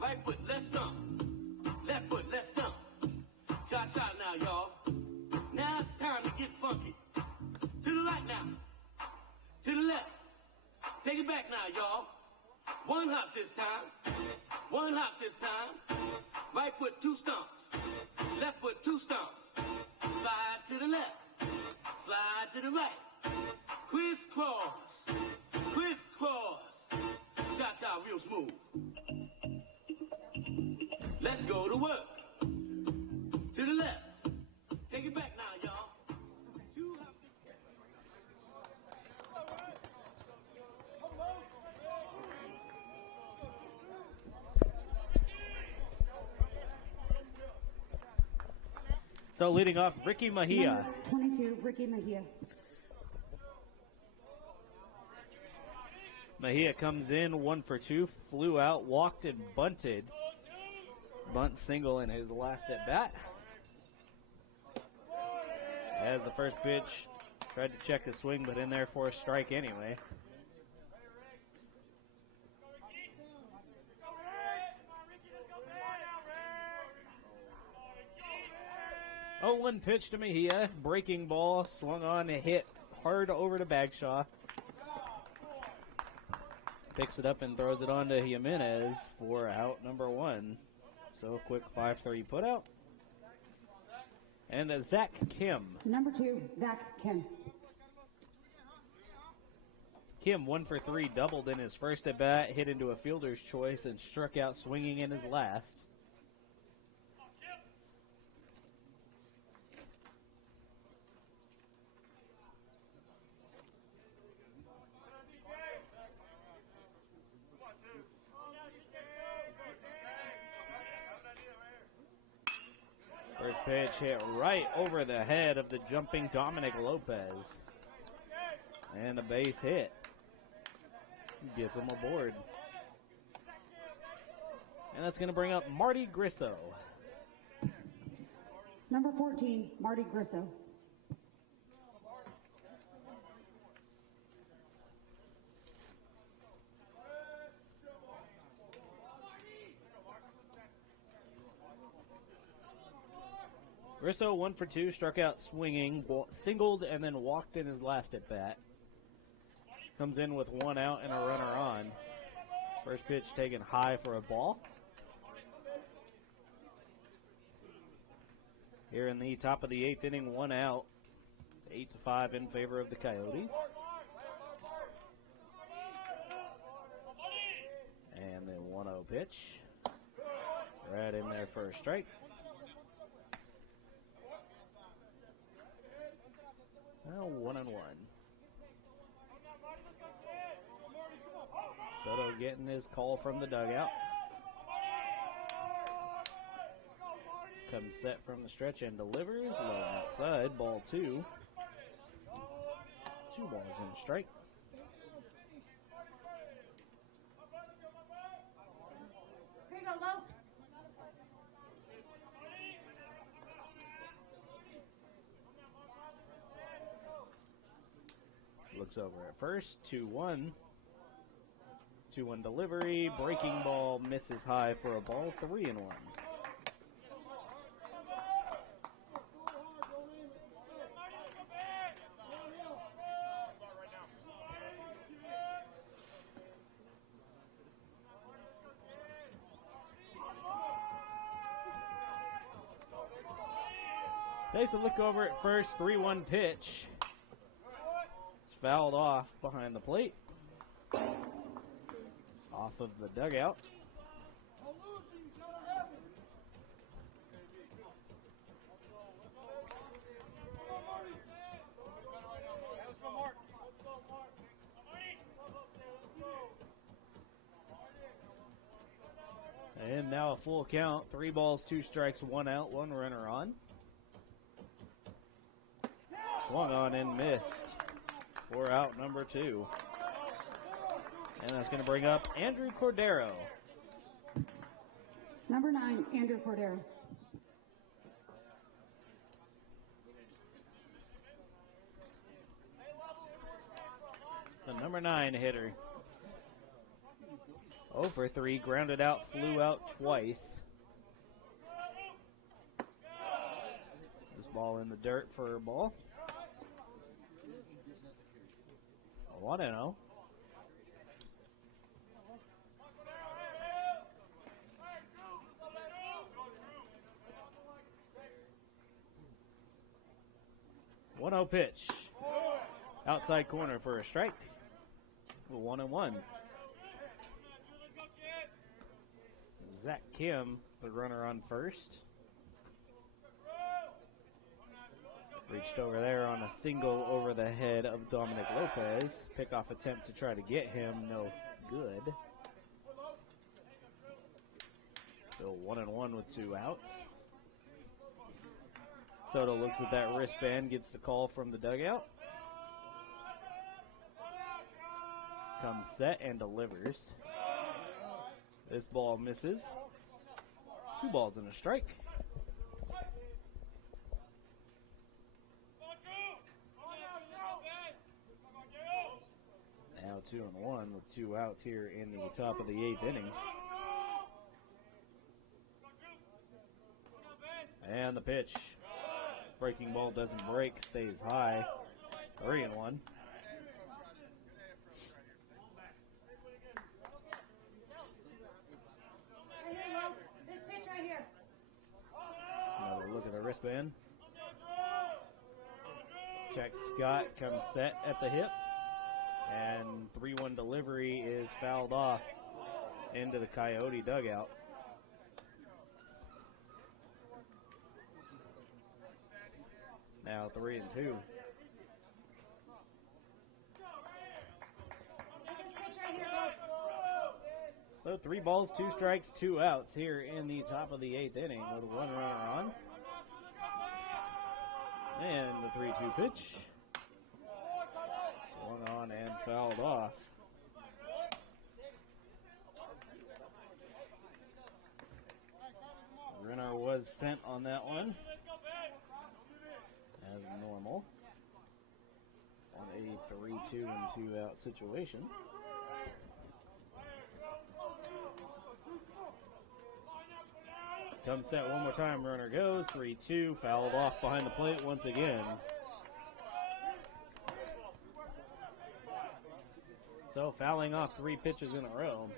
Right foot, let's stomp. Left foot, let's stomp. Cha-cha now, y'all. Now it's time to get funky. To the right now. To the left. Take it back now, y'all. 1 hop this time. 1 hop this time. Right foot, 2 stomps. Left foot, 2 stomps. Slide to the left. Slide to the right. Crisscross. Crisscross. Cha-cha real smooth. Let's go to work. To the left. Take it back now, y'all. Two houses. So leading off, Ricky Mejia. Number 22, Ricky Mejia. Mejia comes in 1 for 2, flew out, walked and bunted. Bunt single in his last at bat. As the first pitch, tried to check the swing, but in there for a strike anyway. 0-1 pitch to Mejia. Breaking ball, swung on, hit hard over to Bagshaw. Picks it up and throws it on to Jimenez for out number 1. So a quick 5-3 put out. And Zach Kim. Number 2, Zach Kim. Kim 1 for 3, doubled in his first at bat, hit into a fielder's choice, and struck out swinging in his last. First pitch hit right over the head of the jumping Dominic Lopez. And a base hit. Gets him aboard. And that's going to bring up Marty Grisso. Number 14, Marty Grisso. Grisso 1 for 2, struck out swinging, singled, and then walked in his last at bat. Comes in with 1 out and a runner on. First pitch taken high for a ball. Here in the top of the 8th inning, 1 out. 8-5 in favor of the Coyotes. And then 1-0 pitch. Right in there for a strike. Now 1-1. Soto getting his call from the dugout. Comes set from the stretch and delivers. Low outside, ball 2. 2 balls in strike. Here you go, Los. Looks over at first. 2-1. 2-1 delivery. Breaking ball misses high for a ball. 3-1. Takes a look over at first. 3-1 pitch. It's fouled off behind the plate. Off of the dugout. And now a full count. 3 balls, 2 strikes, 1 out, 1 runner on. Swung on and missed for out number 2. And that's going to bring up Andrew Cordero. Number 9, Andrew Cordero. The number 9 hitter. 0 for 3, grounded out, flew out twice. This ball in the dirt for a ball. 1-0. 1-0 pitch. Outside corner for a strike. 1-1. Zach Kim, the runner on first. Reached over there on a single over the head of Dominic Lopez. Pickoff attempt to try to get him, no good. Still 1-1 with 2 outs. Soto looks at that wristband, gets the call from the dugout. Comes set and delivers. This ball misses. 2 balls and a strike. Now 2-1 with 2 outs here in the top of the 8th inning. And the pitch. Breaking ball doesn't break, stays high. 3-1. This pitch right here. Another look at the wristband. Check Scott, comes set at the hip. And 3-1 delivery is fouled off into the Coyote dugout. Now 3-2. So 3 balls, 2 strikes, 2 outs here in the top of the 8th inning with 1 runner on. And the 3-2 pitch. Swung on and fouled off. Runner was sent on that one, as normal, on a 3-2 and 2 out situation. Comes set one more time, runner goes, 3-2, fouled off behind the plate once again. So fouling off 3 pitches in a row.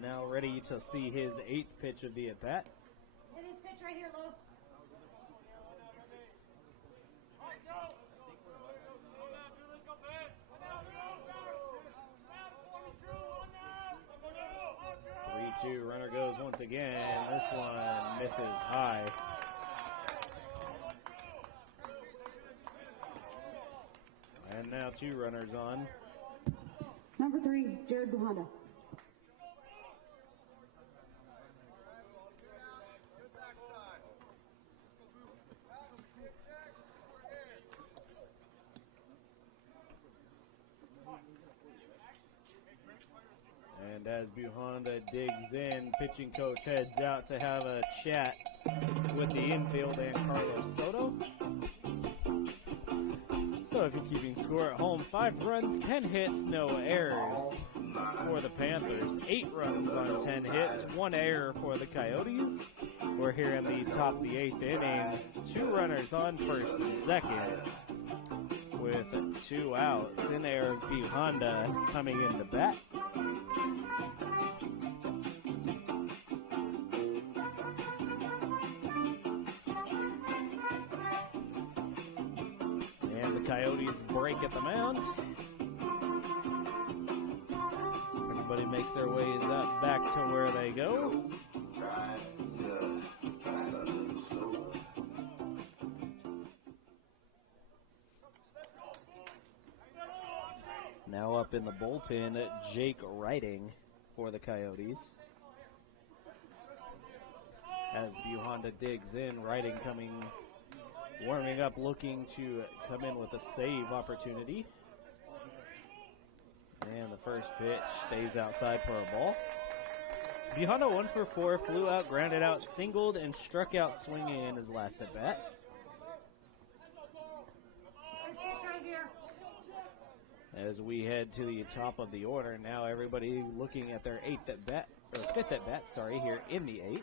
Now ready to see his 8th pitch of the at-bat. Hit his pitch right here, Los. Runner goes once again. This one misses high. And now 2 runners on. Number 3, Jared Buhanda. And as Buhanda digs in, pitching coach heads out to have a chat with the infield and Carlos Soto. So if you're keeping score at home, 5 runs, 10 hits, no errors for the Panthers. 8 runs on 10 hits, 1 error for the Coyotes. We're here in the top of the 8th inning. 2 runners on first and second with 2 outs. In there, Buhanda coming in to bat. Coyotes break at the mound. Everybody makes their ways up back to where they go. Now up in the bullpen, Jake Writing for the Coyotes. As Buhanda digs in, Writing warming up, looking to come in with a save opportunity. And the first pitch stays outside for a ball. Buhanda 1 for 4, flew out, grounded out, singled, and struck out swinging in his last at bat. As we head to the top of the order, now everybody looking at their 5th at bat, here in the 8th.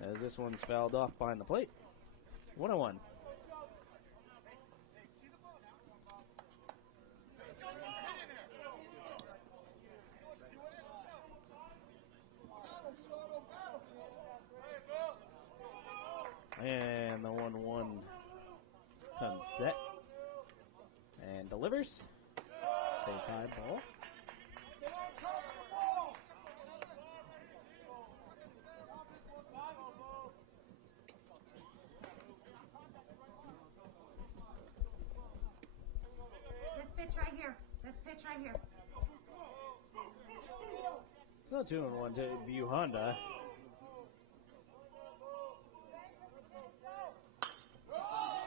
As this one's fouled off behind the plate. 1-1. And the 1-1 comes set and delivers. Stays high ball. This pitch right here. This pitch right here. So 2-1 to View Honda.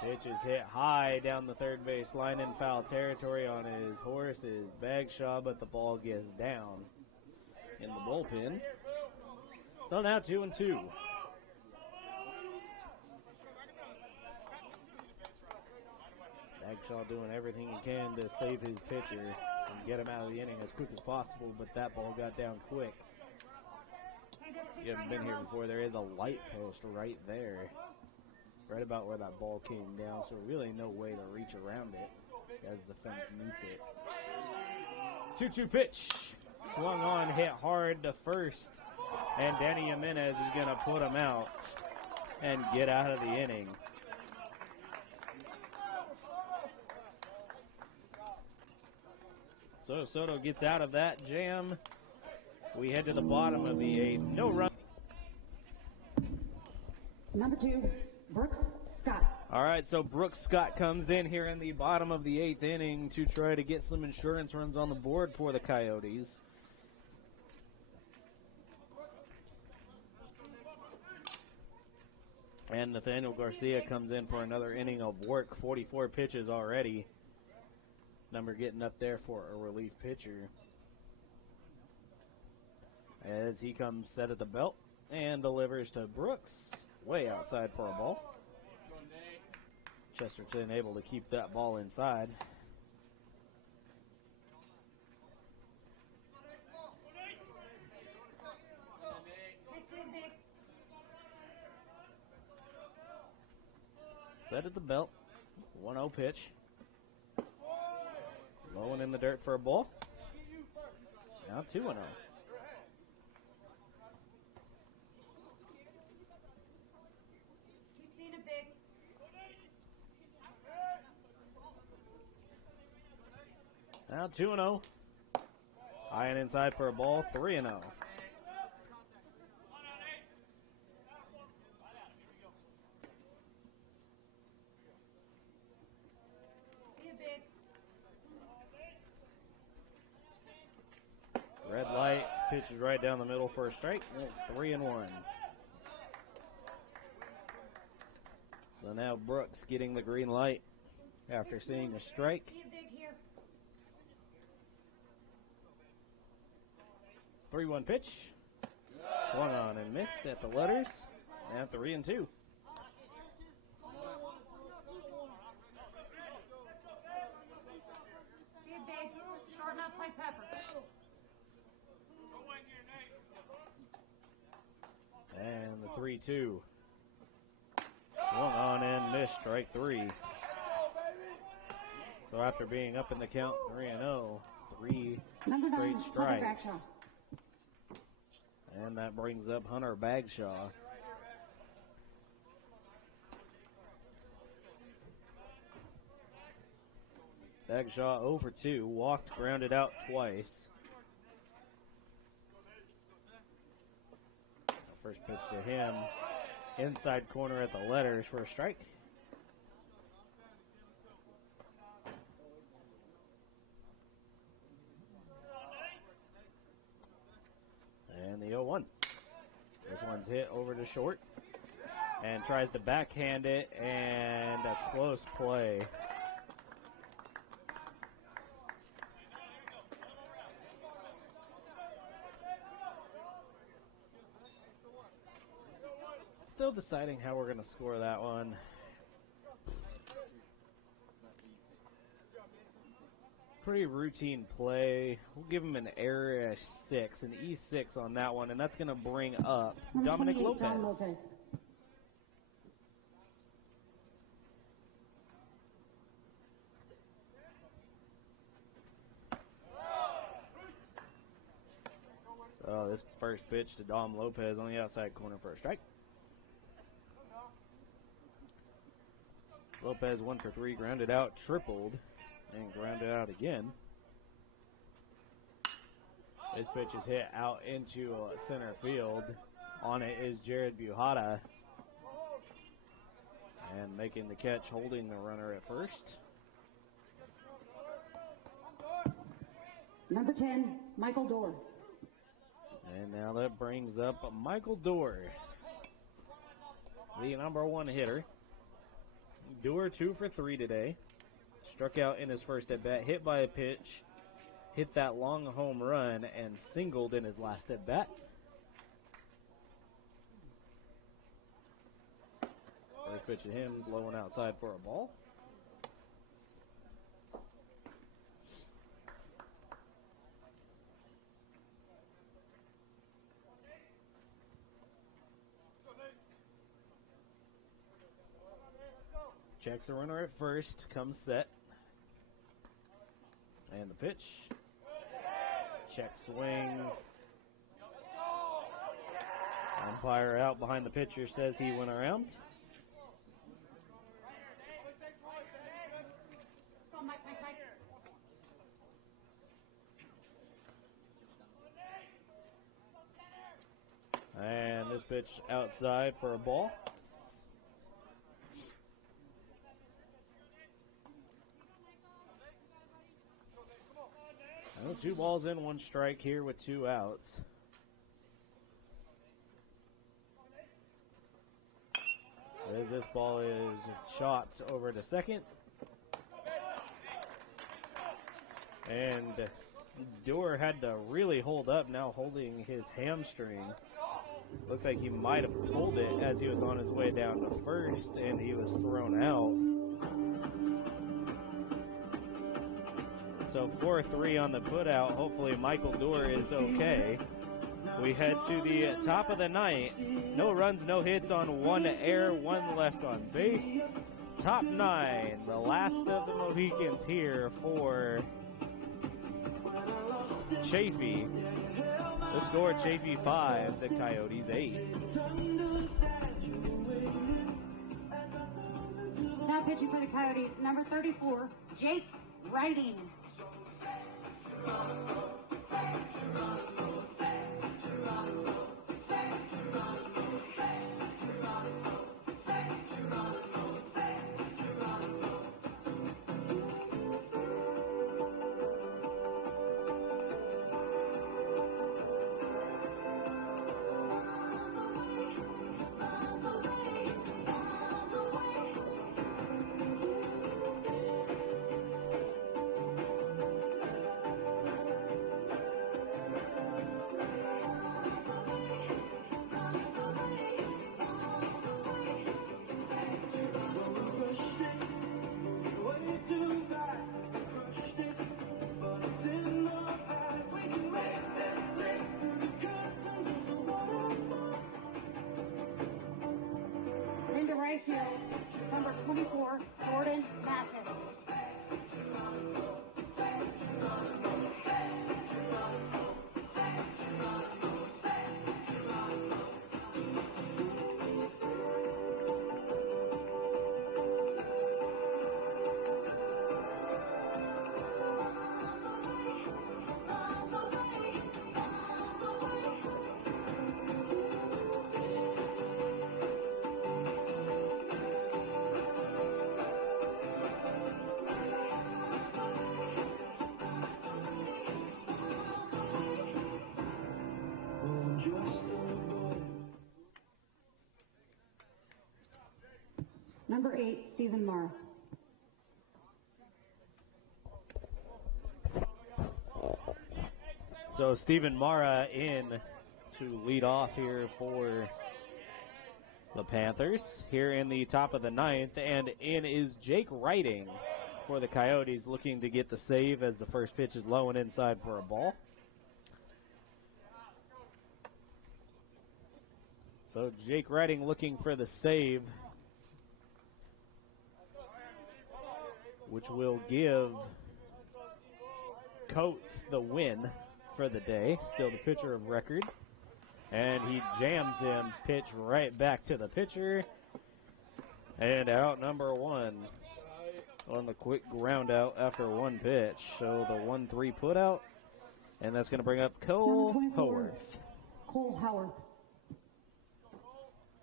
Pitch is hit high down the third base line in foul territory on his horse, his Bagshaw, but the ball gets down in the bullpen. So now 2-2. Bagshaw doing everything he can to save his pitcher and get him out of the inning as quick as possible, but that ball got down quick. You haven't been here before, there is a light post right there. Right about where that ball came down, so really no way to reach around it as the fence meets it. 2-2 pitch. Swung on, hit hard to first, and Danny Jimenez is going to put him out and get out of the inning. So Soto gets out of that jam. We head to the bottom of the eighth. No run. Number 2, Brooks Scott. All right, so Brooks Scott comes in here in the bottom of the eighth inning to try to get some insurance runs on the board for the Coyotes. And Nathaniel Garcia comes in for another inning of work, 44 pitches already. Number getting up there for a relief pitcher. As he comes set at the belt and delivers to Brooks, way outside for a ball. Chesterton able to keep that ball inside. Set at the belt. 1-0 pitch. Low and in the dirt for a ball. Now 2-0. Now 2-0. High and inside for a ball, 3-0. Red light, pitches right down the middle for a strike. 3-1. So now Brooks getting the green light after seeing a strike. 3-1 pitch. Swung on and missed at the letters. And 3-2. See it big. Shorten up, play Pepper. And the 3-2. Swung on and missed, strike 3. So after being up in the count 3-0, 3 straight strikes. And that brings up Hunter Bagshaw. Bagshaw 0 for 2, walked, grounded out twice. First pitch to him, inside corner at the letters for a strike. And the 0-1. This one's hit over to short and tries to backhand it, and a close play. Still deciding how we're going to score that one. Pretty routine play. We'll give him an area 6, an E6 on that one, and that's going to bring up Dominic Lopez. Dom Lopez. So this first pitch to Dom Lopez on the outside corner for a strike. Lopez 1 for 3, grounded out, tripled, and grounded out again. This pitch is hit out into center field. On it is Jared Buhata. And making the catch, holding the runner at first. Number 10, Michael Dorr. And now that brings up Michael Dorr, the number 1 hitter. Dorr 2 for 3 today. Struck out in his first at bat, hit by a pitch, hit that long home run, and singled in his last at bat. First pitch of him is low and outside for a ball. Checks the runner at first, comes set. And the pitch. Check swing. Umpire out behind the pitcher says he went around. And this pitch outside for a ball. Well, 2 balls in, 1 strike here with 2 outs. As this ball is chopped over to second. And Dorr had to really hold up, now holding his hamstring. Looked like he might have pulled it as he was on his way down to first, and he was thrown out. So 4-3 on the putout. Hopefully Michael Dorr is okay. We head to the top of the ninth. No runs, no hits on 1 error, 1 left on base. Top 9, the last of the Mohicans here for Chaffey. The score, Chaffey 5, the Coyotes 8. Now pitching for the Coyotes, number 34, Jake Writing. Into right field, number 24, Jordan Massis. Number 8, Stephen Marr. So Stephen Mara in to lead off here for the Panthers here in the top of the ninth, and in is Jake Writing for the Coyotes, looking to get the save as the first pitch is low and inside for a ball. So Jake Writing looking for the save, which will give Coates the win for the day, still the pitcher of record. And he jams him, pitch right back to the pitcher. And out number one on the quick ground out after one pitch. So the 1-3 put out. And that's going to bring up Cole Haworth. Cole Haworth.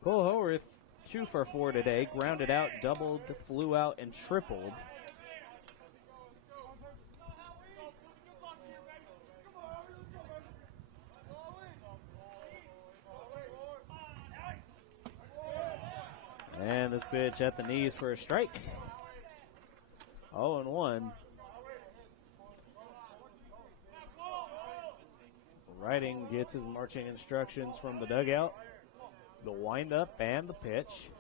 Cole Haworth, 2 for 4 today. Grounded out, doubled, flew out, and tripled. And this pitch at the knees for a strike. 0-1. Riding gets his marching instructions from the dugout. The windup and the pitch.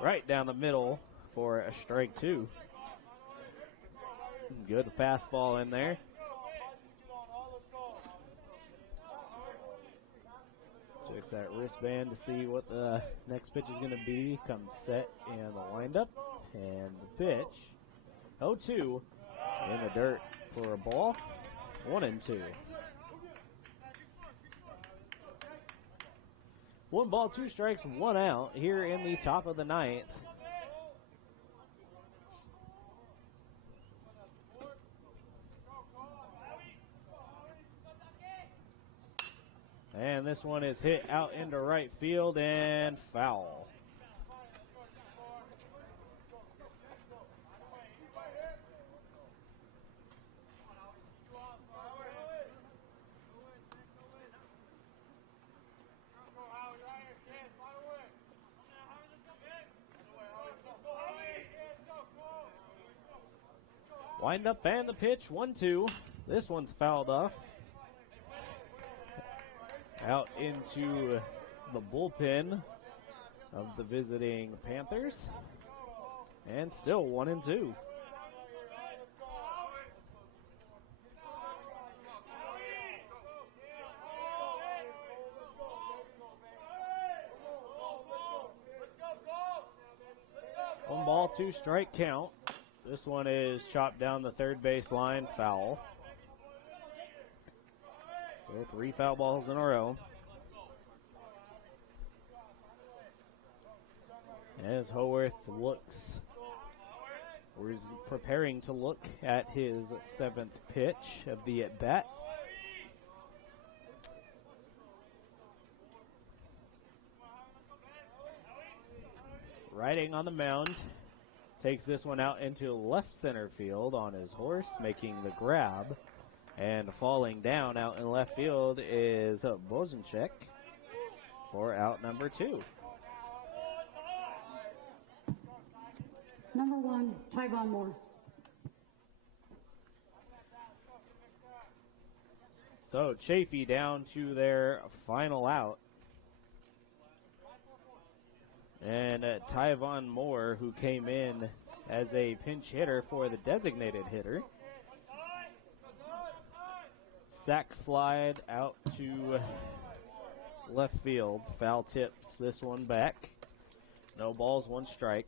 Right down the middle for a strike 2. Good fastball in there. Checks that wristband to see what the next pitch is going to be. Comes set and the windup. And the pitch. 0-2 in the dirt for a ball. 1-2. 1 ball, 2 strikes, 1 out here in the top of the 9th. And this one is hit out into right field and foul. Wind up and the pitch, 1-2. This one's fouled off. Out into the bullpen of the visiting Panthers. And still 1-2. One ball, 2 strike count. This one is chopped down the third base line, foul. So 3 foul balls in a row. As Haworth looks, or is preparing to look at his 7th pitch of the at-bat. Riding on the mound. Takes this one out into left center field on his horse, making the grab. And falling down out in left field is Bozenchek for out number 2. Number 1, Tyvon Moore. So Chaffey down to their final out. And Tyvon Moore, who came in as a pinch hitter for the designated hitter. Sack flied out to left field. Foul tips this one back. No balls, 1 strike.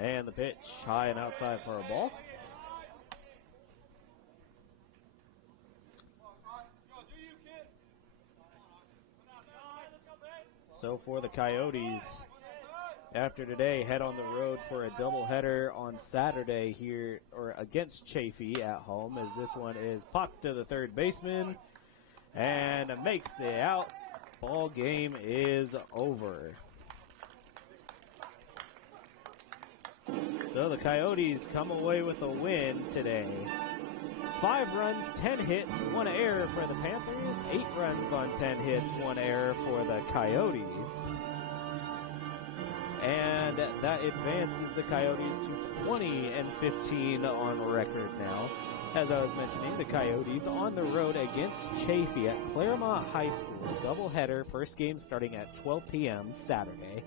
And the pitch high and outside for a ball. So for the Coyotes, after today, head on the road for a doubleheader on Saturday here, or against Chaffey at home, as this one is popped to the third baseman and makes the out. Ball game is over. So the Coyotes come away with a win today. 5 runs, 10 hits, 1 error for the Panthers. 8 runs on 10 hits, 1 error for the Coyotes. And that advances the Coyotes to 20-15 on record now. As I was mentioning, the Coyotes on the road against Chaffey at Claremont High School. Doubleheader, first game starting at 12 p.m. Saturday.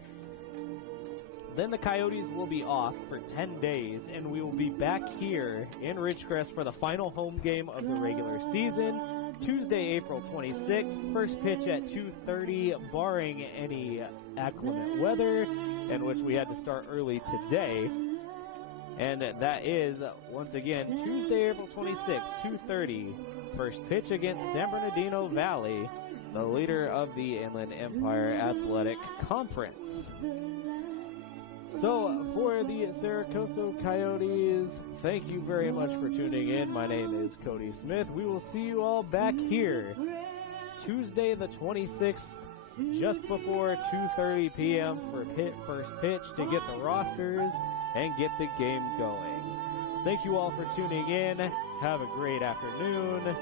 Then the Coyotes will be off for 10 days, and we will be back here in Ridgecrest for the final home game of the regular season Tuesday, April 26th, first pitch at 2:30, barring any inclement weather, in which we had to start early today. And that is, once again, Tuesday, April 26th, 2:30, first pitch against San Bernardino Valley, the leader of the Inland Empire Athletic Conference. So, for the Coso Coyotes, thank you very much for tuning in. My name is Cody Smith. We will see you all back here Tuesday the 26th, just before 2:30 p.m. for first pitch to get the rosters and get the game going. Thank you all for tuning in. Have a great afternoon.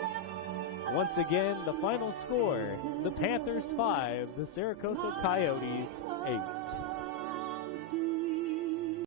Once again, the final score, the Panthers 5, the Coso Coyotes 8.